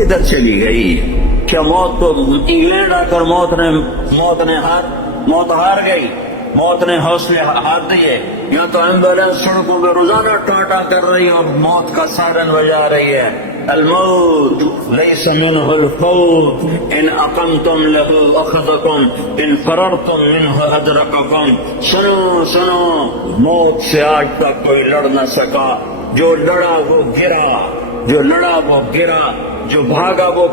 کدھر چلی گئی؟ کیا موت کو انگلینڈ آ کر موت ہار گئی؟ موت نے حوصلے ہار دیے؟ یا تو ایمبولینس سڑکوں پہ روزانہ ٹاٹا کر رہی ہے اور موت کا سائرن بجا رہی ہے. الموت ليس منه الفوت ان اقمتم له اخذكم ان فررتم منه ادرككم. سنو موت سے آج تک کوئی لڑ نہ سکا. جو لڑا وہ گرا، جو بھاگا وہ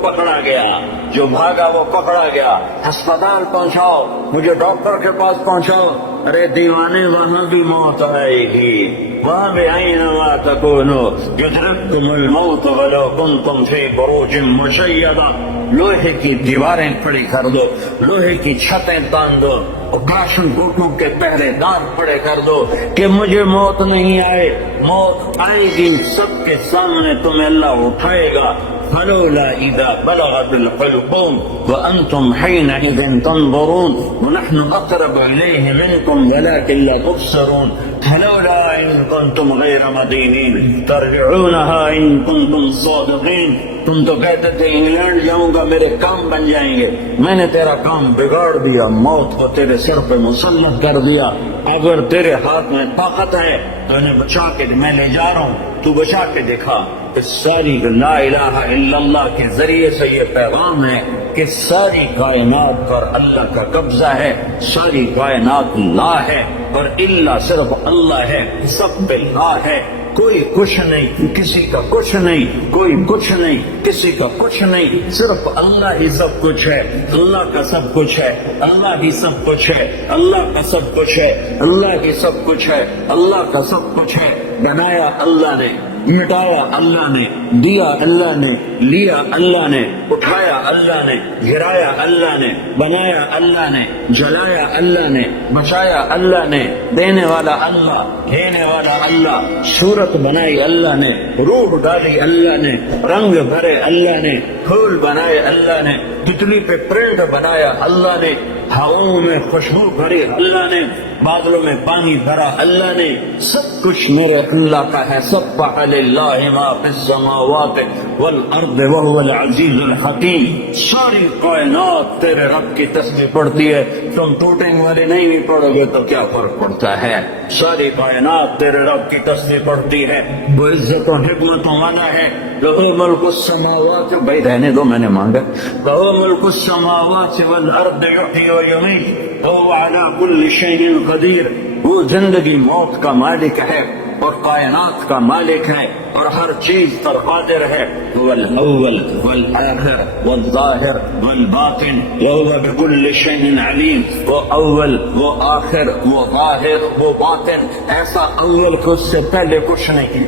پکڑا گیا. ہسپتال پہنچاؤ، مجھے ڈاکٹر کے پاس پہنچاؤ. ارے دیوانے، وہاں بھی موت آئے گی. وہاں بھی اینما تکونوا یدرککم الموت ولو کنتم فی بروج مشیدہ. لوہے کی دیواریں کھڑی کر دو، لوہے کی چھتیں تان دو، اور کاشن گھوٹوں کے پہرے دار کھڑے کر دو کہ مجھے موت نہیں آئے. موت آئے گی، سب کے سامنے تمہیں اللہ اٹھائے گا. فلولا اذا بلغت الحلقوم وانتم حينئذ تنظرون ونحن اقرب اليه منكم ولكن لا تبصرون. فلولا ان كنتم غير مدينين ترجعونها ان كنتم صادقين. تم تو کہتے تھے انگلینڈ جاؤں گا میرے کام بن جائیں گے. میں نے تیرا کام بگاڑ دیا، موت کو تیرے سر پہ مسلط کر دیا. اگر تیرے ہاتھ میں طاقت ہے تو انہیں بچا کے میں لے جا رہا ہوں، تو بچا کے دکھا. اس ساری لا الہ الا اللہ کے ذریعے سے یہ پیغام ہے کہ ساری کائنات پر اللہ کا قبضہ ہے. ساری کائنات لا ہے اور الا صرف اللہ ہے. سب پہ لا ہے. کوئی کچھ نہیں، کسی کا کچھ نہیں، کوئی کچھ نہیں، کسی کا کچھ نہیں. صرف اللہ ہی سب کچھ ہے. اللہ کا سب کچھ ہے، اللہ ہی سب کچھ ہے، اللہ کا سب کچھ ہے، اللہ ہی سب کچھ ہے، اللہ کا سب کچھ ہے. بنایا اللہ نے، مٹایا اللہ نے، دیا اللہ نے، لیا اللہ نے، اٹھایا اللہ نے، گرایا اللہ نے، بنایا اللہ نے، جلایا اللہ نے، بچایا اللہ نے. دینے والا اللہ، لینے والا اللہ. صورت بنائی اللہ نے، روح ڈالی اللہ نے، رنگ بھرے اللہ نے، پھول بنائے اللہ نے، تتلی پہ پرنٹ بنایا اللہ نے، ہواؤں میں خوشبو بھری اللہ نے، بادلوں میں پانی بھرا اللہ نے. سب کچھ میرے اللہ کا ہے. سبح للہ ما فی السماوات والارض وهو العزیز الحکیم. ساری کائنات تیرے رب کی تسبیح پڑھتی ہے. تم ٹوٹنگ والے نہیں بھی پڑھو گے تو کیا فرق پڑتا ہے؟ ساری کائنات تیرے رب کی تسبیح پڑھتی ہے. وہ عزت و حکمتوں والا ہے. لہ ملک السماوات، بھائی رہنے دو، میں نے مانگا. لہ ملک السماوات والارض یحیی ویمیت وهو على كل شيء قدیر. وہ زندگی موت کا مالک ہے اور کائنات کا مالک ہے اور ہر چیز پر قادر ہے. هو الاول والآخر والظاہر والباطن وهو بكل شيء علیم. وہ اول، وہ آخر، وہ ظاہر، وہ باطن. ایسا اول کو اس سے پہلے کچھ نہیں،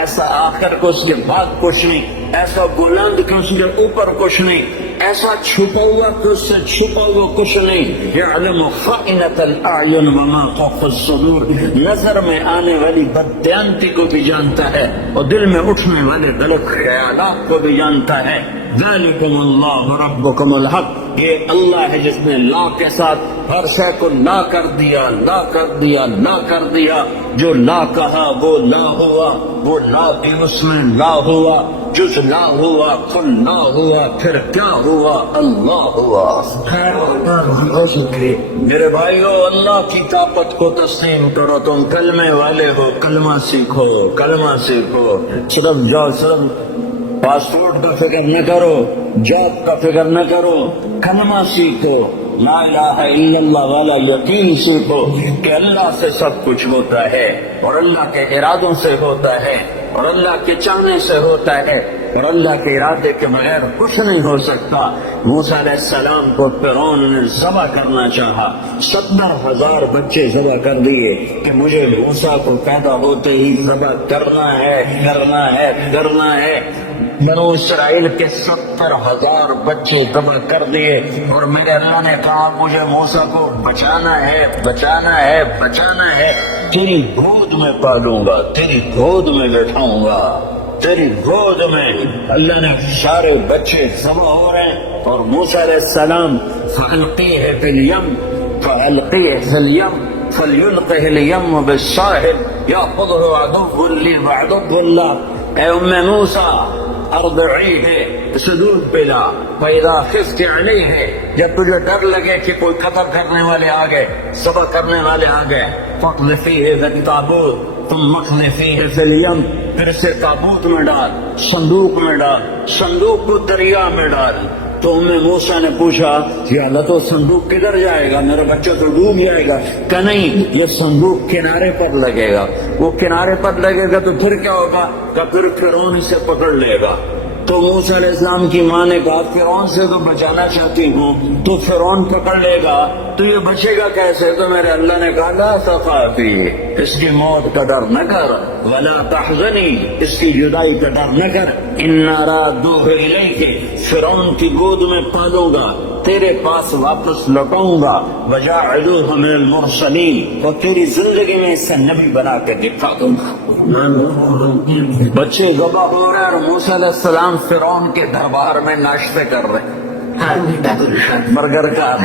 ایسا آخر کو اس کے بعد کچھ نہیں، ایسا بلند کو اس کے اوپر کچھ نہیں، ایسا چھپا ہوا کہ اس سے چھپا ہوا کچھ نہیں. یعلم خائنۃ الاعین وما تخفی الصدور. نظر میں آنے والی بددیانتی کو بھی جانتا ہے اور دل میں اٹھنے والے غلط خیالات کو بھی جانتا ہے. ذالکم اللہ ربکم الحق. یہ اللہ ہے جس نے لا کے ساتھ ہر شے کو لا کر دیا، لا کر دیا، لا کر دیا. جو لا کہا وہ لا ہوا، وہ لا بھی اس میں لا ہوا. جز لا ہوا، کل لا ہوا، پھر کیا ہوا؟ اللہ ہوا. میرے بھائیو، اللہ کی طاقت کو تسلیم کرو. تم کلمے والے ہو، کلمہ سیکھو، کلمہ سیکھو. صرف جاؤ، صرف پاسپورٹ کا فکر نہ کرو، جاب کا فکر نہ کرو، کلمہ سیکھو. لا الہ الا اللہ والا یقین سیکھو کہ اللہ سے سب کچھ ہوتا ہے اور اللہ کے ارادوں سے ہوتا ہے اور اللہ کے چاہنے سے ہوتا ہے اور اللہ کے ارادے کے بغیر کچھ نہیں ہو سکتا. موسیٰ علیہ السلام کو فرعون نے ذبح کرنا چاہا. 70,000 بچے ذبح کر دیے کہ مجھے موسیٰ کو پیدا ہوتے ہی ذبح کرنا ہے، کرنا ہے، کرنا ہے. بنو اسرائیل کے 70,000 بچے ذبح کر دیے اور میرے اللہ نے کہا مجھے موسیٰ کو بچانا ہے، بچانا ہے، بچانا ہے. تیری گود میں پالوں گا، تیری گود میں بٹھاؤں گا، تیری گود میں. اللہ نے سارے بچے ذبح ہو رہے ہیں اور موسیٰ علیہ السلام فَأَلْقِيهِ فِي الْيَمِّ فَأَلْقِيهِ فِي الْيَمِّ فَلْيُلْقِهِ الْيَمُّ بِالسَّاحِلِ يَأْخُذْهُ عَدُوٌّ لِّي وَعَدُوٌّ لَّهُ. اے موسیٰ، ارضعیہ، اسے دودھ پلا، فإذا خفت علیہ، جب تجھے ڈر لگے کہ کوئی قتل کرنے والے آ گئے، ذبح کرنے والے آ گئے، فاقذفیہ فی التابوت ثم اقذفیہ فی الیم، پھر اسے تابوت میں ڈال، صندوق میں ڈال، صندوق کو دریا میں ڈال۔ تو موسیٰ نے پوچھا یا اللہ تو صندوق کدھر جائے گا، میرا بچہ تو ڈوب جائے گا۔ کہ نہیں، یہ صندوق کنارے پر لگے گا، وہ کنارے پر لگے گا تو پھر کیا ہوگا، کہ پھر فرعون اسے پکڑ لے گا۔ تو موسیٰ علیہ السلام کی ماں نے کہا فرعون سے تو بچانا چاہتی ہوں، تو فرعون پکڑ لے گا تو یہ بچے گا کیسے؟ تو میرے اللہ نے کہا لا تخافی، اس کی موت کا ڈر نہ کر، ولا تحزنی، اس کی جدائی کا ڈر نہ کر، انا رادوہ الیک، فرعون کی گود میں پالوں گا، تیرے پاس واپس لوٹاؤں گا، وجاعلوہ من المرسلین، اور تیری زندگی میں اسے نبی بنا کے دکھا دوں گا۔ بچے ذبح ہو رہے ہیں اور موسیٰ علیہ السلام فرعون کے دربار میں ناشتے کر رہے ہیں، برگر کا،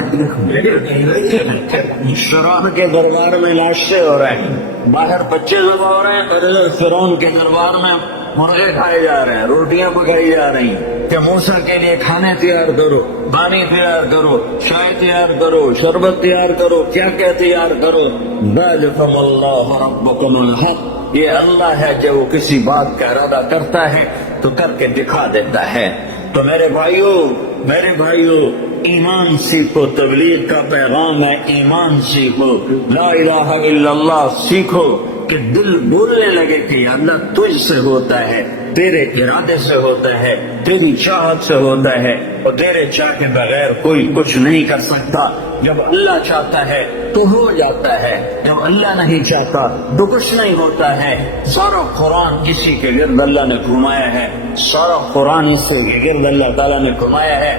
فرعون کے دربار میں ناشتے ہو رہے ہیں، باہر بچے ذبح ہو رہے ہیں اور ادھر فرعون کے دربار میں مرغے کھائے جا رہے ہیں، روٹیاں پکائی جا رہی ہیں کہ موسیٰ کے لیے کھانے تیار کرو، پانی تیار کرو، چائے تیار کرو، شربت تیار کرو، کیا کیا تیار کرو۔ ذالکم اللہ ربکم الحق، یہ اللہ ہے جو وہ کسی بات کا ارادہ کرتا ہے تو کر کے دکھا دیتا ہے۔ تو میرے بھائیو ایمان سیکھو، تبلیغ کا پیغام ہے ایمان سیکھو، لا الہ الا اللہ سیکھو، کہ دل بولنے لگے کہ اللہ تجھ سے ہوتا ہے، تیرے ارادے سے ہوتا ہے، تیری چاہت سے ہوتا ہے، اور تیرے چاہ کے بغیر کوئی کچھ نہیں کر سکتا۔ جب اللہ چاہتا ہے تو ہو جاتا ہے، جب اللہ نہیں چاہتا تو کچھ نہیں ہوتا ہے۔ سارا قرآن کسی کے گرد اللہ نے گھمایا ہے، سارا قرآن اس کے گرد اللہ تعالیٰ نے گھمایا ہے۔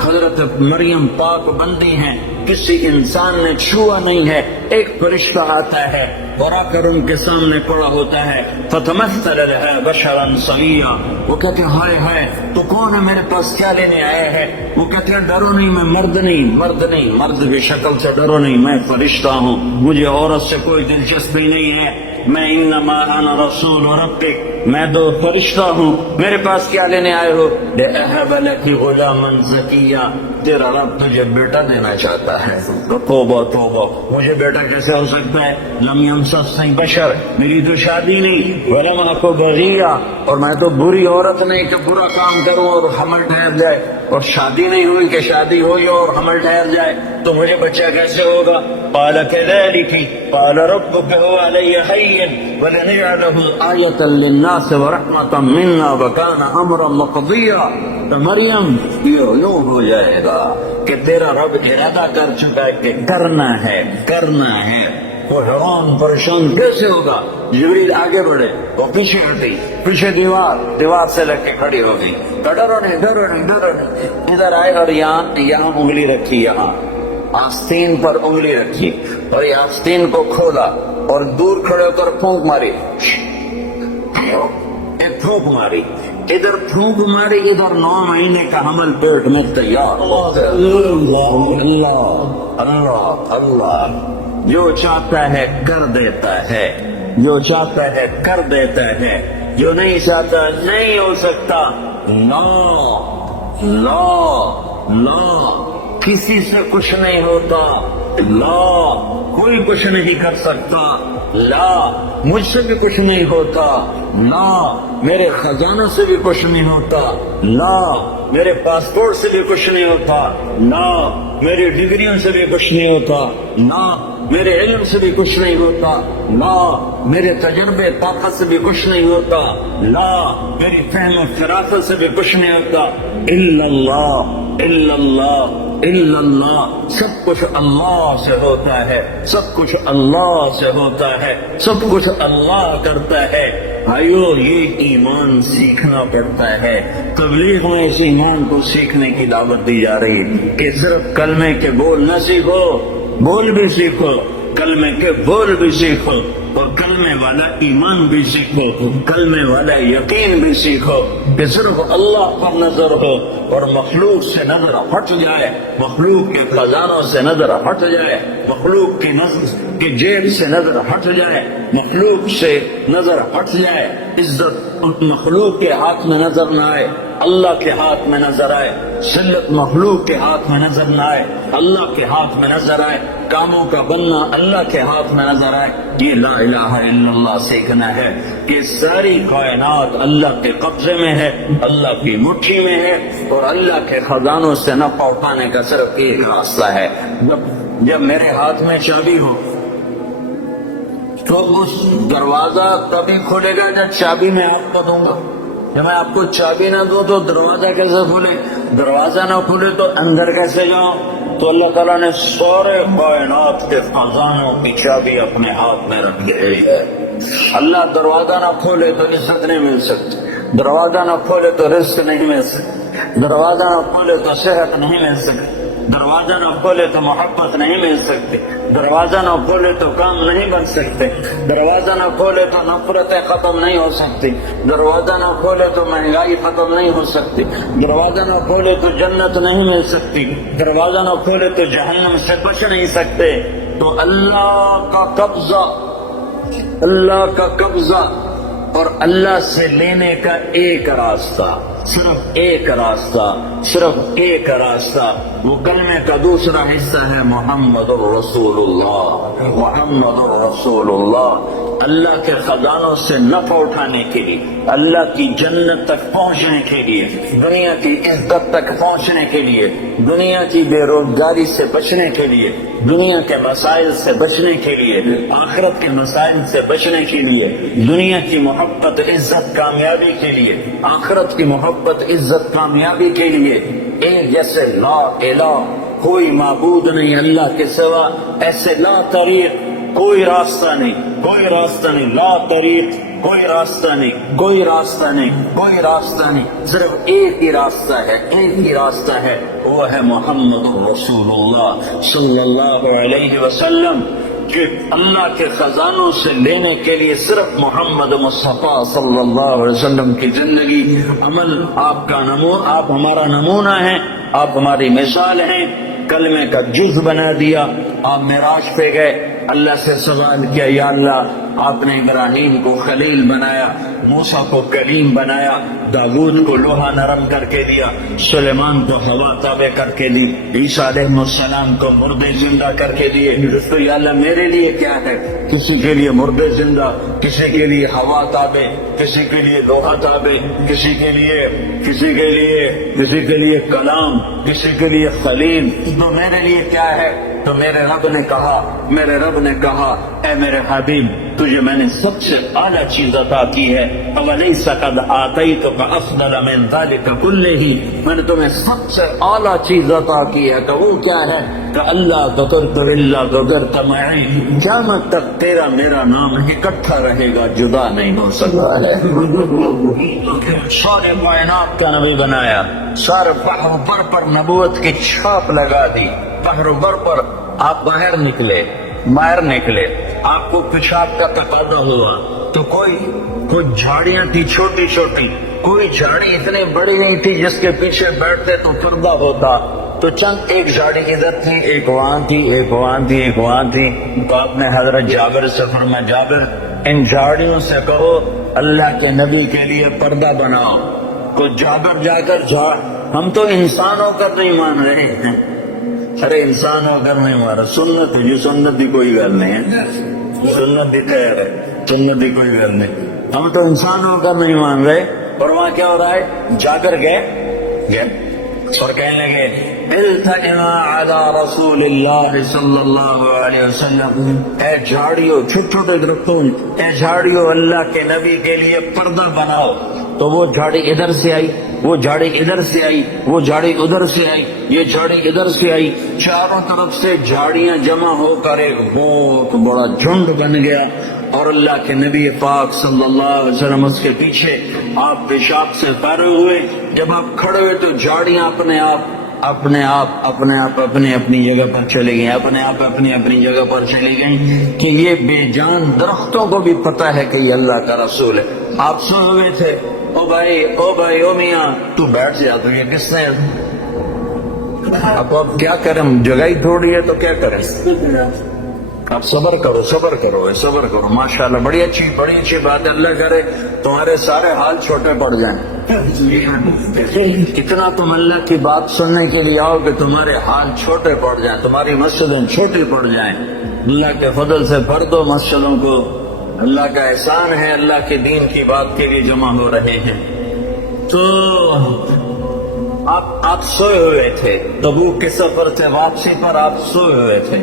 حضرت مریم پاک بندی ہیں، کسی انسان نے چھوا نہیں ہے، ایک فرشتہ آتا ہے اور آ کر ان کے سامنے کھڑا ہوتا ہے، فتمثل لها بشرا سویا، وہ کہتے ہیں ہائے ہائے تو کون ہے، میرے پاس کیا لینے آیا ہے؟ وہ کہتے ہیں ڈرو نہیں، میں مرد نہیں، مرد کی شکل سے ڈرو نہیں، میں فرشتہ ہوں، مجھے عورت سے کوئی دلچسپی نہیں ہے، میں انما انا رسول ربک، میں تو فرشتہ ہوں، میرے پاس کیا لینے آئے ہو؟ لأهب لك غلاما زکیا، تیرا رب تجھے بیٹا دینا چاہتا ہے۔ توبہ توبہ، مجھے بیٹا کیسے ہو سکتا ہے؟ لم یمسسنی بشر، میری تو شادی نہیں، ولم اک بغیا، اور میں تو بری عورت نہیں کہ برا کام کروں اور حمل ٹھہر جائے، اور شادی نہیں ہوئی کہ شادی ہوئی اور حمل ٹھہر جائے، تو مجھے بچہ کیسے ہوگا؟ قال كذلك قال ربك هو علي هين ولنجعله آية للناس ورحمة منا وكان أمرا مقضيا۔ تو مریم یہ یوں ہو جائے گا کہ تیرا رب ارادہ کر چکا ہے کہ کرنا ہے۔ وہ حیران پریشان کیسے ہوگا؟ جبریل آگے بڑھے، وہ پیچھے ہٹی، پیچھے دیوار سے لگ کے کھڑی ہو گئی، ڈرو نہیں، ادھر آئے اور یہاں انگلی رکھی، یہاں آستین پر انگلی رکھی اور یہ آستین کو کھولا اور دور کھڑے ہو کر پھونک ماری، ایک پھونک ماری، ادھر پھونک ماری، ادھر 9 مہینے کا حمل پیٹ میں تیار۔ اللہ جو چاہتا ہے کر دیتا ہے، جو چاہتا ہے کر دیتا ہے، جو نہیں چاہتا نہیں ہو سکتا۔ لا کسی سے کچھ نہیں ہوتا، لا کوئی کچھ نہیں کر سکتا، لا مجھ سے بھی کچھ نہیں ہوتا، لا میرے خزانوں سے بھی کچھ نہیں ہوتا، لا میرے پاسپورٹ سے بھی کچھ نہیں ہوتا، لا میری ڈگریوں سے بھی کچھ نہیں ہوتا، لا میرے علم سے بھی کچھ نہیں ہوتا، لا میرے تجربے طاقت سے بھی کچھ نہیں ہوتا، لا میری فہم و فراست سے بھی کچھ نہیں ہوتا، الا اللہ، سب کچھ اللہ سے ہوتا ہے، سب کچھ اللہ سے ہوتا ہے، سب کچھ اللہ کرتا ہے۔ بھائیو یہ ایمان سیکھنا پڑتا ہے، تبلیغ میں اس ایمان کو سیکھنے کی دعوت دی جا رہی ہے کہ صرف کلمے کے بول نہ سیکھو، بول بھی سیکھو، کلمے کے بول بھی سیکھو، اور کلمے والا ایمان بھی سیکھو، کلمے والا یقین بھی سیکھو کہ صرف اللہ پر نظر ہو اور مخلوق سے نظر ہٹ جائے، مخلوق کے خزانوں سے نظر ہٹ جائے، مخلوق کی نظر کی جیب سے نظر ہٹ جائے، مخلوق سے نظر ہٹ جائے، عزت مخلوق کے ہاتھ میں نظر نہ آئے، اللہ کے ہاتھ میں نظر آئے، ذلت مخلوق کے ہاتھ میں نظر نہ آئے، اللہ کے ہاتھ میں نظر آئے، کاموں کا بننا اللہ کے ہاتھ میں نظر آئے۔ یہ لا الہ الا اللہ سیکھنا ہے کہ ساری کائنات اللہ کے قبضے میں ہے، اللہ کی مٹھی میں ہے، اور اللہ کے خزانوں سے نفع اٹھانے کا صرف ایک راستہ ہے۔ جب میرے ہاتھ میں چابی ہو تو اس دروازہ تبھی کھلے گا جب چابی میں آپ کو دوں گا۔ جب میں آپ کو چابی نہ دوں تو دروازہ کیسے کھلے؟ دروازہ نہ کھلے تو اندر کیسے جاؤں؟ تو اللہ تعالیٰ نے سارے کائنات کے خزانوں کی چابی اپنے ہاتھ میں رکھ لی ہے۔ اللہ دروازہ نہ کھولے تو عزت نہیں مل سکتی، دروازہ نہ کھولے تو رزق نہیں مل سکتی، دروازہ نہ کھولے تو صحت نہیں مل سکتی، دروازہ نہ کھولے تو محبت نہیں مل سکتی، دروازہ نہ کھولے تو کام نہیں بن سکتے، دروازہ نہ کھولے تو نفرتیں ختم نہیں ہو سکتی، دروازہ نہ کھولے تو مہنگائی ختم نہیں ہو سکتی، دروازہ نہ کھولے تو جنت نہیں مل سکتی، دروازہ نہ کھولے تو جہنم سے بچ نہیں سکتے۔ تو اللہ کا قبضہ، اللہ کا قبضہ اور اللہ سے لینے کا ایک راستہ، صرف ایک راستہ، صرف ایک راستہ، وہ کلمے کا دوسرا حصہ ہے محمد الرسول اللہ، محمد الرسول اللہ۔ اللہ کے خزانوں سے نفع اٹھانے کے لیے، اللہ کی جنت تک پہنچنے کے لیے، دنیا کی عزت تک پہنچنے کے لیے، دنیا کی بے روزگاری سے بچنے کے لیے، دنیا کے مسائل سے بچنے کے لیے، آخرت کے مسائل سے بچنے کے لیے، دنیا کی محبت عزت کامیابی کے لیے، آخرت کی محبت عزت کامیابی کے لیے، ایک جیسے لا الہ، کوئی معبود نہیں اللہ کے سوا، ایسے لا طریق، کوئی راستہ نہیں، کوئی راستہ نہیں، لا طریق، کوئی راستہ نہیں، کوئی راستہ نہیں، کوئی راستہ نہیں، صرف ایک ہی راستہ ہے، ایک ہی راستہ ہے، وہ ہے محمد رسول اللہ صلی اللہ علیہ وسلم۔ کہ اللہ کے خزانوں سے لینے کے لیے صرف محمد مصطفیٰ صلی اللہ علیہ وسلم کی زندگی، عمل، آپ کا نمونہ، آپ ہمارا نمونہ ہیں، آپ ہماری مثال ہیں۔ کلمے کا جز بنا دیا، آپ معراج پہ گئے، اللہ سے سوال کیا، یا اللہ آپ نے ابراہیم کو خلیل بنایا، موسیٰ کو کلیم بنایا، داؤد کو لوہا نرم کر کے دیا، سلیمان کو ہوا تابع کر کے دی، عیسیٰ علیہ السلام کو مردے زندہ کر کے دیے، تو یا اللہ میرے لیے کیا ہے؟ کسی کے لیے مردے زندہ، کسی کے لیے ہوا تابع، کسی کے لیے لوہا تابع، کسی کے لیے کلام، کسی کے لیے خلیل، تو میرے لیے کیا ہے؟ تو میرے رب نے کہا اے میرے حبیب، تجھے میں نے سب سے اعلیٰ چیز عطا کی ہے، اَوَلَيْسَ قَدْ آتَيْتُكَ أَفْضَلَ مِنْ ذَلِكَ كُلِّهِ، میں نے تمہیں سب سے اعلیٰ چیز عطا کی ہے، تو وہ کیا ہے؟ کہ اللہ ذکرت الا ذکرت معی، قیامت تک تیرا میرا نام اکٹھا رہے گا، جدا نہیں ہو سکتا ہے۔ سارے کائنات کا نبی بنایا، سارے بحر بر پر نبوت کی چھاپ لگا دی، بحر بر پر آپ باہر نکلے، آپ کو پیشاب کا تقاضا ہوا تو کوئی جھاڑیاں تھی چھوٹی چھوٹی، کوئی جھاڑی اتنی بڑی نہیں تھی جس کے پیچھے بیٹھتے تو پردہ ہوتا، تو چند ایک جھاڑی ادھر تھی، ایک وہاں تھی، ایک وہاں تھی، ایک وہاں تھی، تو آپ نے حضرت جابر سے فرمایا، جابر ان جھاڑیوں سے کہو اللہ کے نبی کے لیے پردہ بناؤ۔ تو جابر جا کر ہم تو انسان ہو کر نہیں مان رہے ہیں، ارے انسان ہو کر نہیں مان رہا، سنت ہے، یہ سنت بھی کوئی گل نہیں ہے، سنت بھی خیر ہے، سنت بھی کوئی گل نہیں، ہم تو انسان ہو کر نہیں مان رہے۔ اور وہاں کیا ہو رہا ہے؟ جا کر گئے اور کہنے لگے التئما علی رسول اللہ صلی اللہ علیہ وسلم، اے جھاڑیوں، چھوٹے چھوٹے درختوں، اے جھاڑیوں اللہ کے نبی کے لیے پردہ بناؤ۔ تو وہ جھاڑی ادھر سے آئی، وہ جھاڑی ادھر سے آئی، وہ جھاڑی ادھر سے آئی، یہ جھاڑی ادھر سے آئی، چاروں طرف سے جھاڑیاں جمع ہو کر ایک بہت بڑا جھنڈ بن گیا، اور اللہ کے نبی پاک صلی اللہ علیہ وسلم اس کے پیچھے، آپ پیشاب سے فارغ ہوئے، جب آپ کھڑے ہوئے تو جھاڑیاں اپنے آپ اپنی اپنی جگہ پر چلی گئیں، اپنے آپ اپنی اپنی جگہ پر چلی گئیں، کہ یہ بے جان درختوں کو بھی پتہ ہے کہ یہ اللہ کا رسول ہے۔ آپ سن ہوئے تھے، او بھائی او میاں تو بیٹھ جا، تو یہ کس نے اب کیا کریں، جگہ ہی تھوڑی ہے تو کیا کریں، آپ صبر کرو صبر کرو صبر کرو، ماشاءاللہ بڑی اچھی بات ہے، اللہ کرے تمہارے سارے حال چھوٹے پڑ جائیں۔ اتنا تم اللہ کی بات سننے کے لیے آؤ کہ تمہارے حال چھوٹے پڑ جائیں، تمہاری مسجدیں چھوٹی پڑ جائیں۔ اللہ کے فضل سے بھر دو مسجدوں کو، اللہ کا احسان ہے، اللہ کے دین کی بات کے لیے جمع ہو رہے ہیں۔ تو آپ سوئے ہوئے تھے، تبوک کے سفر سے واپسی پر آپ سوئے ہوئے تھے،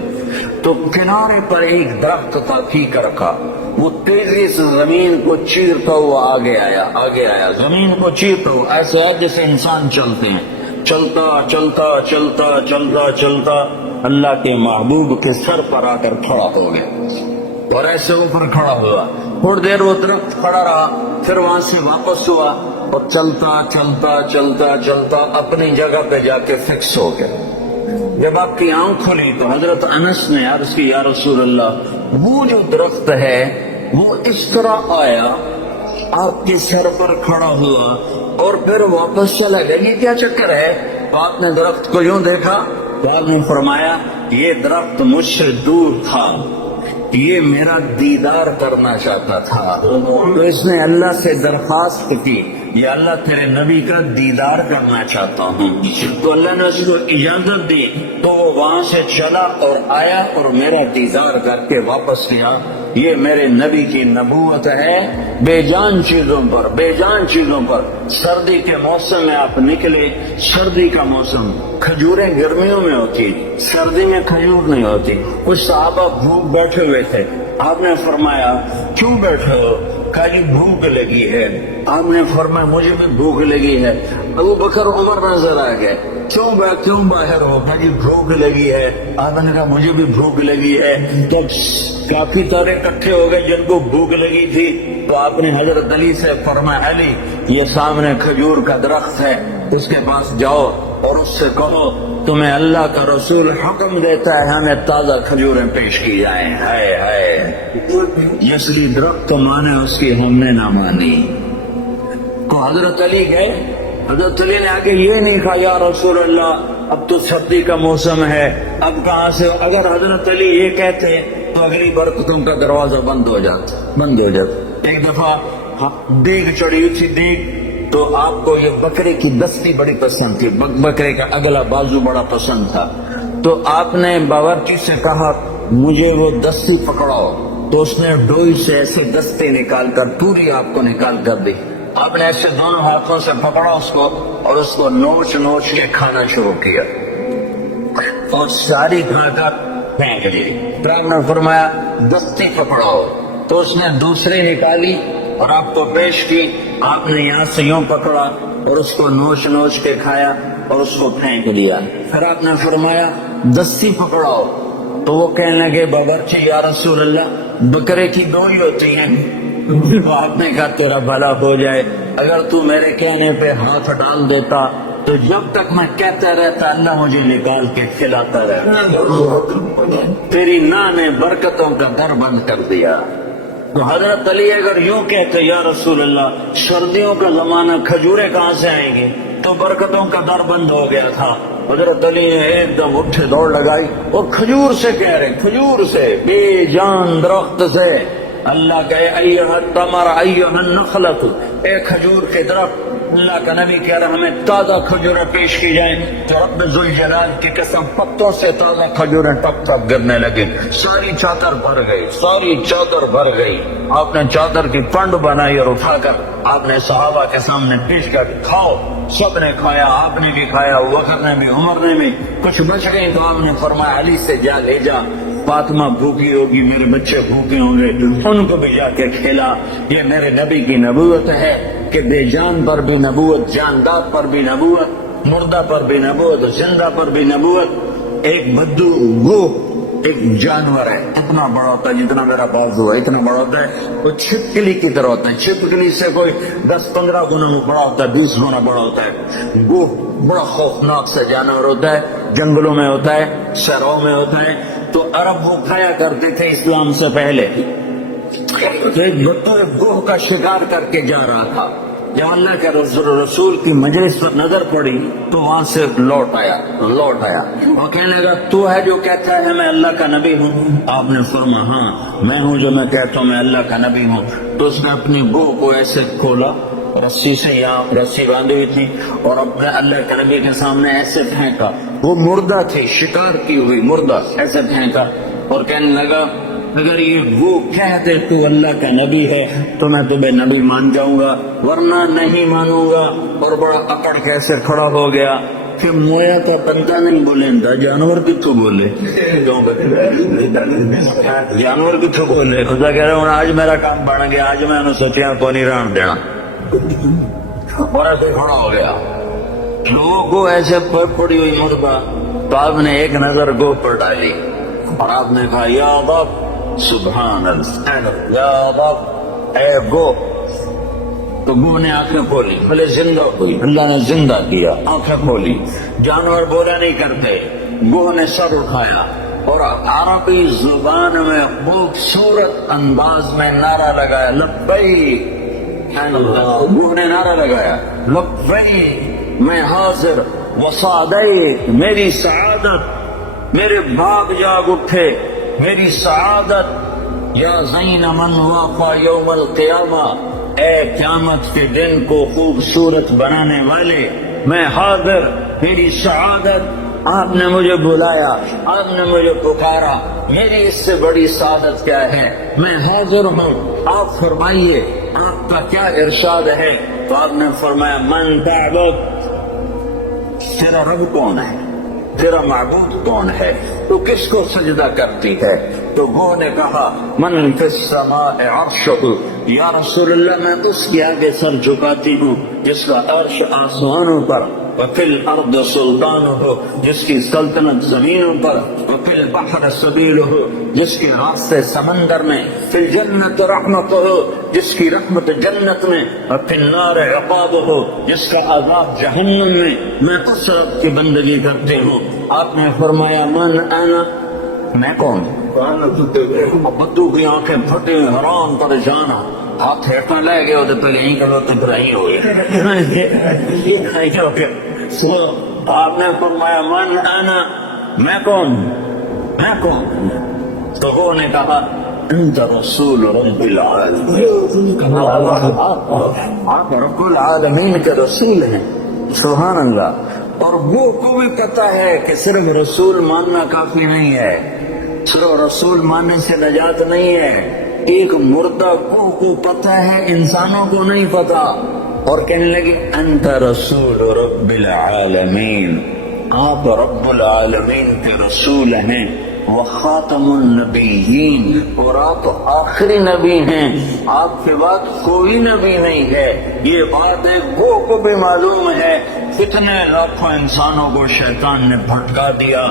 تو کنارے پر ایک درخت تھا پھیکر کا، وہ تیزی سے زمین کو چیرتا ہوا آگے آیا، زمین کو چیرتا ہوا، ایسے ہے جیسے انسان چلتے ہیں، چلتا چلتا چلتا چلتا چلتا اللہ کے محبوب کے سر پر آ کر کھڑا ہو گیا، اور ایسے اوپر کھڑا ہوا، تھوڑی دیر وہ درخت کھڑا رہا، پھر وہاں سے واپس ہوا اور چلتا چلتا چلتا چلتا اپنی جگہ پہ جا کے فکس ہو گیا۔ جب آپ کی آنکھ کھلی تو حضرت انس نے عرض کی، یا رسول اللہ، وہ جو درخت ہے وہ اس طرح آیا، آپ کے سر پر کھڑا ہوا اور پھر واپس چلا گیا، یہ کیا چکر ہے؟ تو آپ نے درخت کو یوں دیکھا تو آپ نے فرمایا، یہ درخت مجھ سے دور تھا، یہ میرا دیدار کرنا چاہتا تھا، تو اس نے اللہ سے درخواست کی، یا اللہ تیرے نبی کا دیدار کرنا چاہتا ہوں، تو اللہ نے اس کو اجازت دی، تو وہ وہاں سے چلا اور آیا اور میرا دیدار کر کے واپس گیا۔ یہ میرے نبی کی نبوت ہے، بے جان چیزوں پر۔ سردی کے موسم میں آپ نکلے، سردی کا موسم، کھجوریں گرمیوں میں ہوتی، سردی میں کھجور نہیں ہوتی۔ کچھ صحابہ بھوک بیٹھے ہوئے تھے، آپ نے فرمایا کیوں بیٹھے ہو؟ کہا جی بھوک لگی ہے۔ آپ نے فرمایا مجھے بھی بھوک لگی ہے۔ ابو بکر عمر نظر آ گئے، کیوں باہر ہو؟ کہا جی بھوک لگی ہے۔ آپ نے کہا مجھے بھی بھوک لگی ہے۔ تو کافی سارے اکٹھے ہو گئے جن کو بھوک لگی تھی، تو آپ نے حضرت علی سے فرمایا، علی یہ سامنے کھجور کا درخت ہے، اس کے پاس جاؤ اور اس سے کہو تمہیں اللہ کا رسول حکم دیتا ہے ہمیں تازہ کھجوریں پیش کی جائیں۔ یسلی درخت تو مانے، اس کی ہم نے نہ مانی۔ تو حضرت علی گئے، حضرت علی نے آگے یہ نہیں کہا یا رسول اللہ اب تو سردی کا موسم ہے، اب کہاں سے؟ اگر حضرت علی یہ کہتے تو اگلی برکتوں کا دروازہ بند ہو جاتا۔ ایک دفعہ دیگ چڑھی تھی، دیگ، تو آپ کو یہ بکرے کی دستی بڑی پسند تھی، بکرے کا اگلا بازو بڑا پسند تھا، تو آپ نے باورچی سے کہا مجھے وہ دستی پکڑاؤ، تو اس نے ڈوئی سے ایسے دستے نکال کر پوری آپ کو نکال کر دی۔ آپ نے ایسے دونوں ہاتھوں سے پکڑا اس کو اور اس کو نوچ نوچ کے کھانا شروع کیا اور ساری کھا کر پھینک لی۔ پھر آپ نے فرمایا دستی پکڑاؤ، تو اس نے دوسری نکالی اور آپ کو پیش کی۔ آپ نے یہاں سے یوں پکڑا اور اس کو نوچ نوچ کے کھایا اور اس کو پھینک دیا۔ پھر آپ نے فرمایا دستی پکڑاؤ، تو وہ کہنے لگے باورچی یا رسول اللہ بکرے کی ڈوئی ہوتی ہیں۔ آپ نے کہا تیرا بھلا ہو جائے، اگر تو میرے کہنے پہ ہاتھ ڈال دیتا تو جب تک میں کہتا رہتا اللہ مجھے نکال کے کھلاتا رہتا۔ تیری ناں نے برکتوں کا در بند کر دیا۔ تو حضرت علی اگر یوں کہتے یا رسول اللہ سردیوں کا زمانہ کھجوریں کہاں سے آئیں گی، تو برکتوں کا در بند ہو گیا تھا۔ حضرت علی نے ایک دم اٹھے دوڑ لگائی اور کھجور سے کہہ رہے، کھجور سے، بے جان درخت سے، اللہ کہے ایھا التمر ایھا النخلۃ، اے کھجور کے درخت، اللہ کا نبی کہہ رہا ہمیں تازہ کھجوریں پیش کی جائیں، تو رب ذوالجلال کی قسم پتوں سے تازہ کھجوریں ٹپ ٹپ گرنے لگی، ساری چادر بھر گئی۔ آپ نے چادر کی پنڈ بنائی اور اٹھا کر آپ نے صحابہ کے سامنے پیش کر کھاؤ۔ سب نے کھایا، آپ نے بھی کھایا، بکر نے بھی، عمر نے بھی۔ کچھ بچ گئی تو آپ نے فرمایا علی سے جا لے جا، فاطمہ بھوکی ہوگی، میرے بچے بھوکے ہوں گے، ان کو بھی جا کے کھلا۔ یہ میرے نبی کی نبوت ہے کہ بے جان پر بھی نبوت، جاندار پر بھی نبوت، مردہ پر بھی نبوت، زندہ پر بھی نبوت۔ ایک بدو گوہ ایک جانور ہے، اتنا بڑا ہوتا ہے جتنا میرا بازو ہے، اتنا بڑا ہوتا ہے، وہ چھپکلی کی طرح ہوتا ہے، چھپکلی سے کوئی 10-15 گنا بڑا ہوتا ہے، 20 گنا بڑا ہوتا ہے۔ گوہ بڑا خوفناک سے جانور ہوتا ہے، جنگلوں میں ہوتا ہے، شہروں میں ہوتا ہے۔ تو عرب وہ کھایا کرتے تھے اسلام سے پہلے۔ تو ایک بدو گوہ کا شکار کر کے جا رہا تھا، جب اللہ کے رسول کی مجلس پر نظر پڑی تو وہاں سے لوٹ آیا اور کہنے لگا تو ہے جو کہتا ہے میں اللہ کا نبی ہوں؟ آپ نے فرمایا ہاں میں ہوں جو میں کہتا ہوں میں اللہ کا نبی ہوں۔ تو اس نے اپنی بو کو ایسے کھولا، رسی سے یہاں رسی باندھی ہوئی تھی، اور اپنے اللہ کے نبی کے سامنے ایسے پھینکا، وہ مردہ تھی، شکار کی ہوئی مردہ، ایسے پھینکا اور کہنے لگا اگر یہ وہ کہتے تو اللہ کا نبی ہے تو میں تمہیں نبی مان جاؤں گا، ورنہ نہیں مانوں گا۔ اور بڑا اکڑ کیسے کھڑا ہو گیا کہ مویا کا بندہ نہیں بولے، جانور کتوں بولے، جانور کتوں بولے۔ خدا کہہ رہا ہوں آج میرا کام بن گیا، آج میں انہوں سچیاں کو نہیں ران دینا، اور ایسے کھڑا ہو گیا۔ لوگوں کو ایسے پڑی ہوئی مردہ، تو آپ نے ایک نظر گو پر ڈالی اور آپ نے کہا یا رب سبحان اللہ، یا رب اے گو۔ تو گو نے آنکھیں کھولی، بھلے زندہ ہوئی، اللہ نے زندہ کیا، آنکھیں کھولی۔ جانور بولا نہیں کرتے، گو نے سر اٹھایا اور عربی زبان میں خوبصورت انداز میں نعرہ لگایا لبیک، گو نے نعرہ لگایا لبیک میں حاضر، وسعدیک میری سعادت، میرے باغ جاگ اٹھے میری سعادت، یا زین من وافا یوم القیامہ، اے قیامت کے دن کو خوبصورت بنانے والے، میں حاضر، میری سعادت، آپ نے مجھے بلایا، آپ نے مجھے پکارا، میری اس سے بڑی سعادت کیا ہے، میں حاضر ہوں، آپ فرمائیے آپ کا کیا ارشاد ہے۔ تو آپ نے فرمایا من تعبد، تیرا رب کون ہے، تیرا معبود کون ہے، تو کس کو سجدہ کرتی ہے؟ تو گو نے کہا من فی السماء عرشہ، یا رسول اللہ میں اس کے آگے سر جھکاتی ہوں جس کا عرش آسمانوں پر، وفی الارض سلطانہ جس کی سلطنت زمینوں پر، وفی البحر سبیلہ جس کے راستے سمندر میں، فی الجنت رحمتہ جس کی رحمت جنت میں، وفی النار عقابہ جس کا عذاب جہنم میں اس رب کی بندگی کرتے ہوں۔ آپ نے فرمایا من انا، میں کون؟ بدو کی آنکھیں پھٹی حیران پریشان، ہاتھ ہیٹا لے گئے ہوتے پہلے یہیں کرو تو پھر یہیں ہو گئے۔ آپ نے فرمایا من انا، میں کون، میں کون؟ تو وہ نے کہا انت رسول رب العالمین، آپ رب العالمین کے رسول ہیں۔ سبحان اللہ۔ اور وہ کو بھی پتا ہے کہ صرف رسول ماننا کافی نہیں ہے، صرف رسول ماننے سے نجات نہیں ہے، ایک مردہ کو پتا ہے، انسانوں کو نہیں پتا۔ اور کہنے لگی انت رسول رب العالمین، آپ رب العالمین کے رسول ہیں، وخاتم النبیین، اور آپ آخری نبی ہیں، آپ کے بعد کوئی نبی نہیں ہے۔ یہ بات ایک گو کو بھی معلوم ہے۔ کتنے لاکھوں انسانوں کو شیطان نے بھٹکا دیا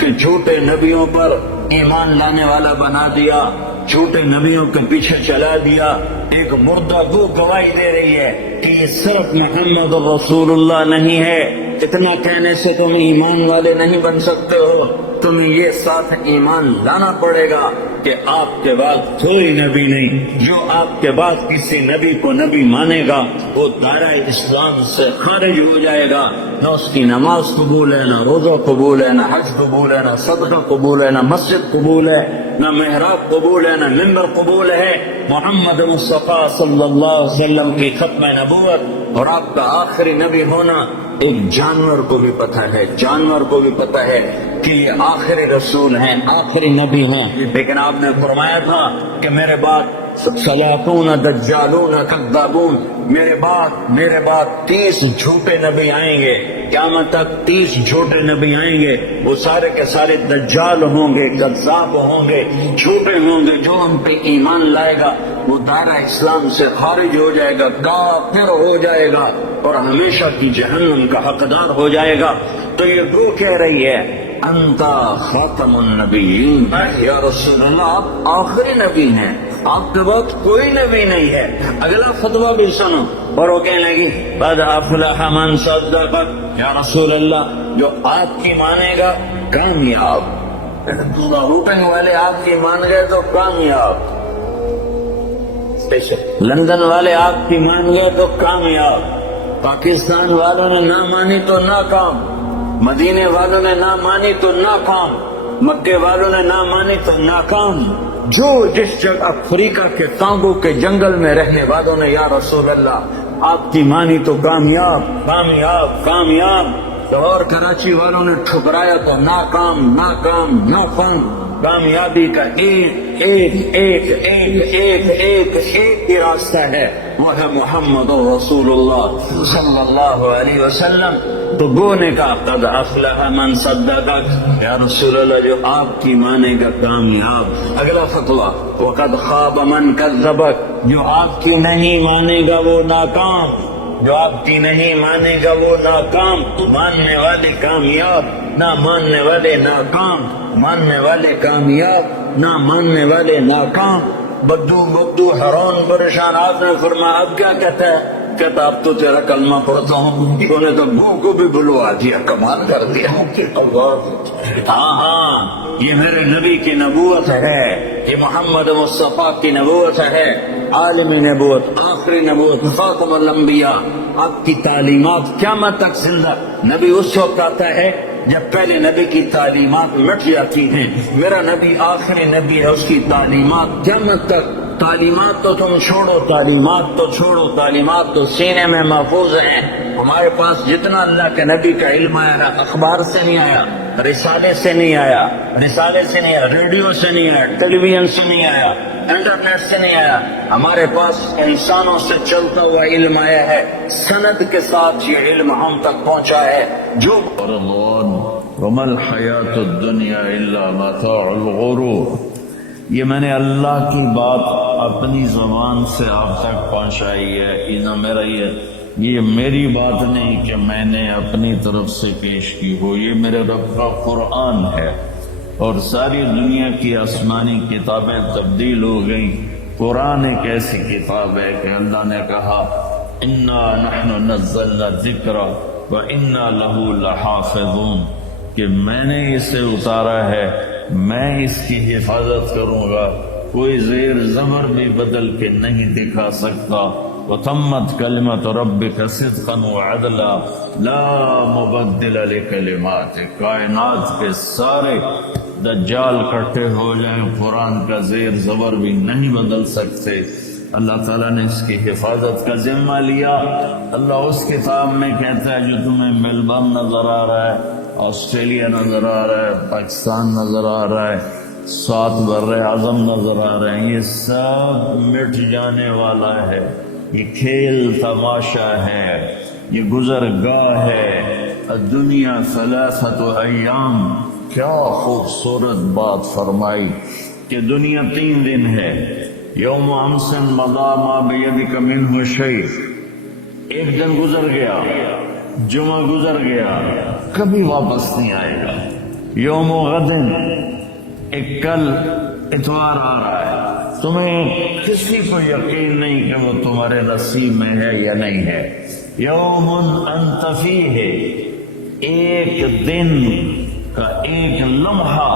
کہ جھوٹے نبیوں پر ایمان لانے والا بنا دیا، جھوٹے نبیوں کے پیچھے چلا دیا۔ ایک مردہ گو گواہی دے رہی ہے کہ یہ صرف محمد رسول اللہ نہیں ہے۔ اتنا کہنے سے تم ایمان والے نہیں بن سکتے ہو، تمہیں یہ ساتھ ایمان لانا پڑے گا کہ آپ کے بعد کوئی نبی نہیں۔ جو آپ کے بعد کسی نبی کو نبی مانے گا وہ دائرہ اسلام سے خارج ہو جائے گا، نہ اس کی نماز قبول ہے، نہ روزہ قبول ہے، نہ حج قبول ہے، نہ صدقہ قبول ہے، نہ مسجد قبول ہے، نہ محراب قبول ہے، نہ ممبر قبول ہے۔ محمد مصطفیٰ صلی اللہ علیہ وسلم کی ختم نبوت اور آپ کا آخری نبی ہونا ایک جانور کو بھی پتہ ہے، جانور کو بھی پتہ ہے کہ یہ آخری رسول ہیں، آخری نبی ہیں۔ لیکن آپ نے فرمایا تھا کہ میرے بعد سلاطون دجالون کذابون، میرے بعد 30 جھوٹے نبی آئیں گے، قیامت تک 30 جھوٹے نبی آئیں گے، وہ سارے کے سارے دجال ہوں گے، کذاب ہوں گے، جھوٹے ہوں گے۔ جو ہم پہ ایمان لائے گا وہ دائرہ اسلام سے خارج ہو جائے گا، کافر ہو جائے گا اور ہمیشہ کی جہنم کا حقدار ہو جائے گا۔ تو یہ وہ کہہ رہی ہے انت خاتم النبیین، یا رسول اللہ آپ آخری نبی ہیں، آپ کے بعد کوئی نبی نہیں ہے۔ اگلا خطبہ بھی سنو۔ اور وہ کہنے لگی قد افلح من صدق، یا رسول اللہ جو آپ کی مانے گا کامیاب، روٹنگ والے آپ کی مان گئے تو کامیاب۔ لندن والے آپ کی مان گئے تو کامیاب، پاکستان والوں نے نہ مانی تو ناکام، مدینے والوں نے نہ مانی تو ناکام، مکے والوں نے نہ مانی تو ناکام۔ جو جس جگہ افریقہ کے کانگو کے جنگل میں رہنے والوں نے یا رسول اللہ آپ کی مانی تو کامیاب کامیاب کامیاب، لاہور کراچی والوں نے ٹھکرایا تو ناکام ناکام ناکام۔ کامیابی کا ایک ایک ایک ایک ایک ایک ایک ہی راستہ ہے، وہ ہے محمد رسول اللہ صلی اللہ علیہ وسلم۔ تو گونے کا قد افلح من صدقک، یا رسول اللہ جو آپ کی مانے گا کامیاب۔ اگلا فتویٰ وقد خاب من کذبک، جو آپ کی نہیں مانے گا وہ ناکام، جو آپ کی نہیں مانے گا وہ ناکام۔ ماننے والے کامیاب، نہ ماننے والے ناکام، ماننے والے کامیاب، نہ ماننے والے ناکام۔ بدو بدو حرون پریشان، آپ نے فرمایا اب کیا کہتا ہے؟ کہتا اب تو تیرا کلمہ پڑھتا ہوں۔ انہوں نے تو بھو کو بھی بلوا دیا، کمال کر دیا۔ ہاں یہ میرے نبی کی نبوت ہے، یہ محمد مصطفیٰ کی نبوت ہے، عالمی نبوت، آخری نبوت، خاتم الانبیاء۔ آپ کی تعلیمات قیامت تک زندہ۔ نبی اس وقت آتا ہے جب پہلے نبی کی تعلیمات مٹ جاتی ہیں، میرا نبی آخری نبی ہے، اس کی تعلیمات قیامت تک۔ تعلیمات تو تم چھوڑو، تعلیمات تو چھوڑو، تعلیمات تو سینے میں محفوظ ہیں۔ ہمارے پاس جتنا اللہ کے نبی کا علم آیا نا، اخبار سے نہیں آیا، رسالے سے نہیں آیا، رسالے سے نہیں آیا، ریڈیو سے نہیں آیا، ٹیلی ویژن سے نہیں آیا، انٹرنیٹ سے نہیں آیا، ہمارے پاس انسانوں سے چلتا ہوا علم آیا ہے، سند کے ساتھ یہ علم ہم تک پہنچا ہے۔ جو وما الحیات الدنیا الا متاع الغرور، یہ میں نے اللہ کی بات اپنی زبان سے آپ تک پہنچائی ہے۔ یہ میری بات نہیں کہ میں نے اپنی طرف سے پیش کی ہو، یہ میرے رب کا قرآن ہے۔ اور ساری دنیا کی آسمانی کتابیں تبدیل ہو گئیں، قرآن ایک ایسی کتاب ہے کہ اللہ نے کہا انا نحن نزلنا الذکر وانا لہ لحافظون، کہ میں نے اسے اتارا ہے، میں اس کی حفاظت کروں گا، کوئی زیر زبر بھی بدل کے نہیں دکھا سکتا۔ وتمت کلمۃ ربک صدقا وعدلا لا مبدل لکلماتہ، کائنات کے سارے دجال کٹھے ہو جائیں، قرآن کا زیر زبر بھی نہیں بدل سکتے۔ اللہ تعالیٰ نے اس کی حفاظت کا ذمہ لیا۔ اللہ اس کتاب میں کہتا ہے جو تمہیں میلبرن نظر آ رہا ہے، آسٹریلیا نظر آ رہا ہے، پاکستان نظر آ رہا ہے، 7 بر اعظم نظر آ رہے ہیں، یہ سب مٹ جانے والا ہے، یہ کھیل تماشا ہے، یہ گزرگاہ ہے۔ الدنیا 3 ایام، کیا خوبصورت بات فرمائی کہ دنیا 3 دن ہے۔ یوم امس مضی ما بیدک منہ شیء، ایک دن گزر گیا، جمعہ گزر گیا، کبھی واپس نہیں آئے گا۔ یوم غد، ایک کل اتوار آ رہا ہے، تمہیں کسی کو یقین نہیں کہ وہ تمہارے نصیب میں ہے یا نہیں ہے۔ یوم انت فیہ، ایک دن کا ایک لمحہ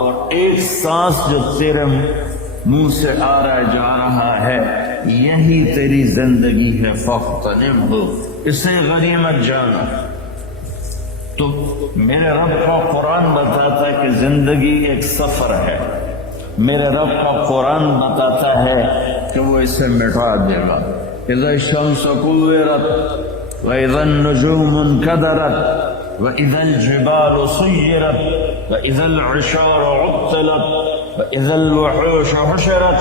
اور ایک سانس جو تیرے منہ سے آ رہا ہے جا رہا ہے، یہی تیری زندگی ہے۔ فاغتنمہ، اسے غنیمت جانا۔ تو میرے رب کا قرآن بتاتا ہے کہ زندگی ایک سفر ہے، میرے رب کا قرآن بتاتا ہے کہ وہ اسے مٹا دے گا۔ اذا الشمس كورت واذا النجوم انكدرت واذا الجبال سيرت واذا العشار عطلت واذا الوحوش حشرت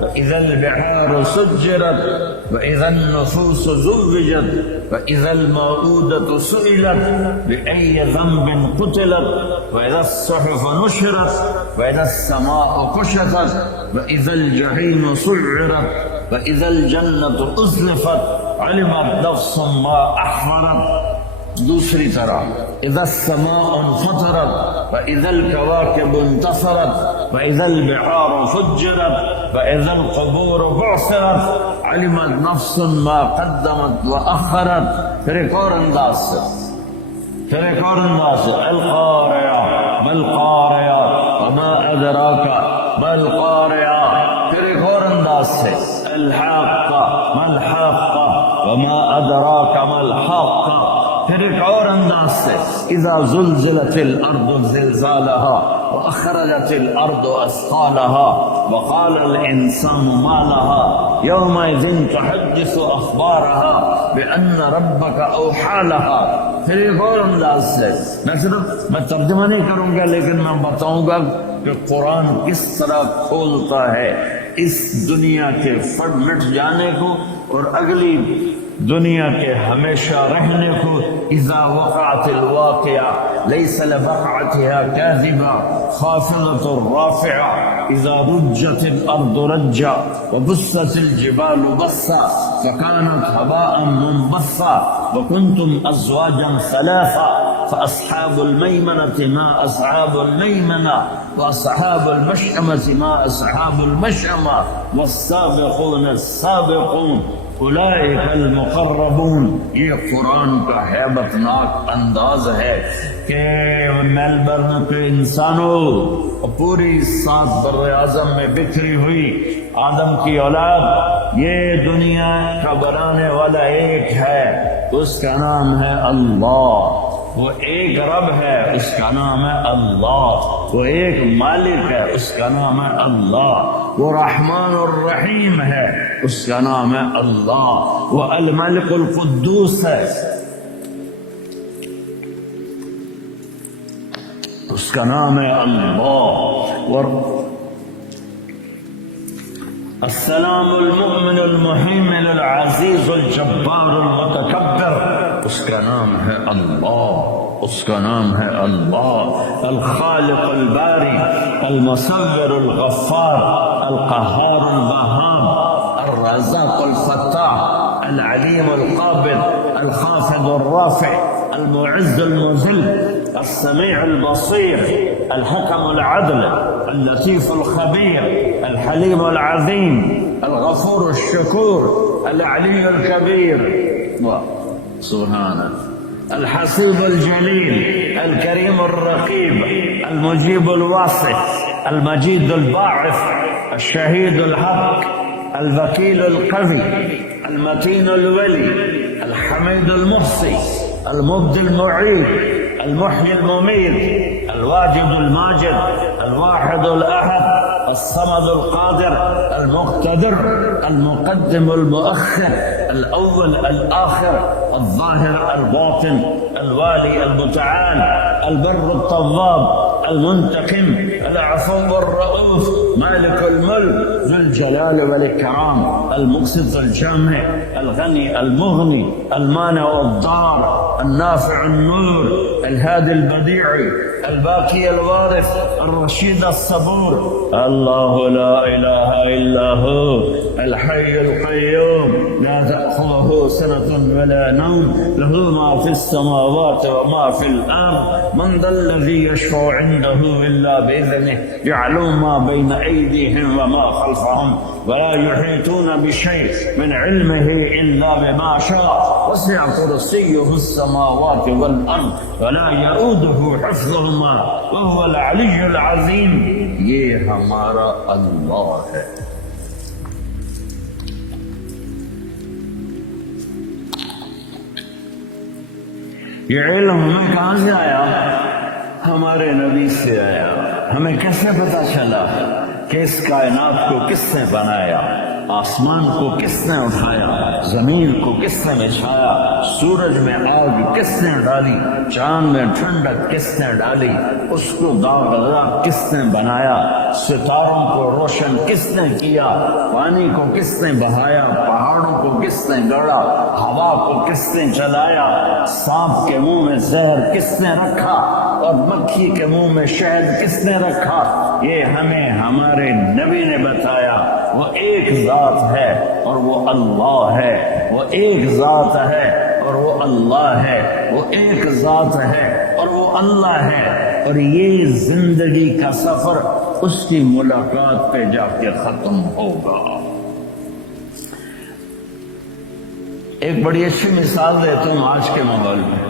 واذا البحار سجرت واذا النفوس زوجت واذا الموءودة سئلت بأي ذنب قتلت واذا الصحف نشرت واذا السماء كشطت واذا الجحيم سعرت واذا الجنة ازلفت علمت نفس ما احضرت۔ دوسری طرح اذا السماء انفطرت واذا الكواكب انتصرت واذا البحار فجرت واذا القبور بعثرت علمت نفس ما قدمت واخرت۔ پھر ایک اور انداز سے القارعہ ما القارعہ وما ادراک ما القارعہ۔ پھر ایک اور انداز سے الحاقہ ما الحاقہ وما ادراک ما الحاقہ. پھر ایک اور انداز سے اذا زلزلت الارض زلزالها واخرجت الارض اثقالها وقال الانسان ما لها يومئذ تحدث اخبارها بان ربك اوحى لها. پھر ایک اور انداز سے میں ترجمہ نہیں کروں گا لیکن میں بتاؤں گا کہ قرآن کس طرح کھولتا ہے اس دنیا کے فٹ مٹ جانے کو اور اگلی دنیا کے ہمیشہ رہنے کو. اذا وقعت الواقعہ لیس لوقعتها كاذبہ خافضۃ رافعہ اذا رجت الارض رجا وبست الجبال بسا فكانت هباء منبثا وكنتم ازواجا ثلاثا فاصحاب الميمنة ما اصحاب الميمنة واصحاب المشأمة ما اصحاب المشأمة والسابقون السابقون اولئک المقربون. یہ قرآن کا ہیبت ناک انداز ہے کہ میلبرن کے انسانوں پوری 7 بر اعظم میں بکھری ہوئی آدم کی اولاد، یہ دنیا کا بنانے والا ایک ہے، اس کا نام ہے اللہ. وہ ایک رب ہے، اس کا نام ہے اللہ. وہ ایک مالک ہے، اس کا نام ہے اللہ. وہ رحمان الرحیم ہے، اس کا نام ہے اللہ. وہ الملک القدوس ہے، اس کا نام ہے اللہ. اور السلام المؤمن المحیمن العزیز الجبار المتکبر، اس کا نام ہے اللہ. اس کا نام ہے اللہ. الخالق الباری المصور الغفار القہار البہام الرزاق الفتاح العلیم القابل الخافض الرافع المعز المذل السميع البصير الحكم العدل اللطيف الخبير الحليم العظيم الغفور الشكور العلي الكبير سبحانه الحسيب الجليل الكريم الرقيب المجيب الواصف المجيد الباعث الشهيد الحق الوكيل القوي المتين الولي الحميد المحصي المبدي المعيد المحيي المميت الواجد الماجد الواحد الأحد الصمد القادر المقتدر المقدم المؤخر الأول الآخر الظاهر الباطن الوالي المتعال البر الطواب المنتقم العفو الرؤوف مالك الملك ذو الجلال والإكرام المقسط الجامع الغني المغني المانع الضار النافع النور الهادي البديع الباقي الوارث الرشيد الصبور الله لا إله إلا هو الحي القيوم لا تأخذه سنة ولا نوم له ما في السماوات وما في الأرض من ذا الذي يشفع عنده إلا بإذنه يعلم ما بين أيديهم وما خلفهم ولا يحيطون بشيء من علمه إلا بما شاء وسع كرسيه السماوات والأرض ولا يؤوده حفظهما وهو العلي العظيم. یہ ہمارا اللہ ہے. یہ علم ہمیں کہاں سے آیا؟ ہمارے نبی سے آیا. ہمیں کیسے پتا چلا کہ اس کائنات کو کس نے بنایا؟ آسمان کو کس نے اٹھایا؟ زمین کو کس نے بچھایا؟ سورج میں آگ کس نے ڈالی؟ چاند میں ٹھنڈک کس نے ڈالی؟ اس کو داغدار کس نے بنایا؟ ستاروں کو روشن کس نے کیا؟ پانی کو کس نے بہایا؟ پہاڑوں کو کس نے گڑا؟ ہوا کو کس نے چلایا؟ سانپ کے منہ میں زہر کس نے رکھا اور مکھی کے منہ میں شہد کس نے رکھا؟ یہ ہمیں ہمارے نبی نے بتایا. وہ ایک ذات ہے اور وہ اللہ ہے. وہ ایک ذات ہے اور وہ اللہ ہے. وہ ایک ذات ہے اور وہ اللہ ہے. اور یہ زندگی کا سفر اس کی ملاقات پہ جا کے ختم ہوگا. ایک بڑی اچھی مثال دیتا ہوں آج کے ماحول میں.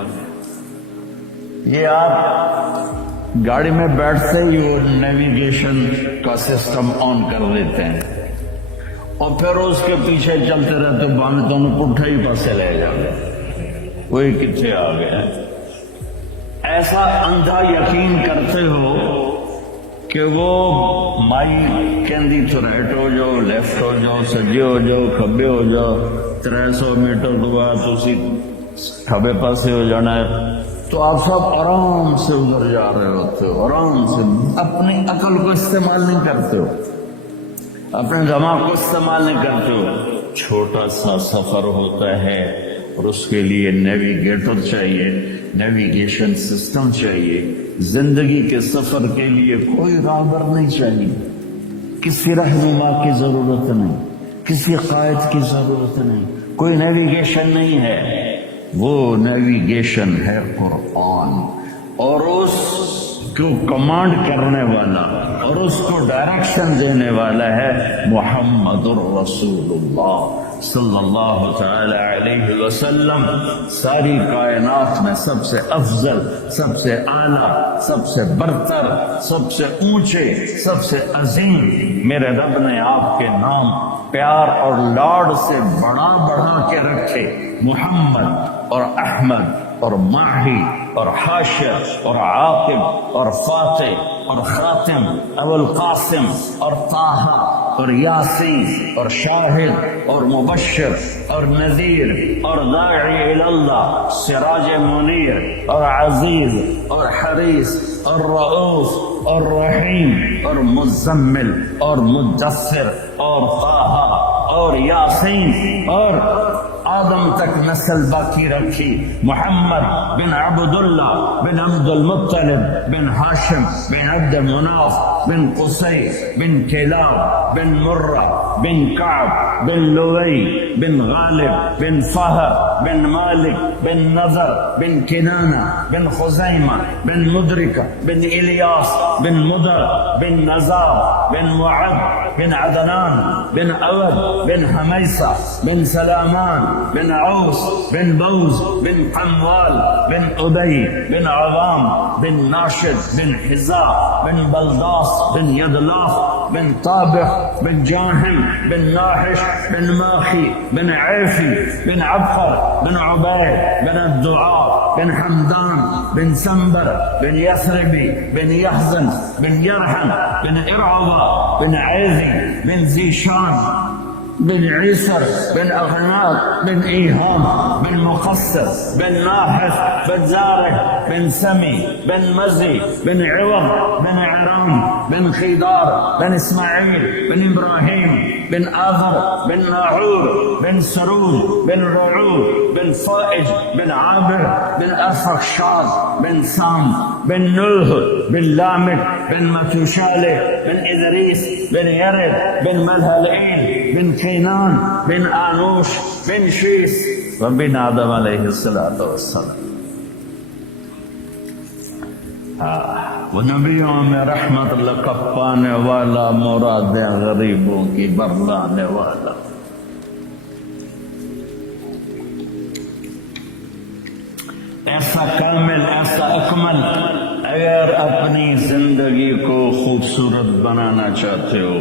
یہ آپ گاڑی میں بیٹھتے ہی وہ نیویگیشن کا سسٹم آن کر دیتے ہیں اور پھر اس کے پیچھے چلتے رہتے باندھ تو پٹھا ہی پاسے لے جاتے وہی کتنے آ گیا. ایسا اندھا یقین کرتے ہو کہ وہ مائی کہندی تو رائٹ ہو جاؤ لیفٹ ہو جاؤ سجے ہو جاؤ کھبے ہو جاؤ 300 میٹر تو بعد اسی کھبے پاسے ہو جانا ہے تو آپ سب آرام سے ادھر جا رہے ہوتے ہو آرام سے. اپنی عقل کو استعمال نہیں کرتے ہو اپنے دماغ کو استعمال نہیں کرتے ہو. چھوٹا سا سفر ہوتا ہے اور اس کے لیے نیویگیٹر چاہیے نیویگیشن سسٹم چاہیے. زندگی کے سفر کے لیے کوئی راہبر نہیں چاہیے کسی رہنما کی ضرورت نہیں کسی قائد کی ضرورت نہیں کوئی نیویگیشن نہیں ہے. وہ نیویگیشن ہے قرآن اور اس کو کمانڈ کرنے والا اور اس کو ڈائریکشن دینے والا ہے محمد الرسول اللہ صلی اللہ تعالی علیہ وسلم. ساری کائنات میں سب سے افضل سب سے اعلیٰ سب سے برتر سب سے اونچے سب سے عظیم میرے رب نے آپ کے نام پیار اور لاڈ سے بڑھا کے رکھے. محمد اور احمد اور ماہی اور حاشر اور عاقب اور فاتح اور خاتم ابو القاسم اور طٰہٰ اور یاسین اور شاہد اور مبشر اور نذیر اور داعی الی اللہ سراج منیر اور عزیز اور حریص اور رؤوف اور رحیم اور مزمل اور مدثر اور طٰہٰ اور یاسین اور آدم تک نسل باقی رکھی. محمد بن عبداللہ بن عبد المطلب بن ہاشم بن عبد مناف بن قصی بن کلاب بن مرہ بن کعب بن لوئی بن غالب بن فہر بن مالک بن نضر بن کنانہ بن خزیمہ بن مدرکہ بن الیاس بن مدر بن نزار بن معد بن عدنان بن اود بن حمیسہ بن سلامان بن عوس بن بوز بن قموال بن ابی بن عوام بن ناشد بن حزاء بن بلداس بن یدلاف بن طابق بن جاہم بن ناحش بن ماخی بن عیفی بن عبقر بن عبید بن الدعاء بن حمدان بن سنبر بن یثربی بن یحزن بن یرحم بن ارعوہ بن عیزی بن زیشان بن عیسر بن اغناط بن ایہام بن مقصر بن ناحف بن زارق بن سمی بن مزی بن عوض بن عرام بن خیدار بن اسماعیل بن ابراہیم بن آذر بن ناعور بن سرود بن رعود بن فائج بن عابر بن ارفخشاد بن سام بن نوح بن لامک بن متوشالح بن ادریس بن یرد بن ملہلئیل بن کینان بن آنوش بن شیس وبن آدم علیہ السلام. وہ نبیوں میں رحمت لقب پانے والا مرادیں غریبوں کی برلانے والا. ایسا کامل ایسا اکمل. اگر اپنی زندگی کو خوبصورت بنانا چاہتے ہو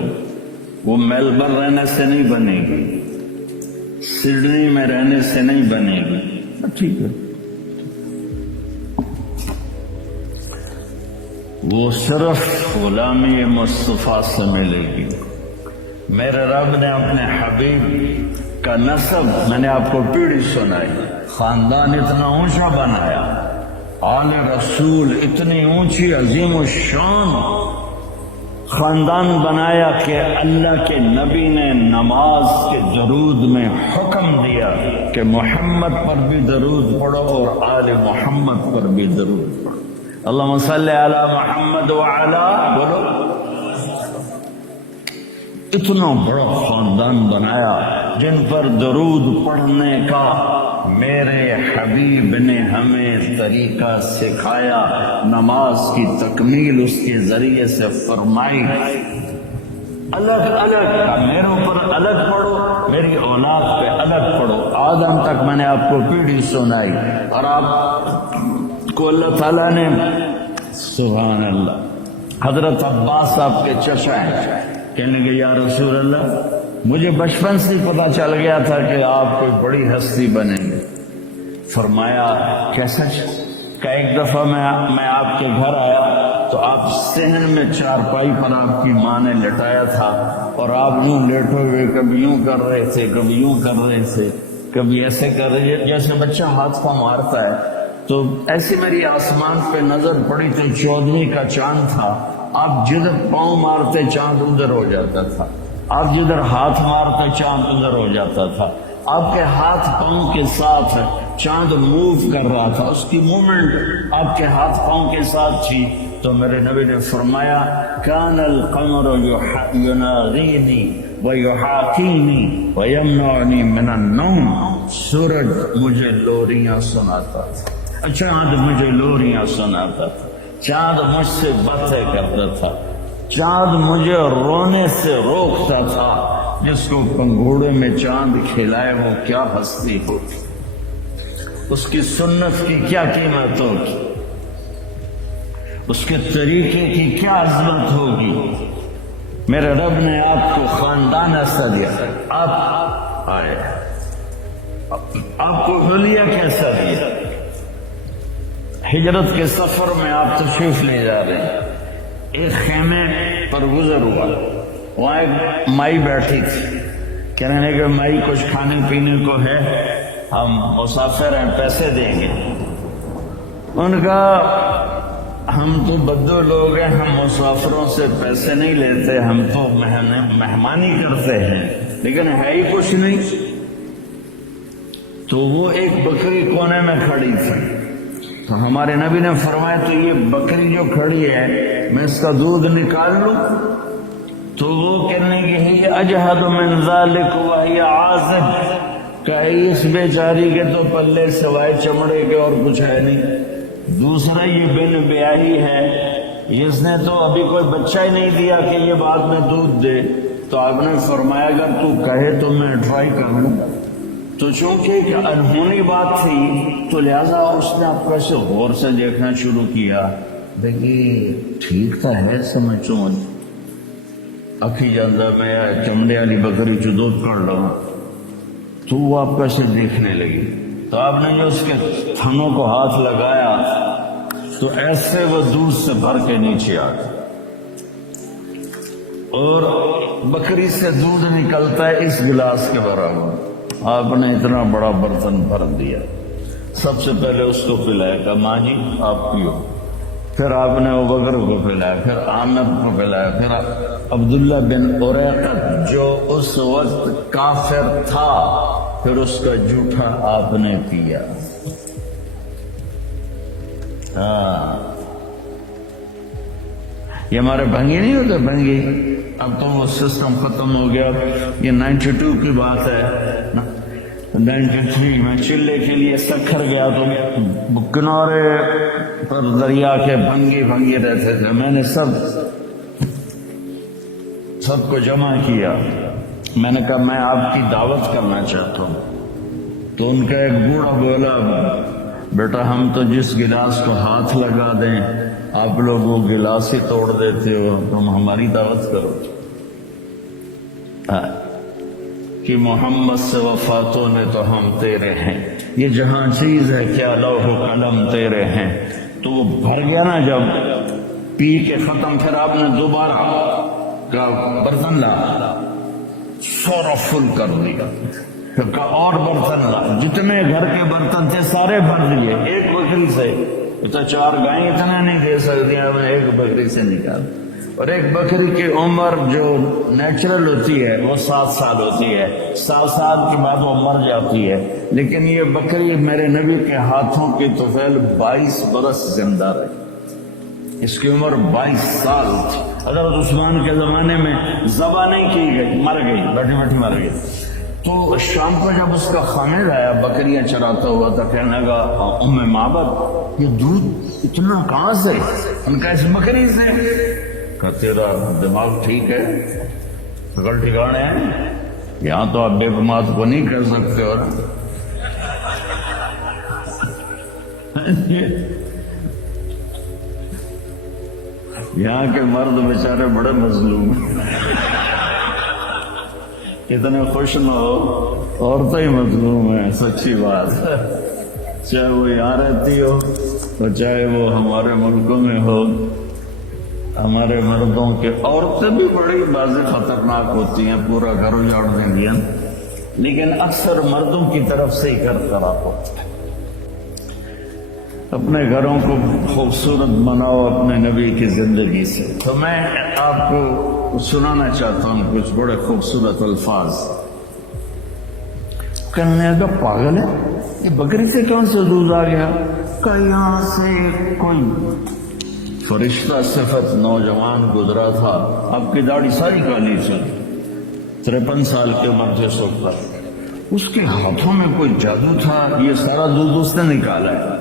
وہ میلبرن رہنے سے نہیں بنے گی سڈنی میں رہنے سے نہیں بنے گی. ٹھیک ہے وہ صرف غلامی مصطفیٰ سے ملے گی. میرے رب نے اپنے حبیب کا نسب میں نے آپ کو پیڑھی سنائی خاندان اتنا اونچا بنایا آل رسول اتنی اونچی عظیم الشان خاندان بنایا کہ اللہ کے نبی نے نماز کے درود میں حکم دیا کہ محمد پر بھی درود پڑھو اور آل محمد پر بھی درود پڑھو. اللہم صلی علی محمد وعلا بولو. اتنا بڑا خاندان بنایا جن پر درود پڑھنے کا میرے حبیب نے ہمیں طریقہ سکھایا. نماز کی تکمیل اس کے ذریعے سے فرمائی. الگ الگ میرے اوپر الگ پڑھو میری اولاد پہ الگ پڑھو. آدم تک میں نے آپ کو پیڑھی سنائی اور آپ کو اللہ تعالیٰ نے سبحان اللہ حضرت عباس آپ کے چچا ہیں کہنے لگے یا رسول اللہ مجھے بچپن سے پتا چل گیا تھا کہ آپ کوئی بڑی ہستی بنیں گے۔ فرمایا کیسا؟ کہ ایک دفعہ میں آپ کے گھر آیا تو آپ صحن میں چارپائی پر آپ کی ماں نے لٹایا تھا اور آپ یوں لیٹے ہوئے کبھی یوں کر رہے تھے، کبھی یوں کر رہے تھے، کبھی ایسے کر رہے تھے جیسے بچہ ہاتھ پاؤں مارتا ہے۔ تو ایسی میری آسمان پہ نظر پڑی تو 14 کا چاند تھا، آپ جدھر پاؤں مارتے چاند ادھر ہو جاتا تھا، آپ جدھر ہاتھ مارتے چاند ادھر ہو جاتا تھا، آپ کے ہاتھ پاؤں کے ساتھ چاند موو کر رہا تھا، اس کی موومنٹ آپ کے ہاتھ پاؤں کے ساتھ تھی۔ تو میرے نبی نے فرمایا کان القمر یناغینی ویحاکینی ویمنعنی من النوم، سورج مجھے لوریاں سناتا تھا، چاند مجھے لوریاں سناتا تھا، چاند مجھ سے باتیں کرتا تھا، چاند مجھے رونے سے روکتا تھا۔ جس کو پنگھوڑے میں چاند کھلائے وہ کیا ہستی ہوتی، اس کی سنت کی کیا قیمت ہوگی، اس کے طریقے کی کیا عظمت ہوگی۔ میرے رب نے آپ کو خاندان ایسا دیا، آپ آئے، آپ کو حلیہ کیسا دیا۔ ہجرت کے سفر میں آپ تشریف لے جا رہے ہیں، ایک خیمے پر گزر ہوا، وہاں ایک مائی بیٹھی تھی، کہنے لگے مائی کچھ کھانے پینے کو ہے، ہم مسافر ہیں پیسے دیں گے۔ ان کا ہم تو بدو لوگ ہیں، ہم مسافروں سے پیسے نہیں لیتے، ہم تو مہمانی کرتے ہیں، لیکن ہے ہی کچھ نہیں۔ تو وہ ایک بکری کونے میں کھڑی تھی، تو ہمارے نبی نے فرمایا تو یہ بکری جو کھڑی ہے میں اس کا دودھ نکال لوں؟ تو وہ کہنے کی ہی اجہد من ذالک وہی عازب، کہ اس بیچاری کے تو پلے سوائے چمڑے کے اور کچھ ہے نہیں۔ دوسرا یہ بن بیاہی ہے، اس نے تو ابھی کوئی بچہ ہی نہیں دیا کہ یہ بعد میں دودھ دے۔ تو آپ نے فرمایا اگر تو کہے تو میں ٹرائی کر لوں۔ تو چونکہ ایک انہونی بات تھی تو لہذا اس نے آپ کو ایسے غور سے دیکھنا شروع کیا، دیکھیے ٹھیک تو ہے سمجھوں اکھی جاندہ میں چمڑے والی بکری جو دودھ کر لوں، تو وہ آپ کو ایسے دیکھنے لگی۔ تو آپ نے جو اس کے تھنوں کو ہاتھ لگایا تو ایسے وہ دودھ سے بھر کے نیچے آ گیا، اور بکری سے دودھ نکلتا ہے اس گلاس کے برابر۔ آپ نے اتنا بڑا برتن بھر دیا، سب سے پہلے اس کو پلایا، کہا ماں جی آپ پیو، پھر آپ نے ابوبکر کو پلایا، پھر عامر کو پلایا، پھر عبداللہ بن اریقہ جو اس وقت کافر تھا، پھر اس کا جھوٹا آپ نے پیا۔ یہ ہمارے بھنگی نہیں ہوتے بھنگی، اب تو وہ سسٹم ختم ہو گیا، یہ 92 کی بات ہے، 93 میں چلے کے لیے سکھر گیا تو کنارے پر دریا کے بھنگی رہتے تھے، میں نے سب کو جمع کیا، میں نے کہا میں آپ کی دعوت کرنا چاہتا ہوں۔ تو ان کا ایک بوڑھا بولا بیٹا ہم تو جس گلاس کو ہاتھ لگا دیں آپ لوگ وہ گلاس ہی توڑ دیتے ہو، تم ہماری دعوت کرو کہ محمد سے وفاتوں نے تو ہم تیرے ہیں، یہ جہاں چیز ہے کیا لوح و قلم تیرے ہیں۔ تو وہ بھر گیا نا، جب پی کے ختم پھر آپ نے دوبارہ کا برتن لا، سورا فل کر دیا، پھر کا اور برتن لا، جتنے گھر کے برتن تھے سارے بھر دیے ایک بکری سے۔ تو 4 گائیں اتنا نہیں دے سکتی، میں ایک بکری سے نکال، اور ایک بکری کی عمر جو نیچرل ہوتی ہے وہ 7 سال ہوتی ہے، 7 سال کے بعد وہ مر جاتی ہے، لیکن یہ بکری میرے نبی کے ہاتھوں کی طفیل 22 برس زندہ رہی، اس کی عمر 22 سال تھی۔ حضرت عثمان کے زمانے میں ذبح نہیں کی گئی، مر گئی، بیٹھی مر گئی۔ تو شام کو جب اس کا خامد آیا بکریاں چراتا ہوا تھا، کہنے لگا ام معبد یہ دودھ اتنا کہاں سے؟ ان کا اس بکری سے۔ کہ تیرا دماغ ٹھیک ہے، عقل ٹھکانے ہیں، یہاں تو آپ بے بات کو نہیں کر سکتے ہو نا۔ یہاں کے مرد بیچارے بڑے مظلوم ہیں، اتنے خوش نہ ہو، عورتیں ہی مظلوم ہیں، سچی بات ہے، چاہے وہ یہاں رہتی ہو اور چاہے وہ ہمارے ملکوں میں ہو۔ ہمارے مردوں کے، عورتیں بھی بڑی بازی خطرناک ہوتی ہیں، پورا گھر اجاڑ دیں گی، لیکن اکثر مردوں کی طرف سے ہی گھر خراب ہوتا ہے۔ اپنے گھروں کو خوبصورت بناؤ اپنے نبی کی زندگی سے۔ تو میں آپ کو سنانا چاہتا ہوں کچھ بڑے خوبصورت الفاظ۔ کہنے لگا پاگل ہے، یہ بکری سے کون سے دودھ آ گیا؟ کہ یہاں سے کوئی فرشتہ صفت نوجوان گزرا تھا، آپ کی داڑھی ساری کالی تھی، 53 سال کی عمر تھے اس وقت، اس کے ہاتھوں میں کوئی جادو تھا، یہ سارا دودھ اس نے نکالا ہے۔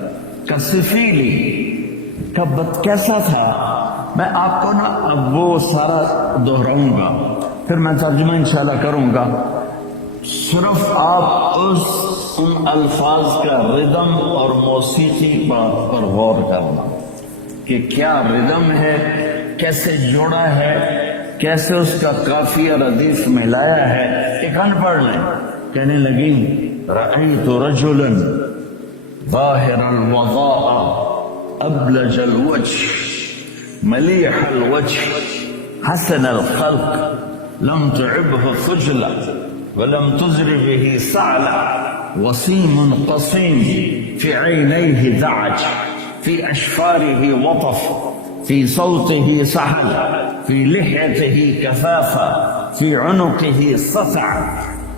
کسفیلی کبت کیسا تھا؟ میں آپ کو نا اب وہ سارا دہراؤں گا، پھر میں ترجمہ انشاءاللہ کروں گا، صرف آپ ان الفاظ کا ردم اور موسیقی پر غور کرنا کہ کیا ردم ہے، کیسے جوڑا ہے، کیسے اس کا قافیہ ردیف ملایا ہے۔ ایک ان پڑھ لیں۔ کہنے لگی رأیت رجلا ظاہر الوضاء ابلج الوجه ملیح الوجه حسن الخلق لم تعبه خجلة ولم تزر به صعلة وسيم قصيم في عينيه دعج في أشفاره وطف في صوته سحل في لحيته كثافة في عنقه سطع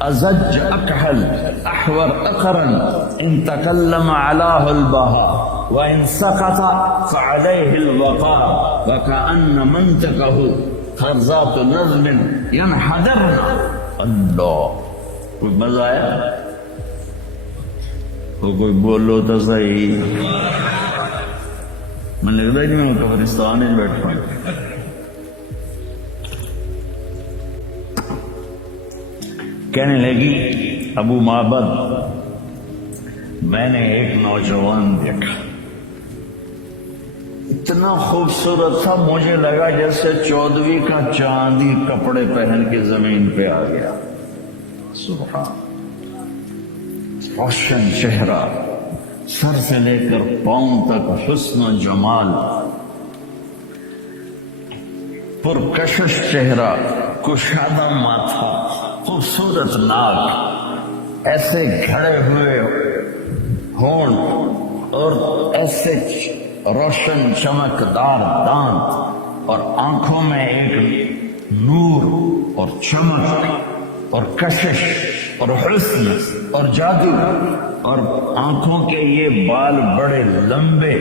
أزج أكحل أحور أقرن إن تكلم علاه البهاء وإن سقط فعليه الوقار وكأن منطقه خرزات نظم ينحدرن۔ اللہ، کوئی مزہ آیا؟ تو کوئی بولو تو صحیح، میں لگتا ہی نہیں میں قبرستان ہی بیٹھ پاؤں۔ کہنے لگی ابو معبد میں نے ایک نوجوان دیکھا، اتنا خوبصورت تھا، مجھے لگا جیسے 14ویں کا چاندی کپڑے پہن کے زمین پہ آ گیا۔ سبحان، روشن چہرہ، سر سے لے کر پاؤں تک حسن و جمال، پرکشش چہرہ، کشادہ ماتھا، خوبصورت ناک، ایسے گھڑے ہوئے ہونٹ اور ایسے روشن چمکدار دانت، اور آنکھوں میں ایک نور اور چمک اور کشش اور حسن اور جادو، اور آنکھوں کے یہ بال بڑے لمبے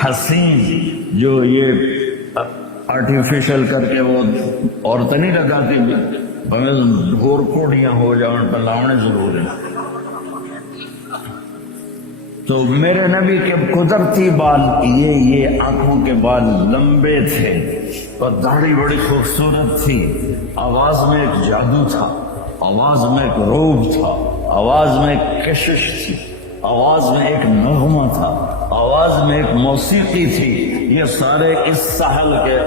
حسین، جو یہ آرٹیفیشل کر کے وہ عورتیں نہیں لگاتی بھی، گور کوڑیاں ہو جاؤں پر لاؤنے ضرور ہیں۔ تو میرے نبی کے قدرتی بال یہ آنکھوں کے بال لمبے تھے، اور داڑھی بڑی خوبصورت تھی، آواز میں ایک جادو تھا، آواز میں ایک روب تھا، آواز میں ایک کشش تھی، آواز میں ایک نغمہ تھا، آواز میں ایک موسیقی تھی۔ یہ سارے اس ساحل کے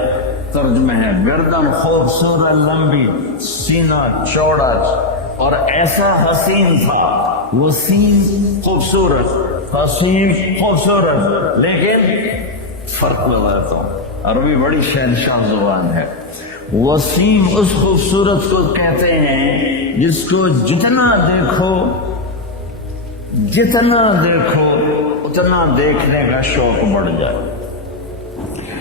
ترجمے ہیں۔ گردن خوبصورت لمبی، سینہ چوڑا، اور ایسا حسین تھا، وسیم خوبصورت، حسین خوبصورت، لیکن فرق بتاتا ہوں، عربی بڑی شہنشاہ زبان ہے۔ وسیم اس خوبصورت کو کہتے ہیں جس کو جتنا دیکھو اتنا دیکھنے کا شوق بڑھ جائے،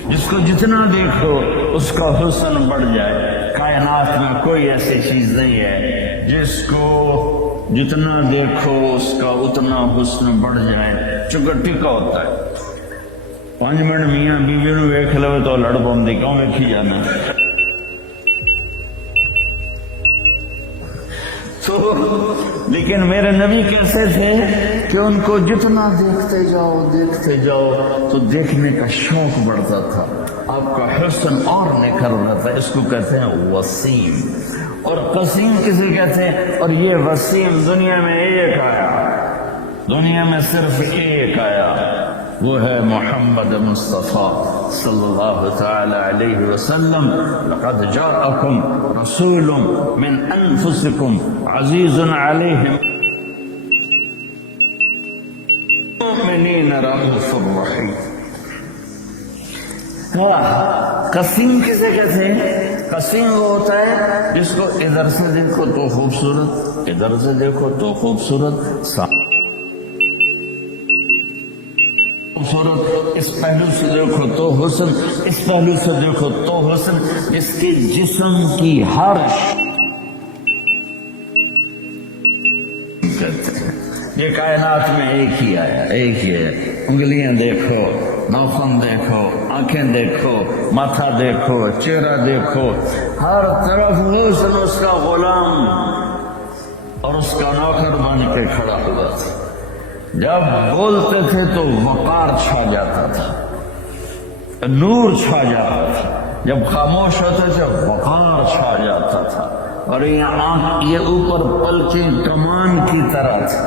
جس کو جتنا دیکھو اس کا حسن بڑھ جائے۔ کائنات میں کوئی ایسی چیز نہیں ہے جس کو جتنا دیکھو اس کا اتنا حسن بڑھ جائے۔ چونکہ ٹکا ہوتا ہے، 5 منٹ میاں بیوی نو ویکھ لو تو لڑ پوندی، کیوں ویکھی جانا؟ تو لیکن میرے نبی کیسے تھے کہ ان کو جتنا دیکھتے جاؤ تو دیکھنے کا شوق بڑھتا تھا، آپ کا حسن اور نکھر رہا تھا۔ اس کو کہتے ہیں وسیم، اور قسیم کسے کہتے ہیں؟ اور یہ وسیم دنیا میں ایک آیا، دنیا میں صرف ایک آیا، وہ ہے محمد مصطفیٰ صلی اللہ تعالی علیہ وسلم. لقد جاءکم رسول من انفسکم عزیز علیہ المؤمنین رؤوف الرحیم. قسیم کسے کہتے ہیں؟ قسیم وہ ہوتا ہے جس کو ادھر سے دیکھو تو خوبصورت، ادھر سے دیکھو تو خوبصورت، خوبصورت، اس پہلو سے دیکھو تو حسن، اس پہلو سے دیکھو تو حسن، جس کے جسم کی ہر کہتے ہیں. یہ کائنات میں ایک ہی آیا، ایک ہی ہے. انگلیاں دیکھو، ناخن دیکھو، آنکھیں دیکھو، ماتھا دیکھو، چہرہ دیکھو، ہر طرف حسن اس کا غلام اور اس کا نوکر بن کے کھڑا ہوا تھا. جب بولتے تھے تو وقار چھا جاتا تھا، نور چھا جاتا تھا. جب خاموش ہوتے تھے وقار چھا جاتا تھا. اور یہ اوپر پلکیں کمان کی طرح تھی.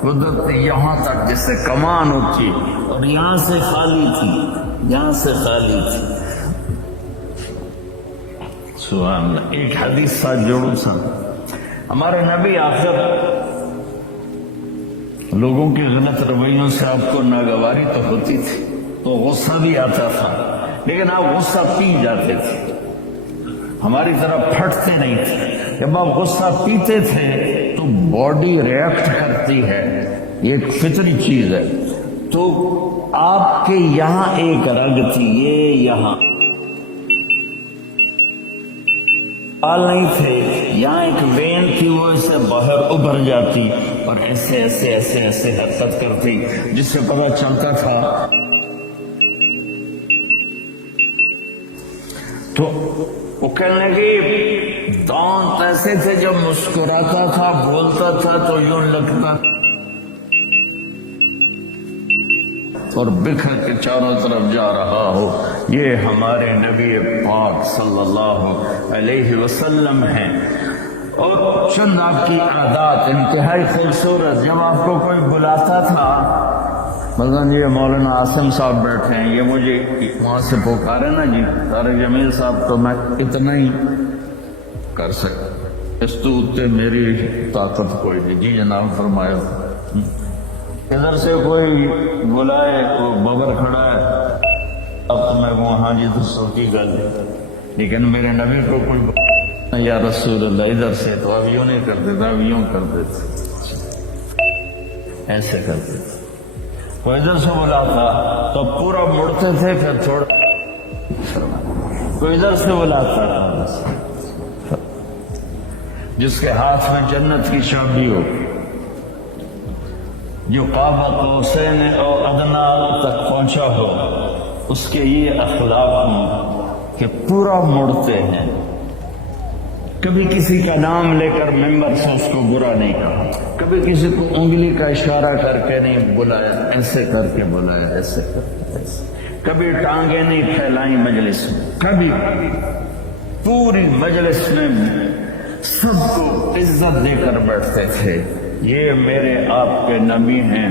قدرت یہاں تک جیسے کمان ہوتی اور یہاں سے خالی تھی، یہاں سے خالی تھی. سبحان اللہ. ایک حدیث ساتھ جوڑوں سا. ہمارے نبی آخر لوگوں کے غلط رویوں سے آپ کو ناگواری تو ہوتی تھی، تو غصہ بھی آتا تھا، لیکن آپ غصہ پی جاتے تھے، ہماری طرح پھٹتے نہیں تھے. جب آپ غصہ پیتے تھے تو باڈی ریئیکٹ کرتی ہے، یہ ایک فطری چیز ہے. تو آپ کے یہاں ایک رگ تھی، یہ یہاں بال نہیں تھے، یہاں ایک وین تھی، وہ اسے باہر ابھر جاتی اور ایسے ایسے ایسے ایسے حرکت کرتی، جس سے پتہ چلتا تھا. تو وہ کہنے لگی دانت ایسے تھے، جب مسکراتا تھا بولتا تھا تو یوں لگتا اور بکھر کے چاروں طرف جا رہا ہو. یہ ہمارے نبی پاک صلی اللہ علیہ وسلم ہیں. اور چند آپ کی عادات انتہائی خوبصورت. جب آپ کو کوئی بلاتا تھا، مثلاً یہ مولانا عاصم صاحب بیٹھے ہیں، یہ مجھے وہاں سے پکارے نا جی طارق جمیل صاحب، تو میں اتنا ہی کر سکتا، اس تو اتنے میری طاقت کوئی نہیں. جی جناب فرمایا. ادھر سے کوئی بلائے، کوئی ببر کھڑا ہے، اب تو میں وہاں جی تو سو کی گل ہے، لیکن میرے نبی کو کوئی یا رسول اللہ ادھر سے، تو اب یوں نہیں کرتے تھے، اب یوں کرتے تھے، ایسے کرتے تھے. وہ ادھر سے بلاتا تو پورا مڑتے تھے، پھر تھوڑا کوئی ادھر سے بلاتا تھا. جس کے ہاتھ میں جنت کی چابی ہو، جو قاب قوسین او ادنا تک پہنچا ہو، اس کے یہ اخلاق ہوں کہ پورا مڑتے ہیں. کبھی کسی کا نام لے کر ممبر سے اس کو برا نہیں کہا، کبھی کسی کو انگلی کا اشارہ کر کے نہیں بلایا، ایسے کر کے بلایا، ایسے کر کے ایسے. کبھی ٹانگیں نہیں پھیلائیں مجلس میں، کبھی پوری مجلس میں سب کو عزت دے کر بیٹھتے تھے. یہ میرے آپ کے نبی ہیں.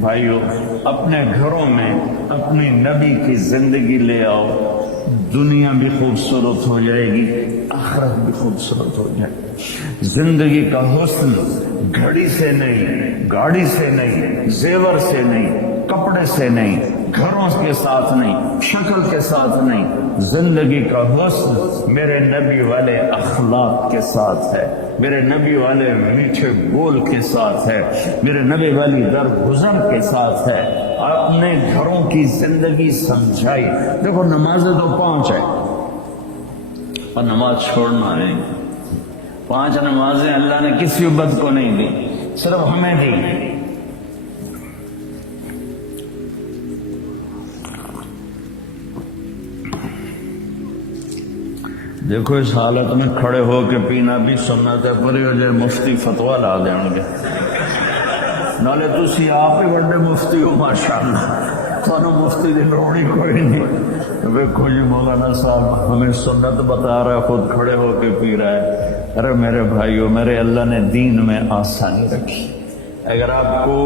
بھائیو، اپنے گھروں میں اپنی نبی کی زندگی لے آؤ، دنیا بھی خوبصورت ہو جائے گی، آخرت بھی خوبصورت ہو جائے گی. زندگی کا حسن گھڑی سے نہیں، گاڑی سے نہیں، زیور سے نہیں، کپڑے سے نہیں، گھروں کے ساتھ نہیں، شکل کے ساتھ نہیں. زندگی کا حسن میرے نبی والے اخلاق کے ساتھ ہے، میرے نبی والے میٹھے بول کے ساتھ ہے، میرے نبی والی درگزر کے ساتھ ہے. اپنے گھروں کی زندگی سمجھائی. دیکھو نمازیں تو 5 ہے اور نماز چھوڑنا ہے. 5 نمازیں اللہ نے کسی امت کو نہیں دی، صرف ہمیں دی. دیکھو اس حالت میں کھڑے ہو کے پینا بھی سنت ہے، پری ہو جائے مفتی فتویٰ لا دیں گے. نالے تسی آپ ہی بڑے مفتی ہو ماشاءاللہ، تو مفتی دی لوڑ ہی کوئی نہیں. دیکھو جی مولانا صاحب ہمیں سنت بتا رہا ہے، خود کھڑے ہو کے پی رہا ہے. ارے میرے بھائیو، میرے اللہ نے دین میں آسانی رکھی. اگر آپ کو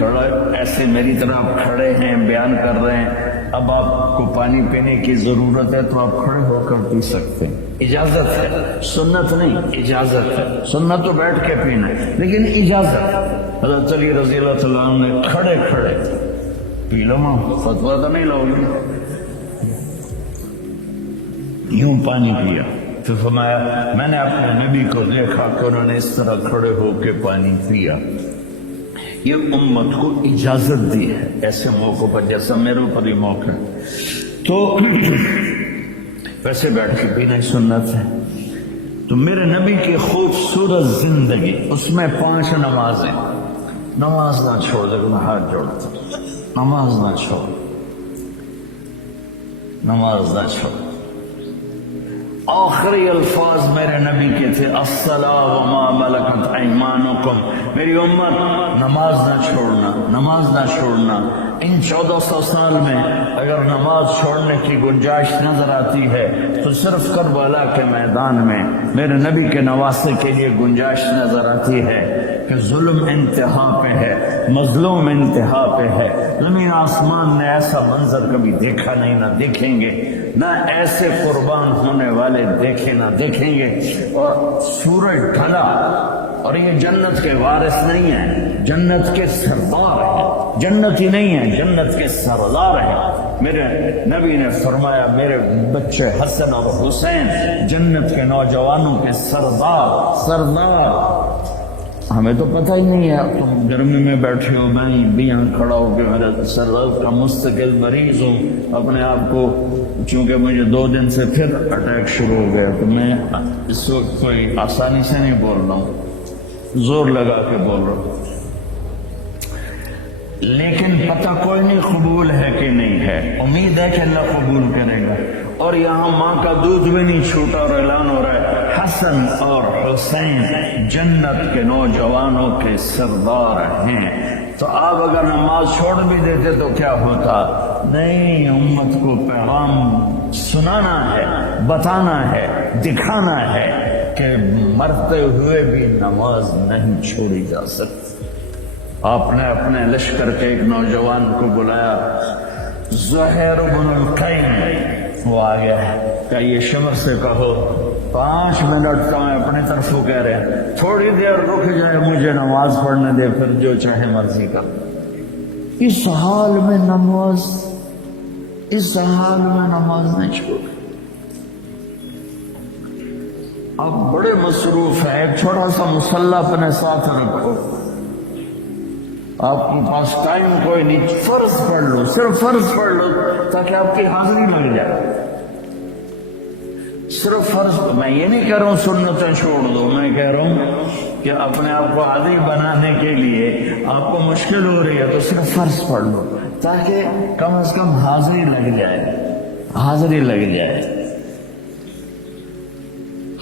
کھڑا ایسے میری طرح آپ کھڑے ہیں بیان کر رہے ہیں، اب آپ کو پانی پینے کی ضرورت ہے تو آپ کھڑے ہو کر پی سکتے ہیں، اجازت ہے، سنت نہیں اجازت ہے، سنت تو بیٹھ کے پینا ہے لیکن اجازت۔ حضرت علی رضی اللہ تعالیٰ عنہ نے کھڑے کھڑے پی لو، ماں فتویٰ تو نہیں لاؤ گی، یوں پانی پیا۔ تو فرمایا میں نے اپنے نبی کو دیکھا کہ انہوں نے اس طرح کھڑے ہو کے پانی پیا۔ یہ امت کو اجازت دی ہے ایسے موقع پر، جیسا میرے اوپر یہ موقع ہے تو ویسے بیٹھ کے پینا ہی سنت ہے۔ تو میرے نبی کی خوبصورت زندگی، اس میں 5 نمازیں، نماز نہ چھوڑ دے، ہاتھ جوڑتا، نماز نہ چھوڑ، نماز نہ چھوڑ۔ آخری الفاظ میرے نبی کے تھے الصلاۃ وما ملکت ایمانکم، میری امت نماز نہ چھوڑنا، نماز نہ چھوڑنا۔ ان 1400 سال میں اگر نماز چھوڑنے کی گنجائش نظر آتی ہے تو صرف کربلا کے میدان میں میرے نبی کے نواسے کے لیے گنجائش نظر آتی ہے کہ ظلم انتہا پہ ہے، مظلوم انتہا پہ ہے، زمین آسمان نے ایسا منظر کبھی دیکھا نہیں، نہ دیکھیں گے، نہ ایسے قربان ہونے والے دیکھے نہ دیکھیں گے۔ اور سورج ڈھلا اور یہ جنت کے وارث نہیں ہیں، جنت کے سردار ہیں، جنت ہی نہیں ہے جنت کے سردار ہیں۔ میرے نبی نے فرمایا میرے بچے حسن اور حسین جنت کے نوجوانوں کے سردار۔ ہمیں تو پتہ ہی نہیں ہے، تم گرمی میں بیٹھے ہو، میں بھی یہاں کھڑا ہو کہ میرے سر درد کا مستقل مریض ہوں، اپنے آپ کو، چونکہ مجھے 2 دن سے پھر اٹیک شروع ہو گیا تو میں اس وقت کوئی آسانی سے نہیں بول رہا ہوں، زور لگا کے بول رہا ہوں، لیکن پتہ کوئی نہیں قبول ہے کہ نہیں ہے، امید ہے کہ اللہ قبول کرے گا۔ اور یہاں ماں کا دودھ بھی نہیں چھوٹا اور اعلان ہو رہا ہے حسن اور حسین جنت کے نوجوانوں کے سردار ہیں۔ تو آپ اگر نماز چھوڑ بھی دیتے تو کیا ہوتا؟ نہیں، امت کو پیغام سنانا ہے، بتانا ہے، دکھانا ہے کہ مرتے ہوئے بھی نماز نہیں چھوڑی جا سکتی۔ آپ نے اپنے لشکر کے ایک نوجوان کو بلایا، زہیر بن القیم، وہ آ گیا کہ یہ شمر سے کہو 5 منٹ کا میں اپنی طرف کو کہہ رہے ہیں، تھوڑی دیر رک جائے، مجھے نماز پڑھنے دے، پھر جو چاہے مرضی کا۔ اس حال میں نماز نہیں چھوڑ۔ آپ بڑے مصروف ہیں، ایک چھوٹا سا مصلی اپنے ساتھ رکھو، آپ کے پاس ٹائم کوئی نہیں، فرض پڑھ لو، صرف فرض پڑھ لو تاکہ آپ کی حاضری لگ جائے، صرف فرض۔ میں یہ نہیں کہہ رہا ہوں سنتیں چھوڑ دو، میں کہہ رہا ہوں کہ اپنے آپ کو عادی بنانے کے لیے آپ کو مشکل ہو رہی ہے تو صرف فرض پڑھ لو تاکہ کم از کم حاضری لگ جائے۔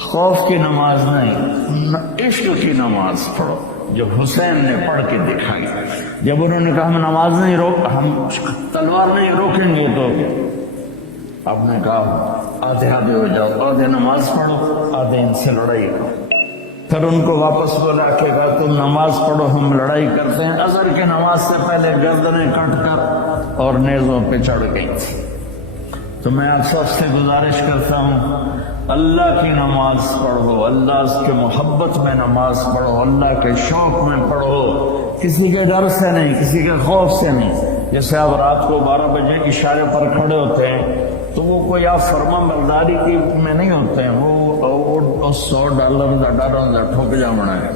خوف کی نماز نہیں، عشق کی نماز پڑھو جو حسین نے پڑھ کے دکھائی۔ جب انہوں نے کہا ہم تلوار نہیں روکیں گے تو آپ نے کہا آدھے ہو جاؤ، آدھے نماز پڑھو، آدھے ان سے لڑائی کرو۔ پھر ان کو واپس بلا کے کہا تم نماز پڑھو، ہم لڑائی کرتے ہیں۔ عصر کی نماز سے پہلے گردنیں کٹ کر اور نیزوں پہ چڑھ گئی تھی۔ تو میں آپ سب سے گزارش کرتا ہوں، اللہ کی نماز پڑھو، اللہ کے محبت میں نماز پڑھو، اللہ کے شوق میں پڑھو، کسی کے ڈر سے نہیں، کسی کے خوف سے نہیں۔ جیسے آپ رات کو 12 بجے اشارے پر کھڑے ہوتے ہیں تو وہ کوئی آپ فرما برداری کی میں نہیں ہوتے ہیں، وہ $100 کا ڈر ہوتا ہے ٹھوک جا بنا ہے۔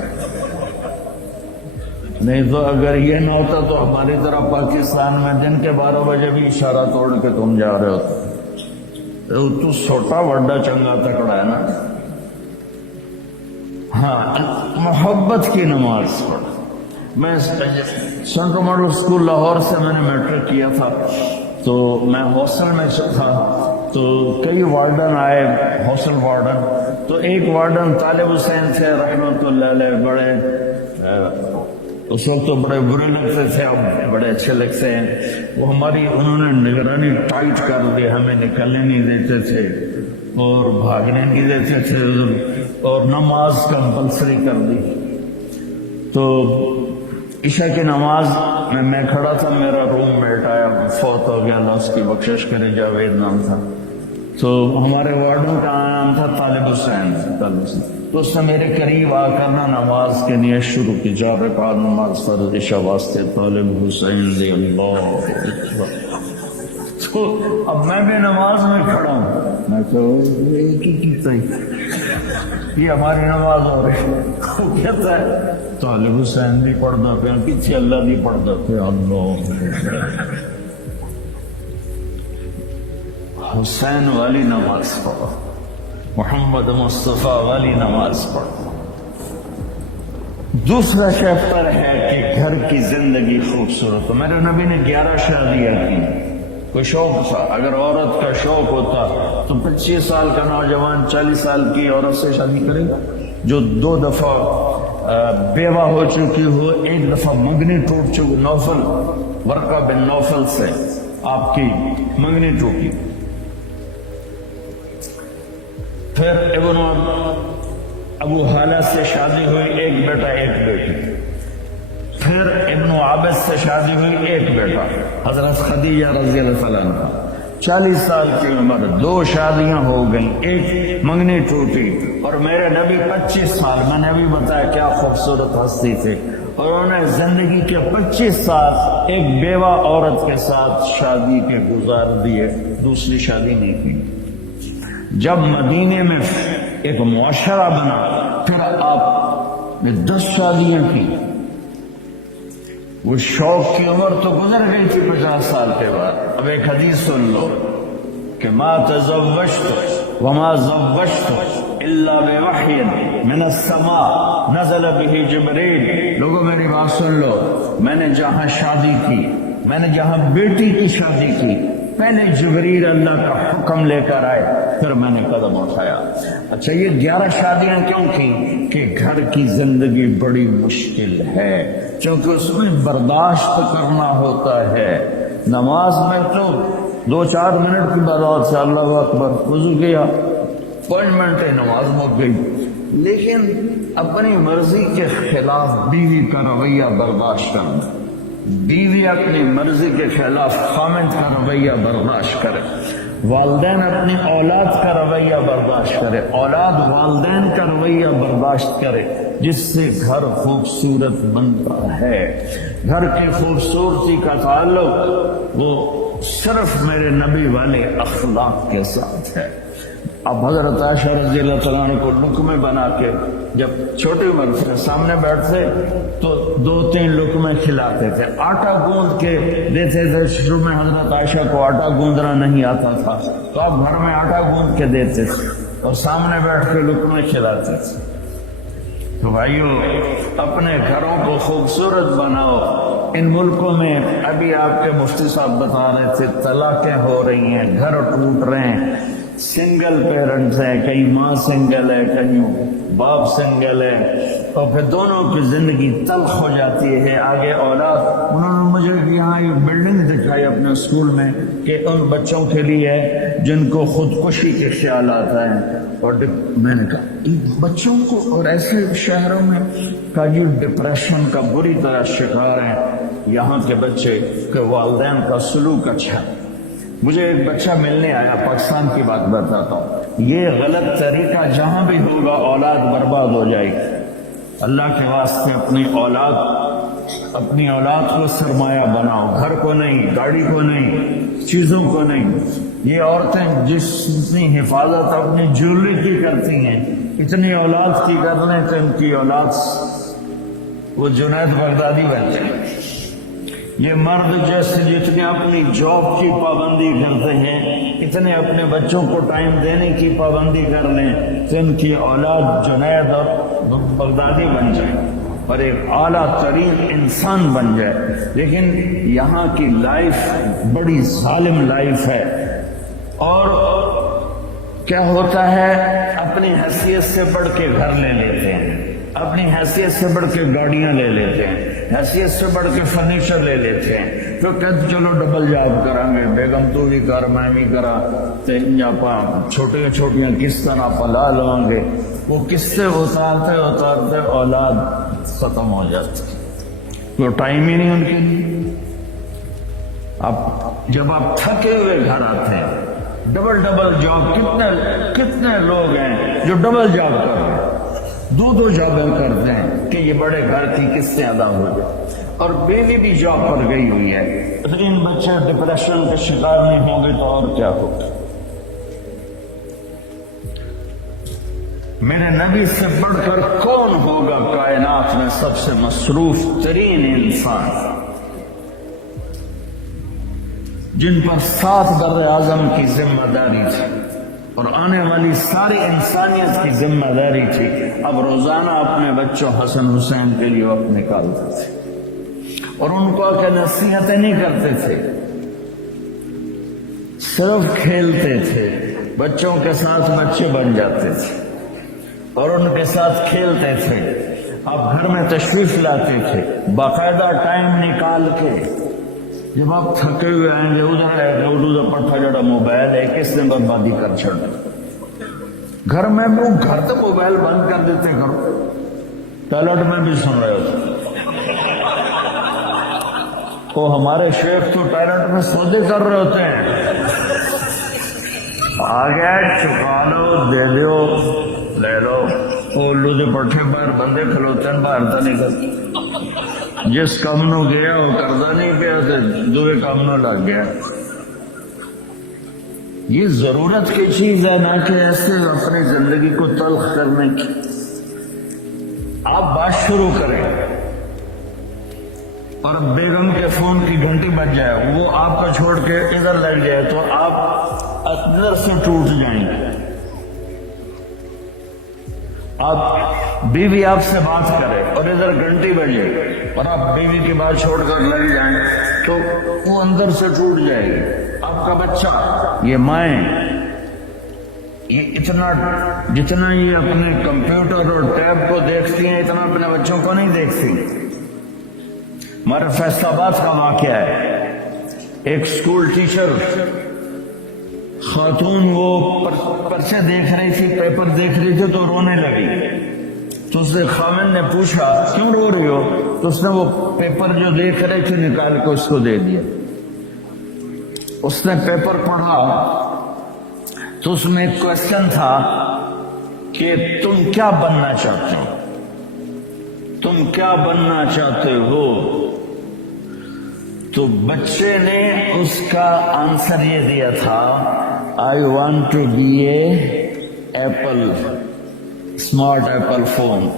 نہیں تو اگر یہ نہ ہوتا تو ہماری طرح پاکستان میں دن کے 12 بجے بھی اشارہ توڑ کے تم جا رہے ہوتے۔ تو چھوٹا بڑا چنگا تکڑا ہے نا۔ ہاں، محبت کی نماز پڑھ۔ میں سینٹرل ماڈل اسکول لاہور سے میں نے میٹرک کیا تھا، تو میں ہاسٹل میں تھا، تو کئی وارڈن آئے، ہاسٹل وارڈن، تو ایک وارڈن طالب حسین تھے رحمۃ اللہ علیہ، بڑے اس وقت تو بڑے برے لگتے تھے، اب بڑے اچھے لگتے ہیں۔ وہ انہوں نے نگرانی ٹائٹ کر دی، ہمیں نکلنے نہیں دیتے تھے اور بھاگنے نہیں دیتے تھے، اور نماز کمپلسری کر دی۔ تو عشاء کی نماز میں کھڑا تھا، میرا روم میٹ آیا، فوت ہو گیا، اللہ اس کی بخشش کرے، جاوید نام تھا، تو ہمارے وارڈن کا نام تھا طالب حسین، تو اس نے میرے قریب آ کر نا نماز کے نیت شروع کی، 4 رکعت نماز فرض عشاء واسطے طالب حسین رضی اللہ اکبر۔ تو اب میں بھی نماز میں کھڑا ہوں، میں تو یہ ہماری نماز ہو رہی ہے، وہ کہتا ہے طالب حسین بھی پڑھتا پہ، پیچھے اللہ بھی پڑھتا پہ، اللہ حسین والی نماز پڑھو، محمد مصطفیٰ والی نماز پڑھو۔ دوسرا چیپٹر ہے کہ گھر کی زندگی خوبصورت ہو۔ میرے نبی نے 11 شادیاں کی، کوئی شوق تھا، اگر عورت کا شوق ہوتا تو 25 سال کا نوجوان 40 سال کی عورت سے شادی کرے گا؟ جو 2 دفعہ بیوہ ہو چکی ہو، 1 دفعہ منگنی ٹوٹ چکی، نوفل ورقہ بن نوفل سے آپ کی منگنی ٹوٹی، پھر ابن ابو حالہ سے شادی ہوئی، 1 بیٹا 1 بیٹی، پھر ابن عابد سے شادی ہوئی، 1 بیٹا حضرت خدیجہ رضی اللہ عنہ، 40 سال کی عمر، 2 شادیاں ہو گئیں، 1 منگنی ٹوٹی، اور میرے نبی 25 سال، میں نے ابھی بتایا کیا خوبصورت ہستی تھی، اور انہوں نے زندگی کے 25 سال ایک بیوہ عورت کے ساتھ شادی کے گزار دیے، دوسری شادی نہیں کی۔ جب مدینے میں ایک معاشرہ بنا، پھر آپ نے 10 شادیاں کی۔ وہ شوق کی عمر تو گزر گئی تھی 50 سال کے بعد۔ اب ایک حدیث سن لو کہ ما تزوجت وما زوجت الا بوحی من السماء نزل به جبریل۔ لوگوں میری بات سن لو، میں نے جہاں شادی کی، میں نے جہاں بیٹی کی شادی کی، پہلے جبریل اللہ کا حکم لے کر آئے، پھر میں نے قدم اٹھایا۔ اچھا، یہ 11 شادیاں کیوں کی؟ کہ گھر کی زندگی بڑی مشکل ہے، کیونکہ اس میں برداشت کرنا ہوتا ہے۔ نماز میں تو 2-4 منٹ کی بات سے اللہ اکبر، وضو کیا، 5 منٹ نماز مک گئی، لیکن اپنی مرضی کے خلاف بیوی کا رویہ برداشت کرنا، بیوی اپنی مرضی کے خلاف خامد کا رویہ برداشت کرے، والدین اپنی اولاد کا رویہ برداشت کرے، اولاد والدین کا رویہ برداشت کرے، جس سے گھر خوبصورت بنتا ہے۔ گھر کی خوبصورتی کا تعلق وہ صرف میرے نبی والے اخلاق کے ساتھ ہے۔ اب حضرت عائشہ رضی اللہ تعالیٰ عنہ کو لقمے بنا کے جب چھوٹی عمر سے سامنے بیٹھتے تو 2-3 لقمے کھلاتے تھے، آٹا گوندھ کے دیتے تھے۔ شروع میں حضرت عائشہ کو آٹا گوندنا نہیں آتا تھا، تو آپ گھر میں آٹا گوندھ کے دیتے تھے اور سامنے بیٹھ کے لقمے کھلاتے تھے۔ تو بھائیو، اپنے گھروں کو خوبصورت بناؤ۔ ان ملکوں میں ابھی آپ کے مفتی صاحب بتا رہے تھے طلاقیں ہو رہی ہیں، گھر ٹوٹ رہے ہیں، سنگل پیرنٹس ہیں، کہیں ماں سنگل ہے، کہیں باپ سنگل ہے، اور پھر دونوں کی زندگی تلخ ہو جاتی ہے۔ آگے اولاد، انہوں نے مجھے یہاں ایک بلڈنگ دکھائی اپنے اسکول میں کہ ان بچوں کے لیے جن کو خودکشی کے خیالات ہیں، اور میں نے کہا بچوں کو، اور ایسے شہروں میں کا جو ڈپریشن کا بری طرح شکار ہیں یہاں کے بچے کہ والدین کا سلوک اچھا ہے۔ مجھے ایک بچہ ملنے آیا، پاکستان کی بات بتاتا ہوں، یہ غلط طریقہ جہاں بھی ہوگا اولاد برباد ہو جائے گی۔ اللہ کے واسطے اپنی اولاد کو سرمایہ بناؤ، گھر کو نہیں، گاڑی کو نہیں، چیزوں کو نہیں۔ یہ عورتیں جتنی حفاظت اپنی جیولری کی کرتی ہیں، اتنی اولاد کی کر لیں تو ان کی اولاد وہ جنید بغدادی بن جائے۔ یہ مرد جیسے جتنے اپنی جاب کی پابندی کرتے ہیں، اتنے اپنے بچوں کو ٹائم دینے کی پابندی کر لیں تو ان کی اولاد جنید اور بغدادی بن جائے اور ایک اعلیٰ ترین انسان بن جائے۔ لیکن یہاں کی لائف بڑی ظالم لائف ہے، اور کیا ہوتا ہے، اپنی حیثیت سے بڑھ کے گھر لے لیتے ہیں، اپنی حیثیت سے بڑھ کے گاڑیاں لے لیتے ہیں، حیثیت سے بڑھ کے فرنیچر لے لیتے ہیں، تو کہتے چلو ڈبل جاب کریں گے، بیگم تو بھی کر میں بھی کرا، چھوٹیاں چھوٹیاں کس طرح پلا لیں گے۔ وہ قصے اتارتے اتارتے اولاد ختم ہو جاتی۔ تو ٹائم ہی نہیں ان کے لیے. اب جب آپ تھکے ہوئے گھر آتے ہیں، ڈبل جاب، کتنے لوگ ہیں جو ڈبل جاب کر رہے ہیں، دو جابیں کرتے ہیں کہ یہ بڑے گھر کی قسطیں ادا ہو جائے، اور بیوی بھی جاب پر گئی ہوئی ہے. لیکن بچے ڈپریشن کا شکار نہیں ہوں گے تو اور کیا ہوگا؟ میرے نبی سے بڑھ کر کون ہوگا کائنات میں سب سے مصروف ترین انسان، جن پر 7 بر اعظم کی ذمہ داری تھی اور آنے والی ساری انسانیت کی ذمہ داری تھی. اب روزانہ اپنے بچوں حسن حسین کے لیے وقت نکالتے تھے اور ان کو کہ نصیحتیں نہیں کرتے تھے، صرف کھیلتے تھے. بچوں کے ساتھ بچے بن جاتے تھے اور ان کے ساتھ کھیلتے تھے. آپ گھر میں تشریف لاتے تھے باقاعدہ ٹائم نکال کے. جب آپ تھکے ہوئے آئیں گے ادھر پٹھا جڑا موبائل ہے کس نے بربادی کر چھڑا. گھر میں بھی گھر تو موبائل بند کر دیتے، گھر ٹوائلٹ میں بھی سن رہے ہوتے. وہ ہمارے شیخ تو ٹوائلٹ میں سودے کر رہے ہوتے ہیں. آ گیا چکا لو، دے دو، لے لو. الو دے پٹھے باہر بندے کھلوتے ہیں، باہر تو نکل. جس کام نو گیا وہ کردا نہیں پیا تو دوے کام نو لگ گیا. یہ ضرورت کی چیز ہے، نہ کہ ایسے اپنی زندگی کو تلخ کرنے کی. آپ بات شروع کریں اور بیگم کے فون کی گھنٹی بج جائے، وہ آپ کو چھوڑ کے ادھر لگ جائے تو آپ ادھر سے ٹوٹ جائیں گے. آپ بیوی آپ سے بات کرے اور ادھر گھنٹی بجے اور آپ بیوی کی بات چھوڑ کر لگ جائیں تو وہ اندر سے ٹوٹ جائے گی. آپ کا بچہ، یہ مائیں، یہ اتنا جتنا یہ اپنے کمپیوٹر اور ٹیب کو دیکھتی ہیں اتنا اپنے بچوں کو نہیں دیکھتی. ہمارے فیصل آباد کا واقعہ ہے. ایک اسکول ٹیچر خاتون وہ پرچے دیکھ رہی تھی، پیپر دیکھ رہی تھی تو رونے لگی. تو اس نے خامن نے پوچھا کیوں رو رہی ہو؟ تو اس نے وہ پیپر جو دیکھ رہے تھے نکال کے اس کو دے دیا. اس نے پیپر پڑھا تو اس میں ایک کوشچن تھا کہ تم کیا بننا چاہتے ہو، تم کیا بننا چاہتے ہو؟ تو بچے نے اس کا آنسر یہ دیا تھا، I want to be a Apple, smart Apple phone.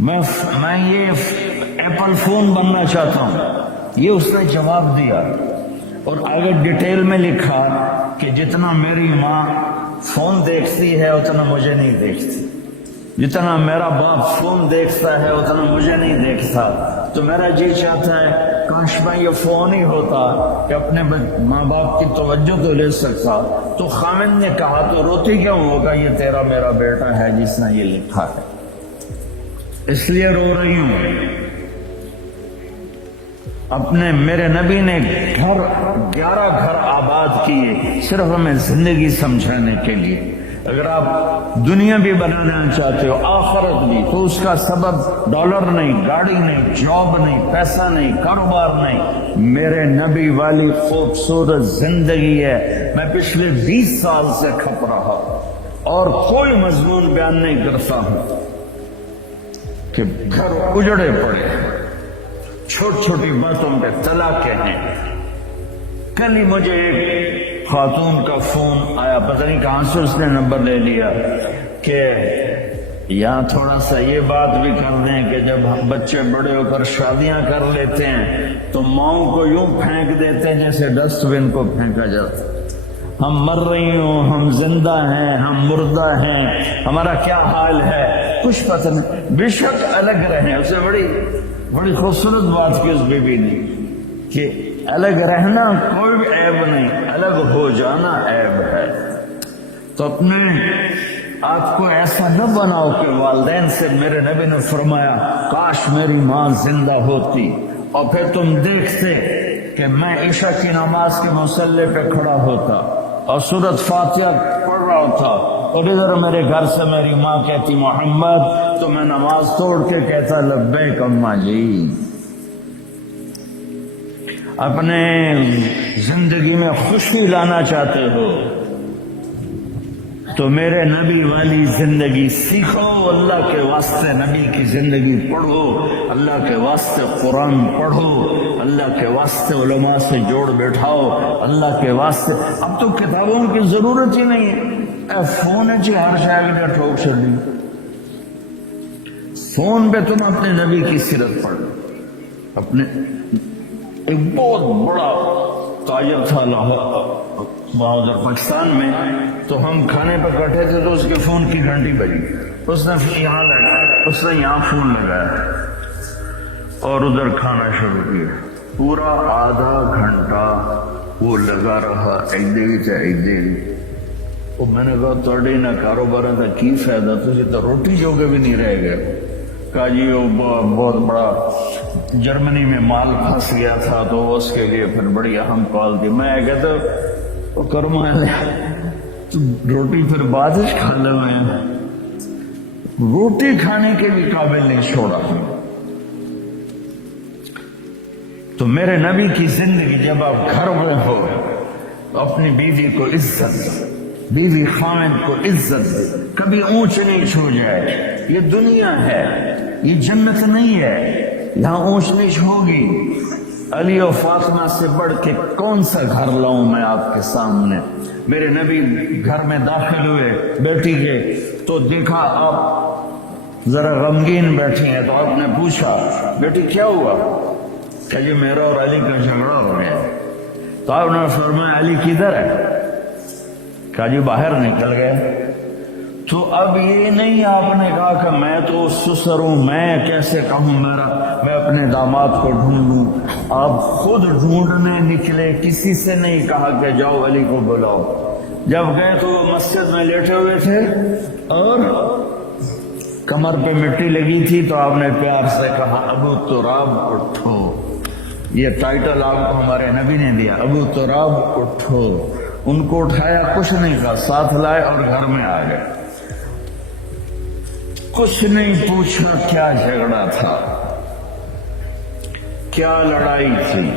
میں یہ ایپل فون بننا چاہتا ہوں. یہ اس نے جواب دیا اور آگے ڈیٹیل میں لکھا کہ جتنا میری ماں فون دیکھتی ہے اتنا مجھے نہیں دیکھتی، جتنا میرا باپ فون دیکھتا ہے اتنا مجھے نہیں دیکھتا. تو میرا جی چاہتا ہے کاش میں یہ فون ہی ہوتا کہ اپنے ماں باپ کی توجہ تو لے سکتا. تو خامن نے کہا تو روتی کیوں ہوگا، یہ تیرا میرا بیٹا ہے جس نے یہ لکھا ہے، اس لیے رو رہی ہوں. اپنے میرے نبی نے 11 گھر آباد کیے صرف ہمیں زندگی سمجھانے کے لیے. اگر آپ دنیا بھی بنانا چاہتے ہو آخرت بھی، تو اس کا سبب ڈالر نہیں، گاڑی نہیں، جاب نہیں، پیسہ نہیں، کاروبار نہیں، میرے نبی والی خوبصورت زندگی ہے. میں پچھلے 20 سال سے کھپ رہا اور کوئی مضمون بیان نہیں کرتا ہوں کہ گھر اجڑے پڑے، چھوٹی چھوٹی باتوں پہ طلاقیں ہیں. کل ہی مجھے ایک خاتون کا فون آیا، پتہ نہیں کہاں سے اس نے نمبر لے لیا، کہ یہاں تھوڑا سا یہ بات بھی کر دیں کہ جب بچے بڑے ہو کر شادیاں کر لیتے ہیں تو ماؤں کو یوں پھینک دیتے ہیں جیسے ڈسٹ بن کو پھینکا جاتا. ہم مر رہی ہوں، ہم زندہ ہیں، ہم مردہ ہیں، ہمارا کیا حال ہے کچھ پتہ نہیں. بے شک الگ رہیں. اسے بڑی خوبصورت بات کی اس بیوی نے کہ الگ رہنا کوئی بھی عیب نہیں، الگ ہو جانا عیب ہے. تو اپنے آپ کو ایسا نہ بناؤ کہ والدین سے، میرے نبی نے فرمایا کاش میری ماں زندہ ہوتی اور پھر تم دیکھتے کہ میں عشاء کی نماز کے مصلی پہ کھڑا ہوتا اور سورۃ فاتحہ پڑھ رہا ہوتا اور ادھر میرے گھر سے میری ماں کہتی محمد، تو میں نماز توڑ کے کہتا لبیک اماں جی۔ اپنے زندگی میں خوشی لانا چاہتے ہو تو میرے نبی والی زندگی سیکھو، اللہ کے واسطے نبی کی زندگی پڑھو، اللہ کے واسطے قرآن پڑھو، اللہ کے واسطے علماء سے جوڑ بیٹھاؤ، اللہ کے واسطے۔ اب تو کتابوں کی ضرورت ہی نہیں ہے، فون ہے جی، ہر شاید کا ٹھوک چلی، فون پہ تم اپنے نبی کی سیرت پڑھ لو۔ اپنے ایک بہت بڑا تاجر تھا وہاں ادھر پاکستان میں، تو ہم کھانے پہ بیٹھے تھے تو اس کے فون کی گھنٹی بجی، اس نے یہاں لگایا، اس نے یہاں فون لگایا اور ادھر کھانا شروع کیا۔ پورا آدھا گھنٹہ وہ لگا رہا، ایدے بھی تھے ایدے بھی۔ وہ میں نے کہا تھوڑے نہ کاروبار کا کی فائدہ، تجھے تو روٹی جوگے بھی نہیں رہ گئے۔ کہا جی وہ بہت بڑا جرمنی میں مال پھنس گیا تھا تو اس کے لیے پھر بڑی اہم کال تھی۔ میں کہتا وہ کرم تو روٹی پھر بعد کھا لے، میں روٹی کھانے کے بھی قابل نہیں چھوڑا۔ تو میرے نبی کی زندگی، جب آپ گھر میں ہو تو اپنی بیوی کو عزت، بیوی خاوند کو عزت، کبھی اونچ نیچ ہو جائے۔ یہ دنیا ہے، یہ جنت نہیں ہے، یہاں اونچ نیچ ہوگی۔ علی و فاطمہ سے بڑھ کے کون سا گھر لاؤں میں آپ کے سامنے؟ میرے نبی گھر میں داخل ہوئے بیٹی کے تو دیکھا آپ ذرا غمگین بیٹھے ہیں، تو آپ نے پوچھا بیٹی کیا ہوا؟ کہ جی میرا اور علی کا جھگڑا ہو گیا۔ تو آپ نے فرمایا علی کدھر ہے؟ کہا جی باہر نکل گئے۔ تو اب یہ نہیں آپ نے کہا کہ میں تو سسر ہوں، میں کیسے کہوں میں اپنے داماد کو ڈھونڈوں۔ آپ خود ڈھونڈنے نکلے، کسی سے نہیں کہا کہ جاؤ علی کو بلاؤ۔ جب گئے تو وہ مسجد میں لیٹے ہوئے تھے اور کمر پہ مٹی لگی تھی، تو آپ نے پیار سے کہا ابو تراب اٹھو۔ یہ ٹائٹل آپ کو ہمارے نبی نے دیا، ابو تراب اٹھو۔ ان کو اٹھایا، کچھ نہیں کہا، ساتھ لائے اور گھر میں آ گئے۔ کچھ نہیں پوچھا کیا جھگڑا تھا، کیا لڑائی تھی۔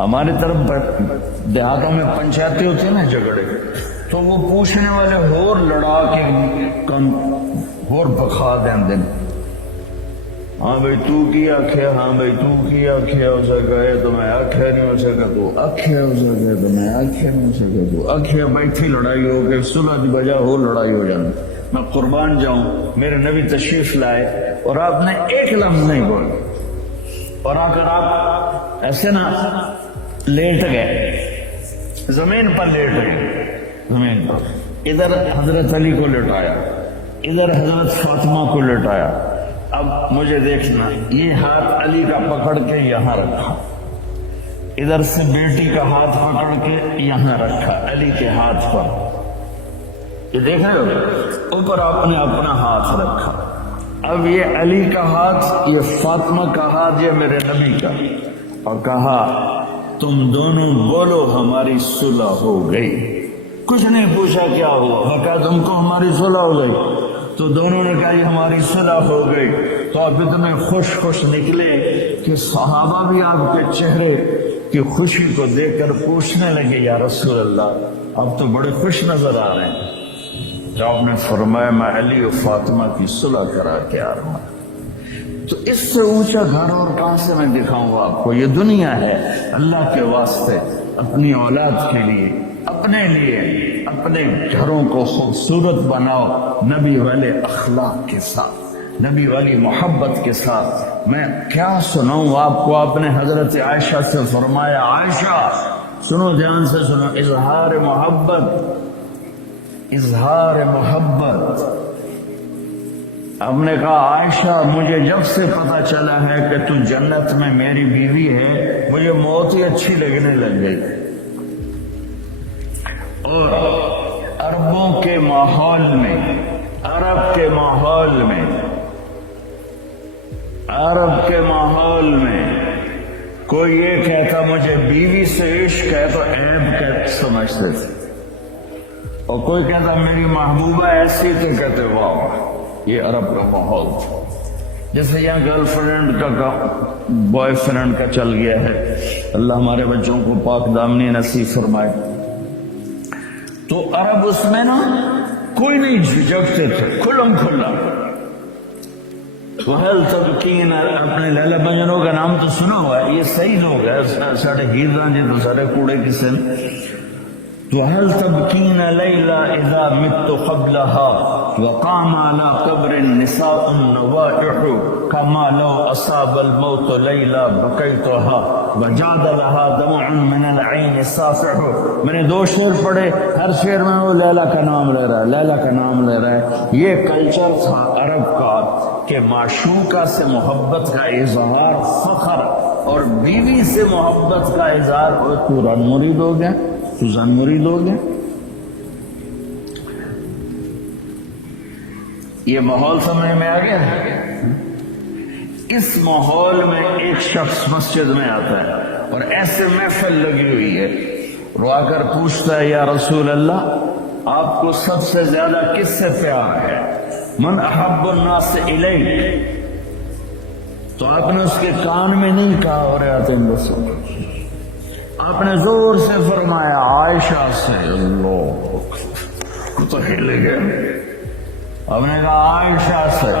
ہماری طرف دیہاتوں میں پنچایتیں ہوتی ہیں نا جھگڑے، تو وہ پوچھنے والے ہور لڑا کے ہور بخا دیں، ہاں بھائی تو کی آکھیا، ہاں بھائی تو کی آکھیا ہو سکے تو میں آکھیا نہیں ہو سکا، تو آکھیا ہو سکے تو میں آکھیا نہیں ہو سکا، تو آکھیا بیٹھی لڑائی ہو کے صلح دی بجا ہو لڑائی ہو جانا۔ میں قربان جاؤں، میرے نبی تشریف لائے اور آپ نے ایک لفظ نہیں بولا، اور آ کر آپ ایسے نا لیٹ گئے، زمین پر لیٹ گئے، زمین پر۔ ادھر حضرت علی کو لٹایا، ادھر حضرت فاطمہ کو لٹایا۔ اب مجھے دیکھنا، یہ ہاتھ علی کا پکڑ کے یہاں رکھا، ادھر سے بیٹی کا ہاتھ پکڑ کے یہاں رکھا علی کے ہاتھ پر، یہ دیکھ رہے ہو، اوپر آپ نے اپنا ہاتھ رکھا۔ اب یہ علی کا ہاتھ، یہ فاطمہ کا ہاتھ، یہ میرے نبی کا، اور کہا تم دونوں بولو ہماری صلح ہو گئی۔ کچھ نہیں پوچھا کیا ہوا، میں کہا تم کو ہماری صلح ہو گئی؟ تو دونوں نے کہا یہ ہماری صلح ہو گئی۔ تو آپ اتنے خوش نکلے کہ صحابہ بھی آپ کے چہرے کی خوشی کو دیکھ کر پوچھنے لگے یا رسول اللہ آپ تو بڑے خوش نظر آ رہے ہیں۔ جو آپ نے فرمایا میں علی و فاطمہ کی صلح کرا کے آ رہا ہوں۔ تو اس سے اونچا گھر اور کہاں سے میں دکھاؤں گا آپ کو؟ یہ دنیا ہے، اللہ کے واسطے، اپنی اولاد کے لیے، اپنے لیے، اپنے گھروں کو خوبصورت بناؤ نبی والے اخلاق کے ساتھ، نبی والی محبت کے ساتھ۔ میں کیا سناؤں آپ کو؟ آپ نے حضرت عائشہ سے فرمایا، عائشہ سنو، دھیان سے سنو، اظہار محبت، اظہار محبت۔ ہم نے کہا عائشہ مجھے جب سے پتا چلا ہے کہ تو جنت میں میری بیوی ہے، مجھے موت ہی اچھی لگنے لگ گئی۔ اور عربوں کے ماحول میں، عرب کے ماحول میں، عرب کے ماحول میں کوئی یہ کہتا مجھے بیوی سے عشق ہے تو عیب سمجھتے تھے، اور کوئی کہتا میری محبوبہ ایسی تو کہتے واہ یہ عرب کا ماحول تھا. جیسے یہاں گرل فرینڈ کا بوائے فرینڈ کا چل گیا ہے. اللہ ہمارے بچوں کو پاک دامنی نصیب فرمائے. تو عرب اس میں نا کوئی نہیں جھجکتے تھے, کھلم کھلا. وہل تبکین, اپنے لیلا مجنوں کا نام تو سنا ہوا ہے, یہ صحیح لوگ ہیں سارے ہیران جی تو سارے کوڑے قسم. وهل تبكين ليلى إذا مت قبلها وقام على قبر النساء النوائح كما لو أصاب الموت ليلى بكيتها وجاد لها دمع من العين صافح. میں نے 2 شعر پڑھے, ہر شعر میں وہ لیلا کا نام لے رہا ہے, لیلا کا نام لے رہا ہے. یہ کلچر تھا عرب کا کہ معشوقہ سے محبت کا اظہار فخر, اور بیوی سے محبت کا اظہار. تو رن مرید ہو گیا, تو زن مرید ہو گیا. یہ ماحول سمجھ میں آ گیا. اس ماحول میں ایک شخص مسجد میں آتا ہے اور ایسے محفل لگی ہوئی ہے, رو آ کر پوچھتا ہے یا رسول اللہ آپ کو سب سے زیادہ کس سے پیار ہے؟ من احب الناس الیک. تو آپ نے اس کے کان میں نہیں کہا اور آتے ہیں بس, آپ نے زور سے فرمایا عائشہ سے. اللہ تو ہل گیا. آپ نے کہا عائشہ سے.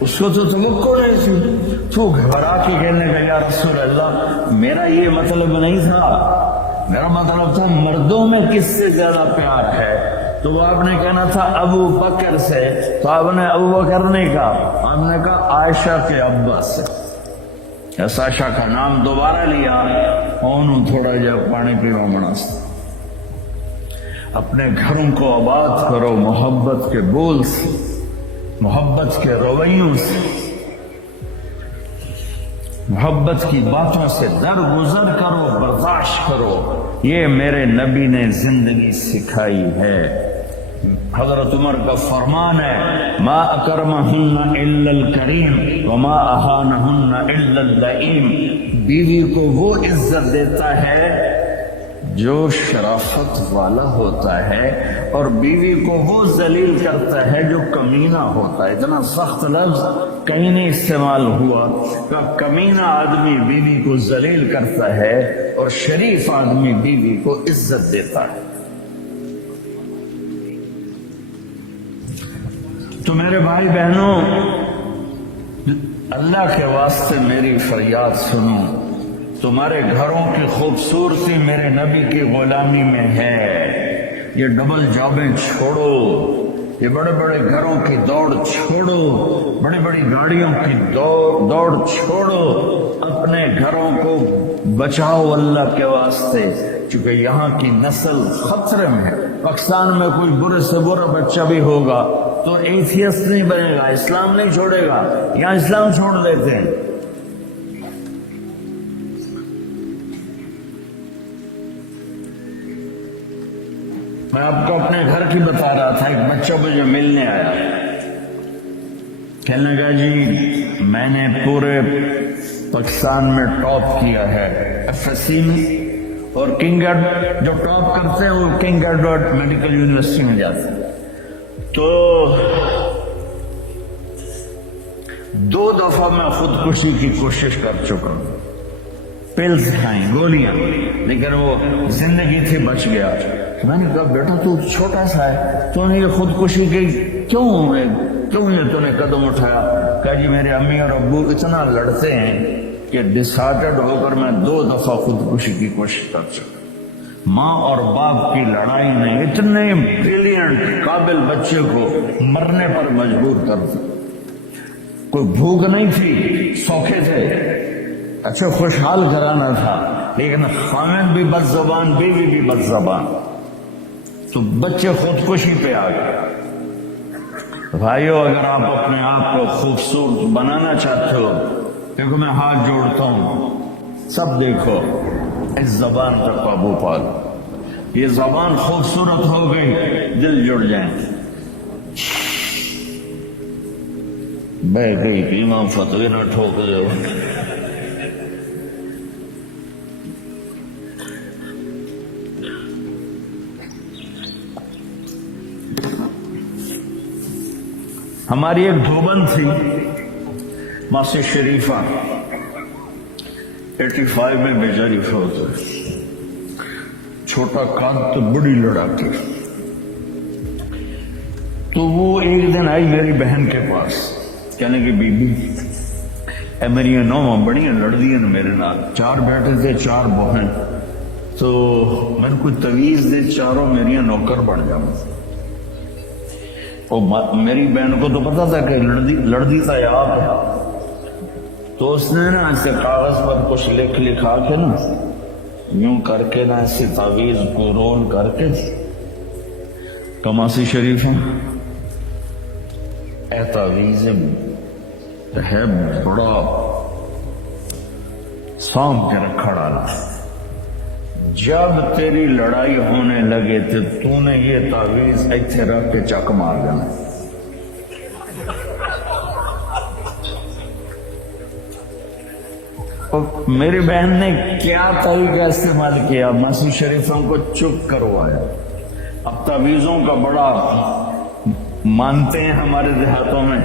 اس کو تو توقع نہیں تھی, تو گھبرا کے کہنے کا یا رسول اللہ میرا یہ مطلب نہیں تھا, میرا مطلب تھا مردوں میں کس سے زیادہ پیار ہے. تو وہ آپ نے کہنا تھا ابو بکر سے, تو آپ نے ابو بکر نہیں کہا, آپ نے کہا عائشہ کے ابا سے. عائشہ کا نام دوبارہ لیا, انہوں تھوڑا جا پانی پیو بنا. اپنے گھروں کو آباد کرو محبت کے بول سے, محبت کے رویوں سے, محبت کی باتوں سے درگزر کرو, برداشت کرو. یہ میرے نبی نے زندگی سکھائی ہے. حضرت عمر کا فرمان ہے ما اکرمہن الا الکریم وما اہانہن الا اللئیم. بیوی کو وہ عزت دیتا ہے جو شرافت والا ہوتا ہے, اور بیوی کو وہ ذلیل کرتا ہے جو کمینہ ہوتا ہے. اتنا سخت لفظ کہیں نہیں استعمال ہوا کہ کمینہ آدمی بیوی کو ذلیل کرتا ہے اور شریف آدمی بیوی کو عزت دیتا ہے. تو میرے بھائی بہنوں, اللہ کے واسطے میری فریاد سنو. تمہارے گھروں کی خوبصورتی میرے نبی کی غلامی میں ہے. یہ ڈبل جابیں چھوڑو, یہ بڑے بڑے گھروں کی دوڑ چھوڑو, بڑی بڑی گاڑیوں کی دوڑ چھوڑو. اپنے گھروں کو بچاؤ اللہ کے واسطے, چونکہ یہاں کی نسل خطرے میں ہے. پاکستان میں کوئی برے سے برا بچہ بھی ہوگا تو ایتھیسٹ نہیں بنے گا, اسلام نہیں چھوڑے گا. یہاں اسلام چھوڑ دیتے ہیں. میں آپ کو اپنے گھر کی بتا رہا تھا. ایک بچہ مجھے ملنے آیا, کہنے لگا جی میں نے پورے پاکستان میں ٹاپ کیا ہے ایف ایس سی میں, اور کنگ ایڈورڈ جو ٹاپ کرتے ہیں وہ کنگ ایڈورڈ میڈیکل یونیورسٹی میں جاتے ہیں. تو 2 دفعہ میں خودکشی کی کوشش کر چکا ہوں. پلز کھائیں, گولیاں, لیکن وہ زندگی تھی بچ گیا. میں نے کہا بیٹا تو چھوٹا سا ہے, تو نے یہ خودکشی کی کیوں یہ تو نے قدم اٹھایا؟ کہا جی میرے امی اور ابو اتنا لڑتے ہیں کہ ڈسہارٹڈ ہو کر میں 2 دفعہ خودکشی کی کوشش کر چکا. ماں اور باپ کی لڑائی نے اتنے بریلینٹ قابل بچے کو مرنے پر مجبور کر دیا. کوئی بھوک نہیں تھی, سوکھے تھے, اچھا خوشحال گھرانہ تھا, لیکن خامن بھی بد زبان, بیوی بھی بد زبان, تو بچے خودکشی پہ آ گئے. بھائیو اگر آپ اپنے آپ کو خوبصورت بنانا چاہتے ہو, دیکھو میں ہاتھ جوڑتا ہوں, سب دیکھو اس زبان پر قابو پالو. یہ زبان خوبصورت ہو گئی, دل جڑ جائیں. بہ گئی کہ امام فتوی نہ ٹھوک دے. ہماری ایک دھوبن تھی ماسی شریفہ، 85 میں بیچاری فوت ہوئی، چھوٹا کان تو بڑی لڑاکی۔ تو وہ ایک دن آئی میری بہن کے پاس، کہنے کی بی بی اے میری نوواں بڑی لڑدی ہیں میرے نال، 4 بیٹے تھے 4 بہن، تو میں نے کوئی تویز دے چاروں میری نوکر بن جاؤں۔ اور میری بہن کو تو پتا تھا کہ لڑدی تھا آپ ہے، تو اس نے نا ایسے کاغذ پر کچھ لکھا کے نا یوں کر کے نا ایسے تعویذ کو رول کر کے کماسی شریفہ اے تعویذ ہے بڑا سانپ کے رکھا ڈالا، جب تیری لڑائی ہونے لگے تو نے یہ تعویذ ایتھے رکھ کے چک مار دینا۔ میری بہن نے کیا طریقہ استعمال کیا، ماسی شریفوں کو چپ کروایا۔ اب تعویذوں کا بڑا مانتے ہیں ہمارے دیہاتوں میں،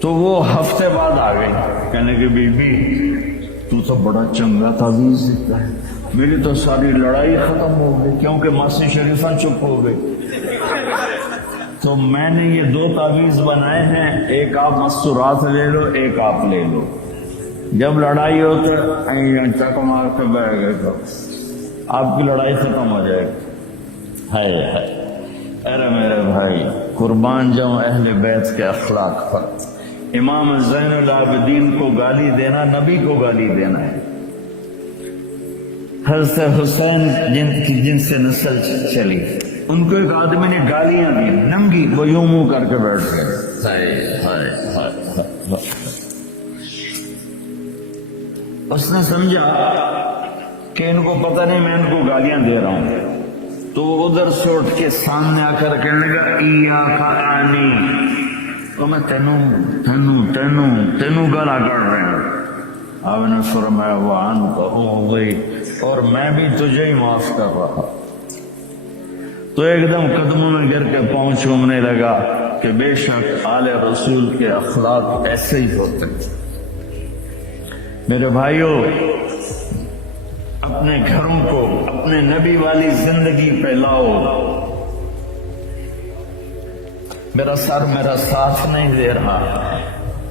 تو وہ ہفتے بعد آ گئی، کہنے کہ بی بی تو بڑا چنگا تعویذ دیتا ہے، میری تو ساری لڑائی ختم ہو گئی کیونکہ ماسی شریفہ چپ ہو گئی۔ تو میں نے یہ 2 تعویذ بنائے ہیں، ایک آپ مستورات لے لو، ایک آپ لے لو، جب لڑائی ہو تو چک مار کے بیٹھ گئے تو آپ کی لڑائی ختم ہو جائے گی۔ ہائے ارے میرے بھائی، قربان جاؤں اہل بیت کے اخلاق پر۔ امام زین العابدین کو گالی دینا نبی کو گالی دینا ہے۔ حضرت حسین جن سے نسل چلی، ان کو ایک آدمی نے گالیاں دی ننگی، وہ یوں منہ کر کے بیٹھ گئے۔ اس نے سمجھا کہ ان کو پتہ نہیں میں ان کو گالیاں دے رہا ہوں، تو وہ ادھر سے اٹھ کے سامنے آ کر کہنے لگا ایاک انی، تو میں تینوں گالا کر رہے ہیں۔ آپ نے فرمایا وعنک ارضیت، اور میں بھی تجھے ہی معاف کر رہا۔ تو ایک دم قدموں میں گر کے پاؤں چومنے لگا کہ بے شک آل رسول کے اخلاق ایسے ہی ہوتے ہیں۔ میرے بھائیوں، اپنے گھروں کو اپنے نبی والی زندگی پہ لاؤ۔ میرا سر میرا ساتھ نہیں دے رہا،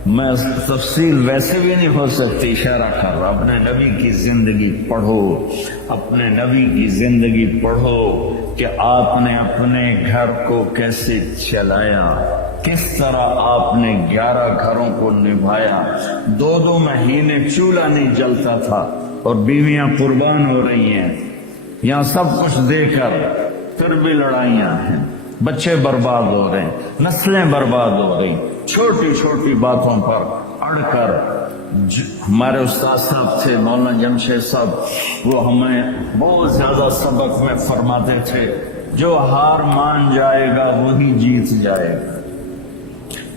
میں تفصیل ویسے بھی نہیں ہو سکتی، اشارہ کر رہا۔ اپنے نبی کی زندگی پڑھو، اپنے نبی کی زندگی پڑھو کہ آپ نے اپنے گھر کو کیسے چلایا، کس طرح آپ نے 11 گھروں کو نبھایا، 2 مہینے چولہا نہیں جلتا تھا اور بیویاں قربان ہو رہی ہیں، یہاں سب کچھ دے کر پھر بھی لڑائیاں ہیں، بچے برباد ہو رہے ہیں، نسلیں برباد ہو رہی، چھوٹی چھوٹی باتوں پر اڑ کر۔ ہمارے استاد صاحب تھے مولانا جمشید صاحب، وہ ہمیں بہت زیادہ سبق میں فرماتے تھے، جو ہار مان جائے گا وہی جیت جائے گا۔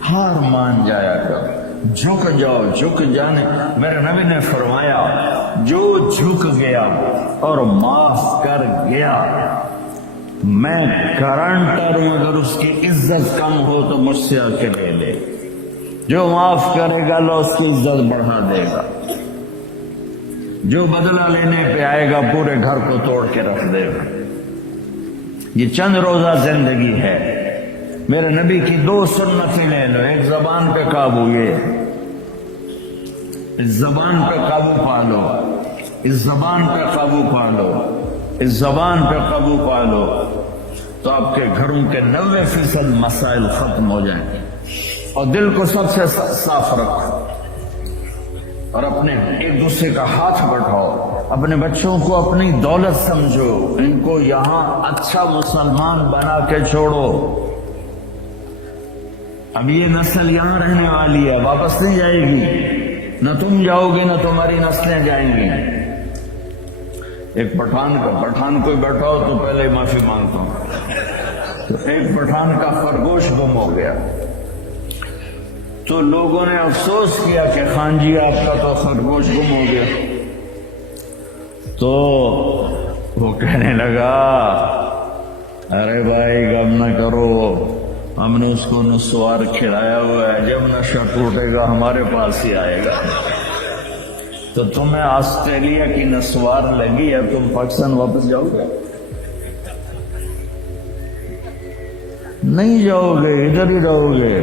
ہار مان جایا گا، جھک جاؤ، جھک جانے۔ میرے نبی نے فرمایا جو جھک گیا اور معاف کر گیا، میں گارنٹر ہوں اگر اس کی عزت کم ہو تو مجھ سے آ کے لے لے۔ جو معاف کرے گا اللہ اس کی عزت بڑھا دے گا، جو بدلہ لینے پہ آئے گا پورے گھر کو توڑ کے رکھ دے گا۔ یہ چند روزہ زندگی ہے۔ میرے نبی کی 2 سنتیں لے لو، ایک زبان پہ قابو، یہ اس زبان پہ قابو پا لو، اس زبان پہ قابو پا لو، اس زبان پہ قابو پا لو، تو آپ کے گھروں کے 90% مسائل ختم ہو جائیں گے۔ اور دل کو سب سے صاف رکھو، اور اپنے ایک دوسرے کا ہاتھ بٹھاؤ، اپنے بچوں کو اپنی دولت سمجھو، ان کو یہاں اچھا مسلمان بنا کے چھوڑو۔ اب یہ نسل یہاں رہنے والی ہے، واپس نہیں جائے گی، نہ تم جاؤ گے نہ تمہاری نسلیں جائیں گی۔ ایک پٹھان کوئی بیٹھا ہو تو پہلے معافی مانگتا ہوں، تو ایک پٹھان کا خرگوش گم ہو گیا، تو لوگوں نے افسوس کیا کہ خان جی آپ کا تو خرگوش گم ہو گیا۔ تو وہ کہنے لگا ارے بھائی غم نہ کرو، ہم نے اس کو نسوار کھلایا ہوا ہے، جب نشہ ٹوٹے گا ہمارے پاس ہی آئے گا۔ تو تمہیں آسٹریلیا کی نسوار لگی ہے، تم پاکستان واپس جاؤ گے؟ نہیں جاؤ گے، ادھر ہی رہو گے۔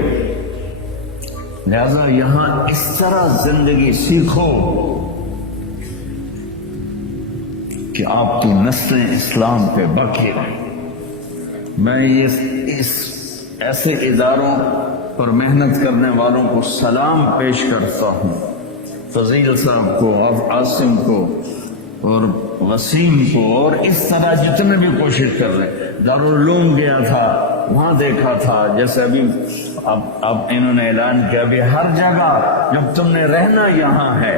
لہذا یہاں اس طرح زندگی سیکھو کہ آپ کی نسلیں اسلام پہ باقی رہیں۔ میں اس ایسے اداروں پر محنت کرنے والوں کو سلام پیش کرتا ہوں، فضیل صاحب کو اور عاصم کو اور وسیم کو، اور اس طرح جتنے بھی کوشش کر رہے۔ دارالعلوم گیا تھا، وہاں دیکھا تھا، جیسے ابھی اب انہوں نے اعلان کیا بھی ہر جگہ جب تم نے رہنا یہاں ہے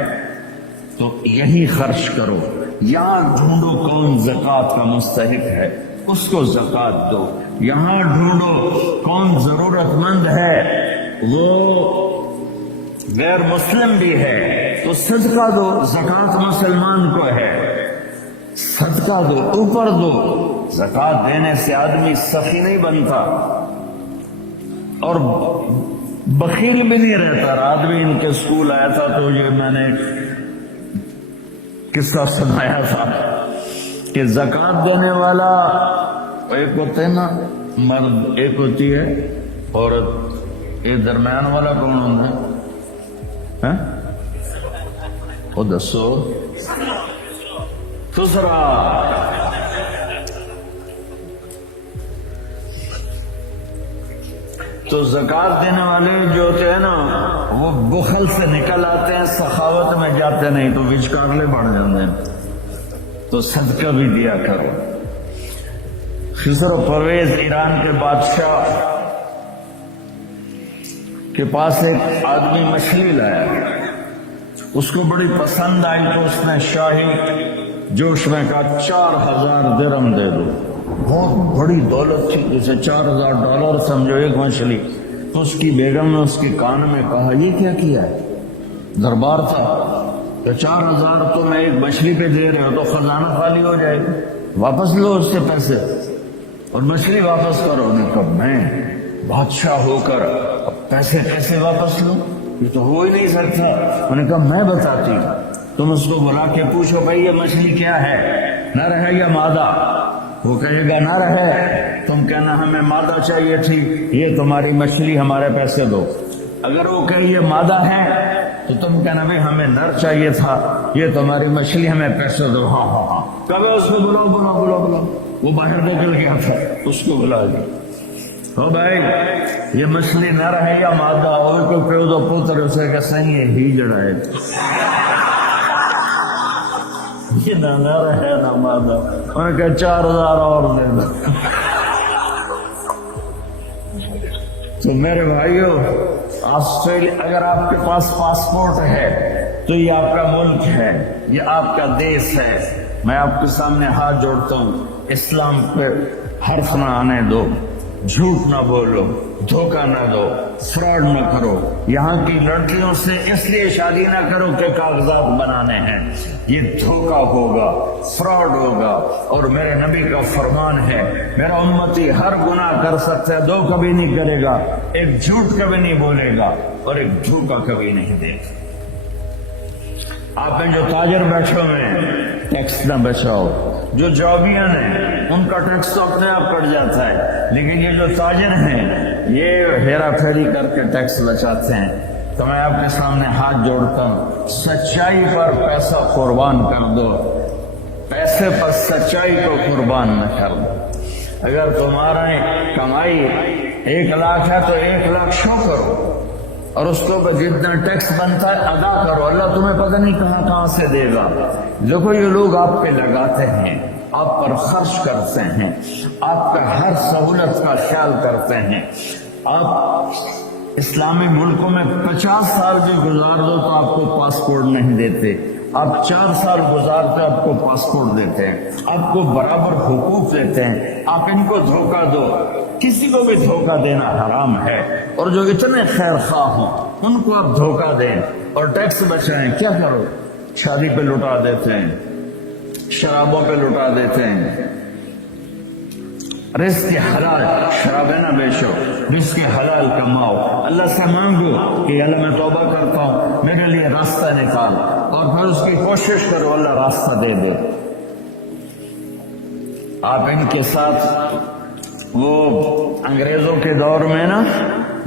تو یہی خرچ کرو، یہاں ڈھونڈو کون زکوٰۃ کا مستحق ہے، اس کو زکوٰۃ دو، یہاں ڈھونڈو کون ضرورت مند ہے، وہ غیر مسلم بھی ہے تو صدقہ دو، زکوٰۃ مسلمان کو ہے، صدقہ دو، اوپر دو۔ زکوٰۃ دینے سے آدمی سخی نہیں بنتا اور بخیل بھی نہیں رہتا۔ رات بھی ان کے اسکول آیا تھا تو یہ میں نے قصہ سنایا تھا کہ زکوٰۃ دینے والا ایک ہوتے نا مرد، ایک ہوتی ہے عورت، یہ درمیان والا کون ہوتا ہے؟ وہ دسو، دوسرا۔ تو زکوٰۃ دینے والے جو ہوتے ہیں نا وہ بخل سے نکل آتے ہیں، سخاوت میں جاتے نہیں تو وچکارلے بڑھ جاتے ہیں۔ تو صدقہ بھی دیا کرو۔ خسرو پرویز ایران کے بادشاہ کے پاس ایک آدمی مچھلی لایا، اس کو بڑی پسند آئی تو اس نے شاہی جوش میں کہا 4000 درہم دے دو۔ بہت بڑی دولت تھی، جیسے $4000 سمجھو ایک مچھلی۔ تو اس کی بیگم نے اس کے کان میں کہا یہ کیا کیا ہے؟ دربار تھا کہ 4000 تو میں ایک مچھلی پہ دے رہے ہو تو خزانہ خالی ہو جائے گا، واپس لو اس سے پیسے اور مچھلی واپس کرو۔ انہوں نے کہا میں بادشاہ ہو کر پیسے کیسے واپس لوں، یہ تو ہو ہی نہیں سکتا۔ انہوں نے کہا میں بتاتی ہوں، تم اس کو بلا کے پوچھو بھائی یہ مچھلی کیا ہے، نر ہے یا مادہ؟ وہ کہے گا نر ہے، تم کہنا ہمیں مادہ چاہیے تھی، یہ تمہاری مچھلی ہمارے پیسے دو۔ اگر وہ کہے یہ مادہ ہے تو تم کہنا بھائی ہمیں نر چاہیے تھا، یہ تمہاری مچھلی ہمیں پیسے دو۔ ہاں ہاں ہاں، کبھی اس کو بلاؤ بلاؤ بلاؤ بلاؤ۔ وہ باہر نکل گیا تھا، اس کو بلا دیا۔ او بھائی یہ مچھلی نر ہے یا مادہ؟ اور کو کہو تو پتر اسے کہ صحیح ہے، ہی جڑا ہے، یہ نہ نر ہے نہ مادہ۔ انہوں نے کہا 4000 اور دے دو۔ تو میرے بھائیو، آسٹریلیا اگر آپ کے پاس پاسپورٹ ہے تو یہ آپ کا ملک ہے، یہ آپ کا دیش ہے۔ میں آپ کے سامنے ہاتھ جوڑتا ہوں، اسلام پہ حرف نہ آنے دو، جھوٹ نہ بولو، دھوکہ نہ دو، فراڈ نہ کرو۔ یہاں کی لڑکیوں سے اس لیے شادی نہ کرو کہ کاغذات بنانے ہیں، یہ دھوکہ ہوگا، فراڈ ہوگا۔ اور میرے نبی کا فرمان ہے میرا امتی ہر گناہ کر سکتا ہے، دو کبھی نہیں کرے گا، ایک جھوٹ کبھی نہیں بولے گا اور ایک دھوکہ کبھی نہیں دے گا۔ آپ میں جو تاجر بیٹھے ہوئے ہیں ٹیکس نہ بچاؤ، جو جابین ہیں ان کا ٹیکس تو اپنے آپ کٹ جاتا ہے، لیکن یہ جو تاجر ہیں یہ ہیرا پھیری کر کے ٹیکس بچاتے ہیں۔ تو میں آپ کے سامنے ہاتھ جوڑتا ہوں، سچائی پر پیسہ قربان کر دو، پیسے پر سچائی کو قربان نہ کر دو۔ اگر تمہارا کمائی 1 لاکھ ہے تو 1 لاکھ شو کرو اور اس کو جتنا ٹیکس بنتا ہے ادا کرو، اللہ تمہیں پتہ نہیں کہاں کہاں سے دے گا۔ دیکھو یہ لوگ آپ پہ لگاتے ہیں، آپ پر خرچ کرتے ہیں، آپ کا ہر سہولت کا خیال کرتے ہیں۔ آپ اسلامی ملکوں میں 50 سال بھی گزار دو تو آپ کو پاسپورٹ نہیں دیتے، آپ 4 سال گزارتے آپ کو پاسپورٹ دیتے ہیں، آپ کو برابر حقوق دیتے ہیں۔ آپ ان کو دھوکہ دو، کسی کو بھی دھوکہ دینا حرام ہے، اور جو اتنے خیر خواہ ہوں ان کو آپ دھوکہ دیں اور ٹیکس بچائیں۔ کیا کرو؟ شادی پہ لٹا دیتے ہیں، شرابوں پہ لٹا دیتے ہیں، رزق حلال، شراب نہ بیچو، رزق حلال کماؤ، اللہ سے مانگو کہ اللہ میں توبہ کرتا ہوں، میرے لیے راستہ نکال، اور پھر اس کی کوشش کرو اللہ راستہ دے دے۔ آپ ان کے ساتھ وہ انگریزوں کے دور میں نا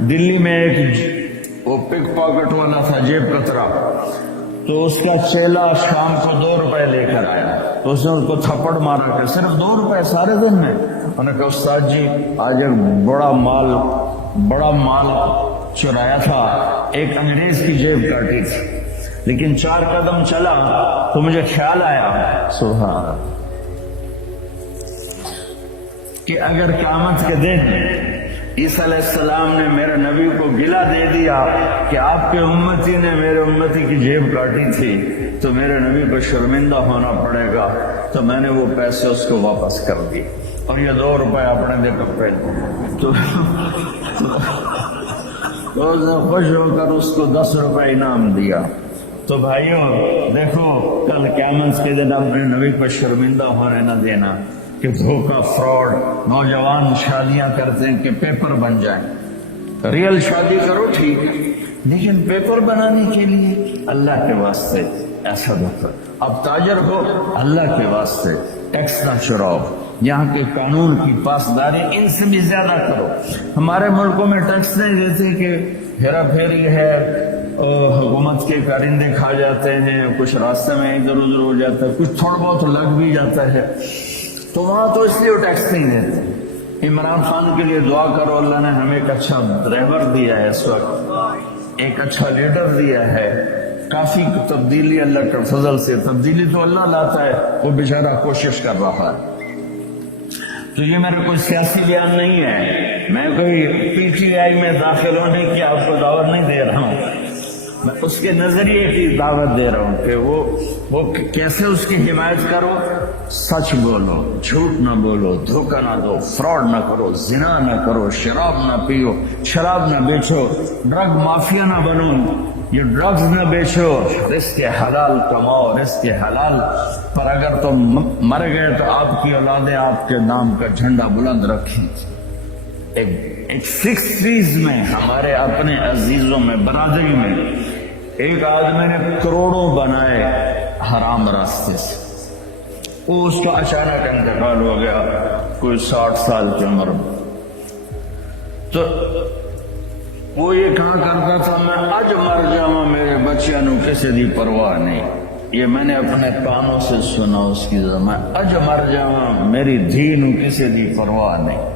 دلی میں ایک وہ پک پاکٹ والا تھا، جیب کترا، تو اس کا چیلا شام کو 2 روپے لے کر آیا، تو اس نے اس کو تھپڑ مارا کہ صرف 2 روپے سارے دن میں؟ انہوں نے کہا استاد جی آج ایک بڑا مال چرایا تھا، ایک انگریز کی جیب کاٹی تھی، لیکن 4 قدم چلا تو مجھے خیال آیا سبحان اللہ کہ اگر قیامت کے دن عیسیٰ علیہ السلام نے میرے نبی کو گلہ دے دیا کہ آپ کے امتی نے میرے امتی کی جیب کاٹی تھی تو میرے نبی کو شرمندہ ہونا پڑے گا، تو میں نے وہ پیسے اس کو واپس کر دیے، اور یہ 2 روپے اپنے دے کر پہ تو اس نے خوش ہو کر اس کو 10 روپے انعام دیا۔ تو بھائیوں دیکھو، کل قیامت کے دن اپنے نبی کو شرمندہ ہونے نہ دینا کہ دھوکہ، فراڈ۔ نوجوان شادیاں کرتے ہیں کہ پیپر بن جائیں، ریئل شادی کرو ٹھیک ہے، لیکن پیپر بنانے کے لیے اللہ کے واسطے ایسا دھوکہ۔ اب تاجر ہو اللہ کے واسطے ٹیکس نہ چراؤ، یہاں کے قانون کی پاسداری ان سے بھی زیادہ کرو۔ ہمارے ملکوں میں ٹیکس نہیں دیتے کہ ہیرا پھیری ہے، حکومت کے کارندے کھا جاتے ہیں، کچھ راستے میں ادھر ادھر ہو جاتا ہے، کچھ تھوڑا بہت لگ بھی جاتا ہے، تو وہاں تو اس لیے وہ ٹیکس نہیں دیتے۔ عمران خان کے لیے دعا کرو، اللہ نے ہمیں ایک اچھا ڈرائیور دیا ہے، اس وقت ایک اچھا لیڈر دیا ہے، کافی تبدیلی اللہ کے فضل سے، تبدیلی تو اللہ لاتا ہے، وہ بیچارہ کوشش کر رہا ہے۔ تو یہ میرا کوئی سیاسی بیان نہیں ہے، میں کوئی پی ٹی آئی میں داخل ہونے کی آپ کو دعوت نہیں دے رہا ہوں، میں اس کے نظریے کی دعوت دے رہا ہوں کہ وہ کیسے اس کی حمایت کرو۔ سچ بولو، جھوٹ نہ بولو، دھوکہ نہ دو، فراڈ نہ کرو، زنا نہ کرو، شراب نہ پیو، شراب نہ بیچو، ڈرگ مافیا نہ بنو، یہ ڈرگز نہ بیچو، رزق حلال کماؤ، رزق حلال پر اگر تم مر گئے تو آپ کی اولادیں آپ کے نام کا جھنڈا بلند رکھیں۔ ایک 60s میں ہمارے اپنے عزیزوں میں، برادری میں ایک آدمی نے کروڑوں بنائے حرام راستے سے، وہ اس کا اچانک انتقال ہو گیا کوئی 60 سال کی عمر میں۔ تو وہ یہ کہا کرتا تھا میں اج مر جاواں میرے بچیاں نو کسی دی پرواہ نہیں، یہ میں نے اپنے کانوں سے سنا اس کی زبان، اج مر جاواں میری دھی نو کسی دی پرواہ نہیں۔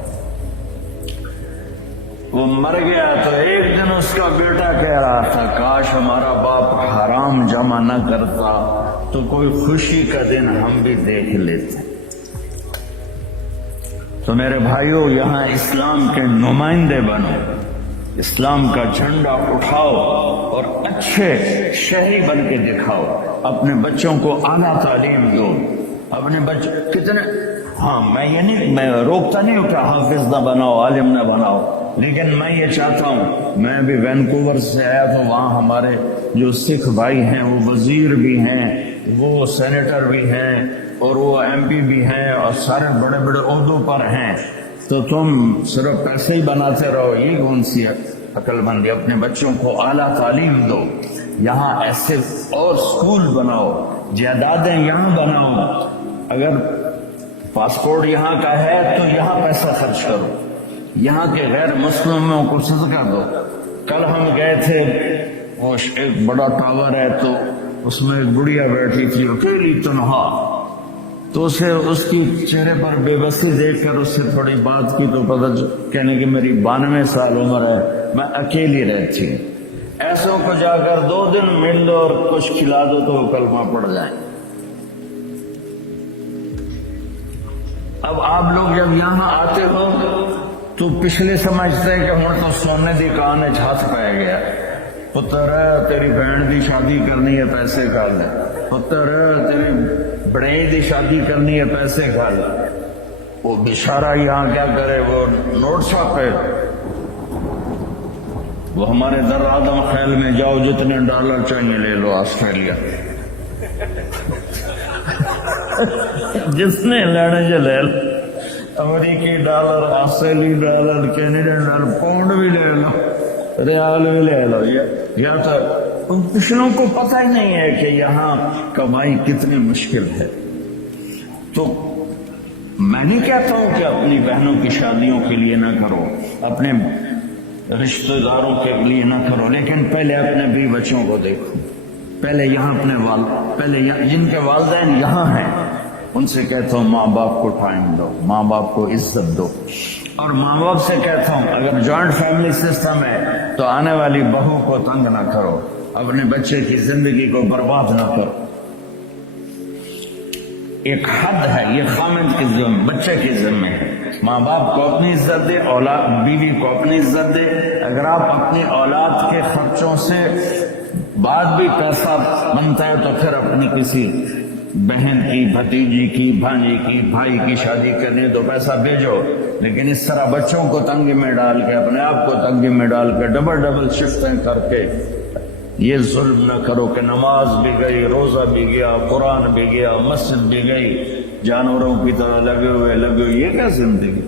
وہ مر گیا تو ایک دن اس کا بیٹا کہہ رہا تھا کاش ہمارا باپ حرام جمع نہ کرتا تو کوئی خوشی کا دن ہم بھی دیکھ لیتے۔ تو میرے بھائیوں، یہاں اسلام کے نمائندے بنو، اسلام کا جھنڈا اٹھاؤ اور اچھے شہری بن کے دکھاؤ، اپنے بچوں کو اعلیٰ تعلیم دو، اپنے بچے کتنے، ہاں میں روکتا نہیں ہوں کہ حافظ نہ بناؤ، عالم نہ بناؤ، لیکن میں یہ چاہتا ہوں، میں بھی وینکوور سے آیا تو وہاں ہمارے جو سکھ بھائی ہیں وہ وزیر بھی ہیں، وہ سینیٹر بھی ہیں، اور وہ ایم پی بھی ہیں، اور سارے بڑے بڑے عہدوں پر ہیں، تو تم صرف پیسے ہی بناتے رہو، یہ کون سی عقل مندی؟ اپنے بچوں کو اعلیٰ تعلیم دو، یہاں ایسے اور اسکول بناؤ، جائیدادیں یہاں بناؤ، اگر پاسپورٹ یہاں کا ہے تو یہاں پیسہ خرچ کرو، یہاں کے غیر مسلموں کو صدقہ دو۔ کل ہم گئے تھے، وہ ایک بڑا ٹاور ہے تو اس میں ایک بڑھیا بیٹھی تھی اکیلی تنہا، تو اسے اس کی چہرے پر بے بسی دیکھ کر اس سے تھوڑی بات کی تو پتہ کہنے کہ میری 92 سال عمر ہے، میں اکیلی رہتی ہوں۔ ایسوں کو جا کر 2 دن مل دو اور کچھ کھلا دو تو وہ کلمہ پڑھ جائیں۔ اب آپ لوگ جب یہاں آتے ہو تو پچھلے سمجھتے ہیں کہ ہوں تو سونے دی کان ہاتھ پہ گیا، پتر تیری بہن دی شادی کرنی ہے پیسے کر لے، پتر تیری بڑے دی شادی کرنی ہے پیسے کر لے۔ وہ بیچارہ یہاں کیا کرے، وہ نوٹ چھاپے، وہ ہمارے در آدم خیل میں جاؤ، جتنے ڈالر چاہیے لے لو، آسٹریلیا جس نے لینے جو لے لو، امریکی ڈالر، آسٹریلی ڈالر، کینیڈین ڈالر، پاؤنڈ بھی لے لو، ریال بھی لے لو، یا تو ان پچھلوں کو پتہ ہی نہیں ہے کہ یہاں کمائی کتنی مشکل ہے۔ تو میں نہیں کہتا ہوں کہ اپنی بہنوں کی شادیوں کے لیے نہ کرو، اپنے رشتہ داروں کے لیے نہ کرو، لیکن پہلے اپنے بیوی بچوں کو دیکھو، پہلے یہاں اپنے پہلے جن کے والدین یہاں ہیں ان سے کہتا ہوں ماں باپ کو ٹائم دو، ماں باپ کو عزت دو، اور ماں باپ سے کہتا ہوں اگر جوائنٹ فیملی سسٹم ہے تو آنے والی بہو کو تنگ نہ کرو، اپنے بچے کی زندگی کو برباد نہ کرو۔ ایک حد ہے، یہ خامد کی ذمہ، بچے کی ذمہ ہے۔ ماں باپ کو اپنی عزت دے، اولاد بیوی کو اپنی عزت دے۔ اگر آپ اپنی اولاد کے خرچوں سے بعد بھی پیسہ بنتا ہے تو پھر اپنی کسی بہن کی، بھتیجی کی، بھانجی کی، بھائی کی شادی کرنی تو پیسہ بھیجو، لیکن اس طرح بچوں کو تنگی میں ڈال کے، اپنے آپ کو تنگی میں ڈال کے، ڈبل شفٹیں کر کے یہ ظلم نہ کرو کہ نماز بھی گئی، روزہ بھی گیا، قرآن بھی گیا، مسجد بھی گئی، جانوروں کی طرح لگے ہوئے، یہ کیا زندگی؟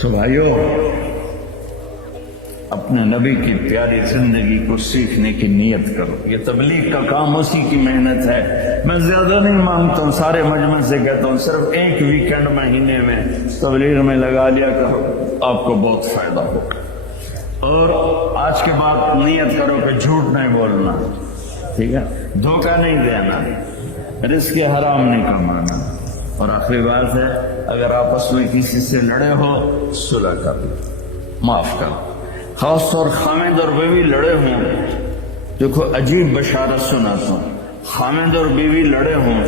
تو بھائیو، اپنے نبی کی پیاری زندگی کو سیکھنے کی نیت کرو۔ یہ تبلیغ کا کام اسی کی محنت ہے۔ میں زیادہ نہیں مانگتا ہوں، سارے مجمع سے کہتا ہوں صرف ایک ویکینڈ مہینے میں تبلیغ میں لگا لیا کرو، آپ کو بہت فائدہ ہوگا۔ اور آج کے بعد نیت کرو کہ جھوٹ نہیں بولنا، ٹھیک ہے، دھوکہ نہیں دینا، رزق حرام نہیں کمانا، اور آخری بات ہے اگر آپس میں کسی سے لڑے ہو صلح کر لو، معاف کر لو۔ خاص طور خامد اور بیوی لڑے ہوں، دیکھو عجیب بشارت سناتا ہوں، خامد اور بیوی لڑے ہوں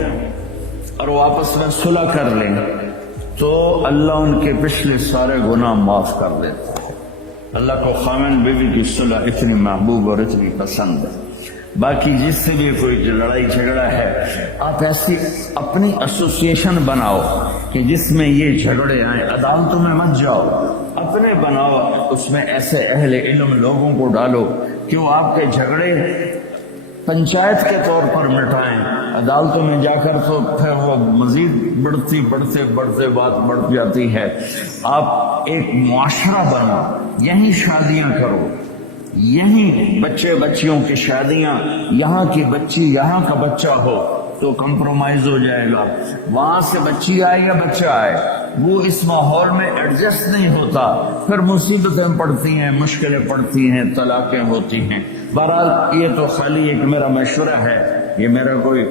اور وہ آپس میں صلح کر لیں تو اللہ ان کے پچھلے سارے گناہ معاف کر دیتا ہے۔ اللہ کو خامد بیوی کی صلح اتنی محبوب اور اتنی پسند ہے۔ باقی جس سے بھی کوئی لڑائی جھگڑا ہے، آپ ایسی اپنی ایسوسیشن بناؤ کہ جس میں یہ جھگڑے آئیں، عدالتوں میں مت جاؤ، اپنے بناؤ، اس میں ایسے اہل علم لوگوں کو ڈالو کہ وہ آپ کے جھگڑے پنچایت کے طور پر مٹائیں۔ عدالتوں میں جا کر تو پھر وہ مزید بڑھتے بات بڑھ جاتی ہے۔ آپ ایک معاشرہ بنو، یہیں شادیاں کرو، یہیں بچے بچیوں کی شادیاں، یہاں کی بچی یہاں کا بچہ ہو تو کمپرومائز ہو جائے گا۔ وہاں سے بچی آئے یا بچہ آئے، وہ اس ماحول میں ایڈجسٹ نہیں ہوتا، پھر مصیبتیں پڑتی ہیں، مشکلیں پڑتی ہیں، طلاقیں ہوتی ہیں۔ بہرحال یہ تو خالی ایک میرا مشورہ ہے، یہ میرا کوئی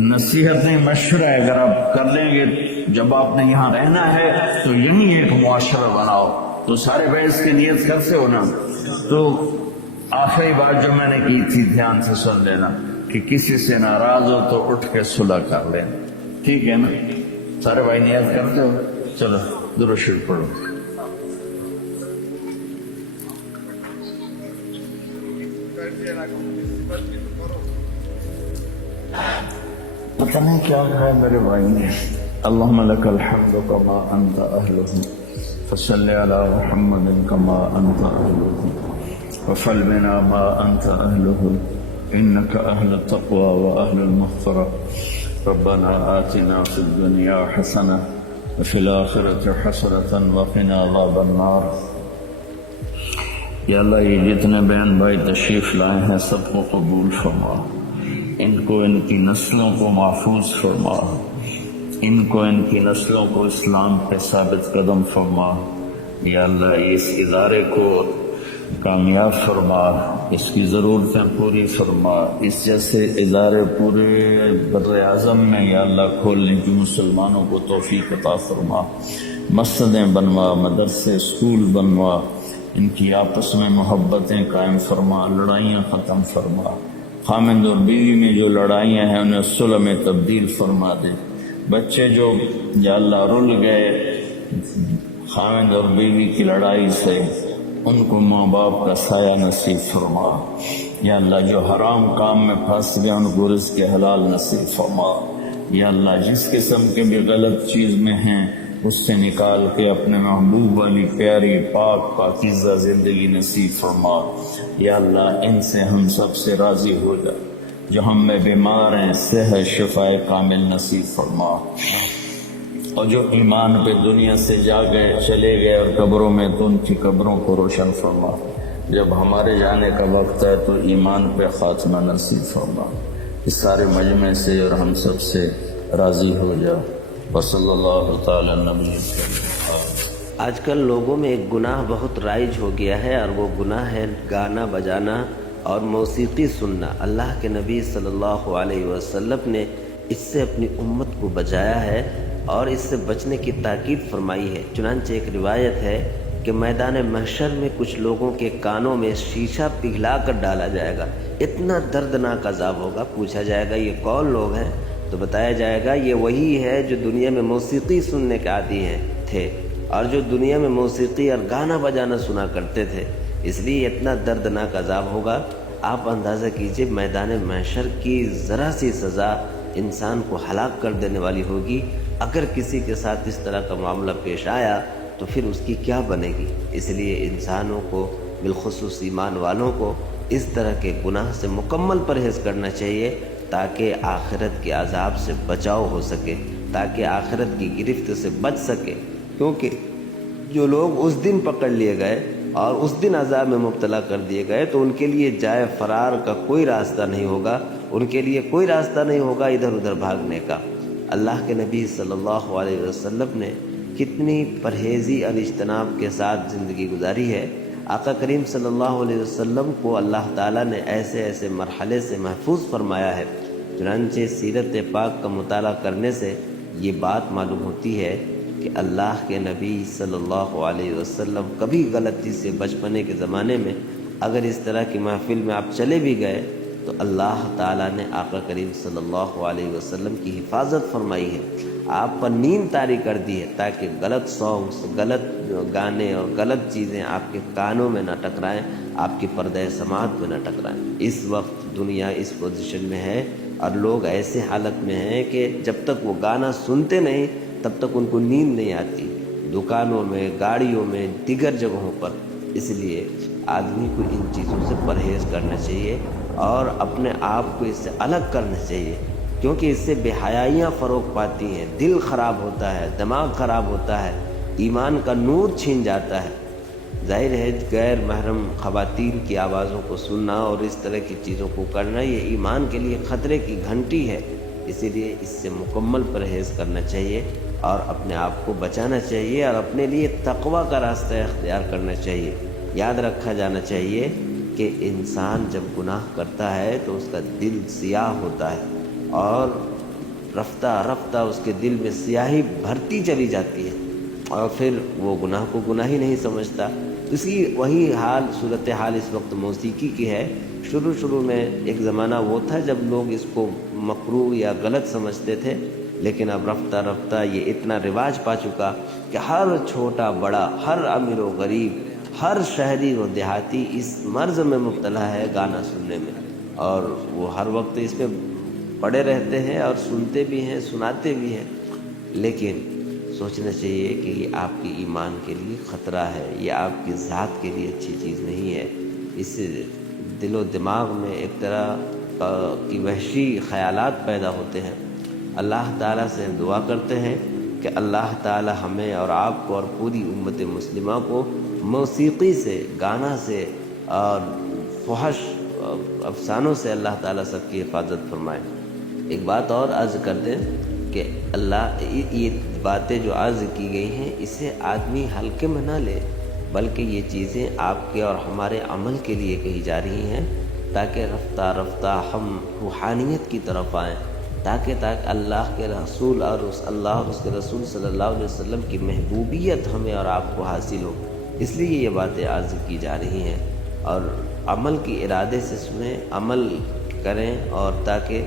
نصیحت نہیں، مشورہ ہے۔ اگر آپ کر لیں گے، جب آپ نے یہاں رہنا ہے تو یہیں ایک معاشرہ بناؤ۔ تو سارے بھائی اس کی نیت کرتے ہو نا؟ تو آخری بات جو میں نے کی تھی دھیان سے سن لینا کہ کسی سے ناراض ہو تو اٹھ کے صلح کر لینا، ٹھیک ہے نا؟ سارے بھائی نیت کرتے ہو؟ چلو درود شریف پڑھو۔ پتہ نہیں کیا کہا میرے بھائی نے۔ اللہم لک الحمد کما انت اہلہ فصل علی محمد کما انت اہلہ وفعل بنا ما انت اہلہ انک اہل التقوی واہل المغفرہ ربنا آتنا فی الدنیا حسنہ وفی الآخرۃ حسنۃ وقنا عذاب النار۔ یا اللہ، یہ جتنے بہن بھائی تشریف لائے ہیں سب کو قبول فرما، ان کو ان کی نسلوں کو محفوظ فرما، ان کو ان کی نسلوں کو اسلام پہ ثابت قدم فرما۔ یا اللہ، اس ادارے کو کامیاب فرما، اس کی ضرورتیں پوری فرما، اس جیسے ادارے پورے بر اعظم میں یا اللہ کھولنے کی مسلمانوں کو توفیق عطا فرما۔ مسجدیں بنوا، مدرسے، اسکول بنوا، ان کی آپس میں محبتیں قائم فرما، لڑائیاں ختم فرما۔ خامد اور بیوی میں جو لڑائیاں ہیں انہیں صلح میں تبدیل فرما دے۔ بچے جو یا اللہ رل گئے خامد اور بیوی کی لڑائی سے، ان کو ماں باپ کا سایہ نصیب فرما۔ یا اللہ، جو حرام کام میں پھنس گئے ان کو رزق حلال نصیب فرما۔ یا اللہ، جس قسم کے بھی غلط چیز میں ہیں اس سے نکال کے اپنے محبوب والی پیاری پاک پاکیزہ زندگی نصیب فرما۔ یا اللہ، ان سے ہم سب سے راضی ہو جا، جو ہم میں بیمار ہیں صحت شفا کامل نصیب فرما۔ اور جو ایمان پہ دنیا سے جا گئے چلے گئے اور قبروں میں تو ان کی قبروں کو روشن فرما. جب ہمارے جانے کا وقت ہے تو ایمان پہ خاتمہ نصیب فرما. اس سارے مجمع سے اور ہم سب سے راضی ہو جا. وصلی اللہ تعالی نبی. آج کل لوگوں میں ایک گناہ بہت رائج ہو گیا ہے، اور وہ گناہ ہے گانا بجانا اور موسیقی سننا. اللہ کے نبی صلی اللہ علیہ وسلم نے اس سے اپنی امت کو بچایا ہے اور اس سے بچنے کی تاکید فرمائی ہے. چنانچہ ایک روایت ہے کہ میدان محشر میں کچھ لوگوں کے کانوں میں شیشہ پگھلا کر ڈالا جائے گا. اتنا دردناک عذاب ہوگا. پوچھا جائے گا یہ کون لوگ ہیں؟ تو بتایا جائے گا یہ وہی ہے جو دنیا میں موسیقی سننے کے عادی تھے اور جو دنیا میں موسیقی اور گانا بجانا سنا کرتے تھے. اس لیے اتنا دردناک عذاب ہوگا. آپ اندازہ کیجئے میدان محشر کی ذرا سی سزا انسان کو ہلاک کر دینے والی ہوگی. اگر کسی کے ساتھ اس طرح کا معاملہ پیش آیا تو پھر اس کی کیا بنے گی؟ اس لیے انسانوں کو بالخصوص ایمان والوں کو اس طرح کے گناہ سے مکمل پرہیز کرنا چاہیے تاکہ آخرت کے عذاب سے بچاؤ ہو سکے، تاکہ آخرت کی گرفت سے بچ سکے. کیونکہ جو لوگ اس دن پکڑ لیے گئے اور اس دن عذاب میں مبتلا کر دیے گئے تو ان کے لیے جائے فرار کا کوئی راستہ نہیں ہوگا. ان کے لیے کوئی راستہ نہیں ہوگا ادھر ادھر بھاگنے کا. اللہ کے نبی صلی اللہ علیہ وسلم نے کتنی پرہیزی اور اجتناب کے ساتھ زندگی گزاری ہے. آقا کریم صلی اللہ علیہ وسلم کو اللہ تعالیٰ نے ایسے ایسے مرحلے سے محفوظ فرمایا ہے. چنانچہ سیرت پاک کا مطالعہ کرنے سے یہ بات معلوم ہوتی ہے کہ اللہ کے نبی صلی اللہ علیہ وسلم کبھی غلطی سے بچپنے کے زمانے میں اگر اس طرح کی محفل میں آپ چلے بھی گئے تو اللہ تعالیٰ نے آقا کریم صلی اللہ علیہ وسلم کی حفاظت فرمائی ہے. آپ پر نیند طاری کر دی ہے تاکہ غلط سانگس، غلط گانے اور غلط چیزیں آپ کے کانوں میں نہ ٹکرائیں، آپ کی پردہ سماعت میں نہ ٹکرائیں. اس وقت دنیا اس پوزیشن میں ہے اور لوگ ایسے حالت میں ہیں کہ جب تک وہ گانا سنتے نہیں تب تک ان کو نیند نہیں آتی، دکانوں میں، گاڑیوں میں، دیگر جگہوں پر. اس لیے آدمی کو ان چیزوں سے پرہیز کرنا چاہیے اور اپنے آپ کو اس سے الگ کرنا چاہیے، کیونکہ اس سے بے حیائیاں فروغ پاتی ہیں، دل خراب ہوتا ہے، دماغ خراب ہوتا ہے، ایمان کا نور چھین جاتا ہے. ظاہر ہے غیر محرم خواتین کی آوازوں کو سننا اور اس طرح کی چیزوں کو کرنا یہ ایمان کے لیے خطرے کی گھنٹی ہے. اسی لیے اس سے مکمل پرہیز کرنا چاہیے اور اپنے آپ کو بچانا چاہیے اور اپنے لیے تقویٰ کا راستہ اختیار کرنا چاہیے. یاد رکھا جانا چاہیے کہ انسان جب گناہ کرتا ہے تو اس کا دل سیاہ ہوتا ہے اور رفتہ رفتہ اس کے دل میں سیاہی بھرتی چلی جاتی ہے اور پھر وہ گناہ کو گناہ ہی نہیں سمجھتا. وہی صورتحال اس وقت موسیقی کی ہے. شروع میں ایک زمانہ وہ تھا جب لوگ اس کو مکروہ یا غلط سمجھتے تھے، لیکن اب رفتہ رفتہ یہ اتنا رواج پا چکا کہ ہر چھوٹا بڑا، ہر امیر و غریب، ہر شہری و دیہاتی اس مرض میں مبتلا ہے گانا سننے میں، اور وہ ہر وقت اس میں پڑے رہتے ہیں اور سنتے بھی ہیں، سناتے بھی ہیں. لیکن سوچنا چاہیے کہ یہ آپ کی ایمان کے لیے خطرہ ہے، یہ آپ کی ذات کے لیے اچھی چیز نہیں ہے. اس سے دل و دماغ میں ایک طرح کی وحشی خیالات پیدا ہوتے ہیں. اللہ تعالیٰ سے دعا کرتے ہیں کہ اللہ تعالیٰ ہمیں اور آپ کو اور پوری امت مسلمہ کو موسیقی سے، گانا سے اور فحش افسانوں سے اللہ تعالیٰ سب کی حفاظت فرمائے. ایک بات اور عرض کر دیں کہ یہ باتیں جو عرض کی گئی ہیں اسے آدمی ہلکے میں نہ لے، بلکہ یہ چیزیں آپ کے اور ہمارے عمل کے لیے کہی جا رہی ہیں تاکہ رفتہ رفتہ ہم روحانیت کی طرف آئیں، تاکہ اللہ کے رسول اور اس کے رسول صلی اللہ علیہ وسلم کی محبوبیت ہمیں اور آپ کو حاصل ہو. اس لیے یہ باتیں عرض کی جا رہی ہیں اور عمل کی ارادے سے سنیں، عمل کریں، اور تاکہ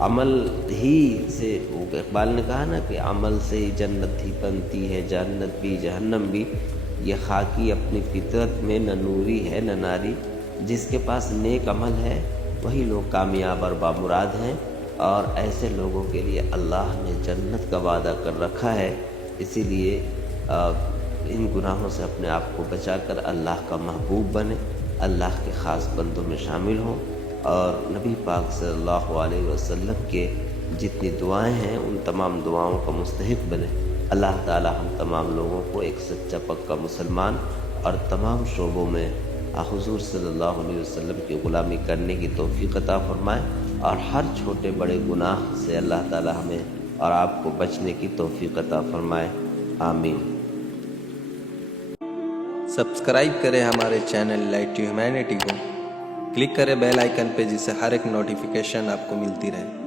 عمل ہی سے، اقبال نے کہا نا کہ عمل سے ہی جنت ہی بنتی ہے، جنت بھی جہنم بھی. یہ خاکی اپنی فطرت میں نہ نوری ہے نہ ناری. جس کے پاس نیک عمل ہے وہی لوگ کامیاب اور بامراد ہیں، اور ایسے لوگوں کے لیے اللہ نے جنت کا وعدہ کر رکھا ہے. اسی لیے ان گناہوں سے اپنے آپ کو بچا کر اللہ کا محبوب بنے، اللہ کے خاص بندوں میں شامل ہوں، اور نبی پاک صلی اللہ علیہ وسلم کے جتنی دعائیں ہیں ان تمام دعاؤں کا مستحق بنے. اللہ تعالی ہم تمام لوگوں کو ایک سچا پکا مسلمان اور تمام شعبوں میں حضور صلی اللہ علیہ وسلم کی غلامی کرنے کی توفیق عطا فرمائے، اور ہر چھوٹے بڑے گناہ سے اللہ تعالی ہمیں اور آپ کو بچنے کی توفیق عطا فرمائے، آمین۔ سبسکرائب کریں ہمارے چینل لائٹ ٹو ہیومینٹی کو، کلک کریں بیل آئیکن پہ جس سے ہر ایک نوٹیفیکیشن آپ کو ملتی رہے۔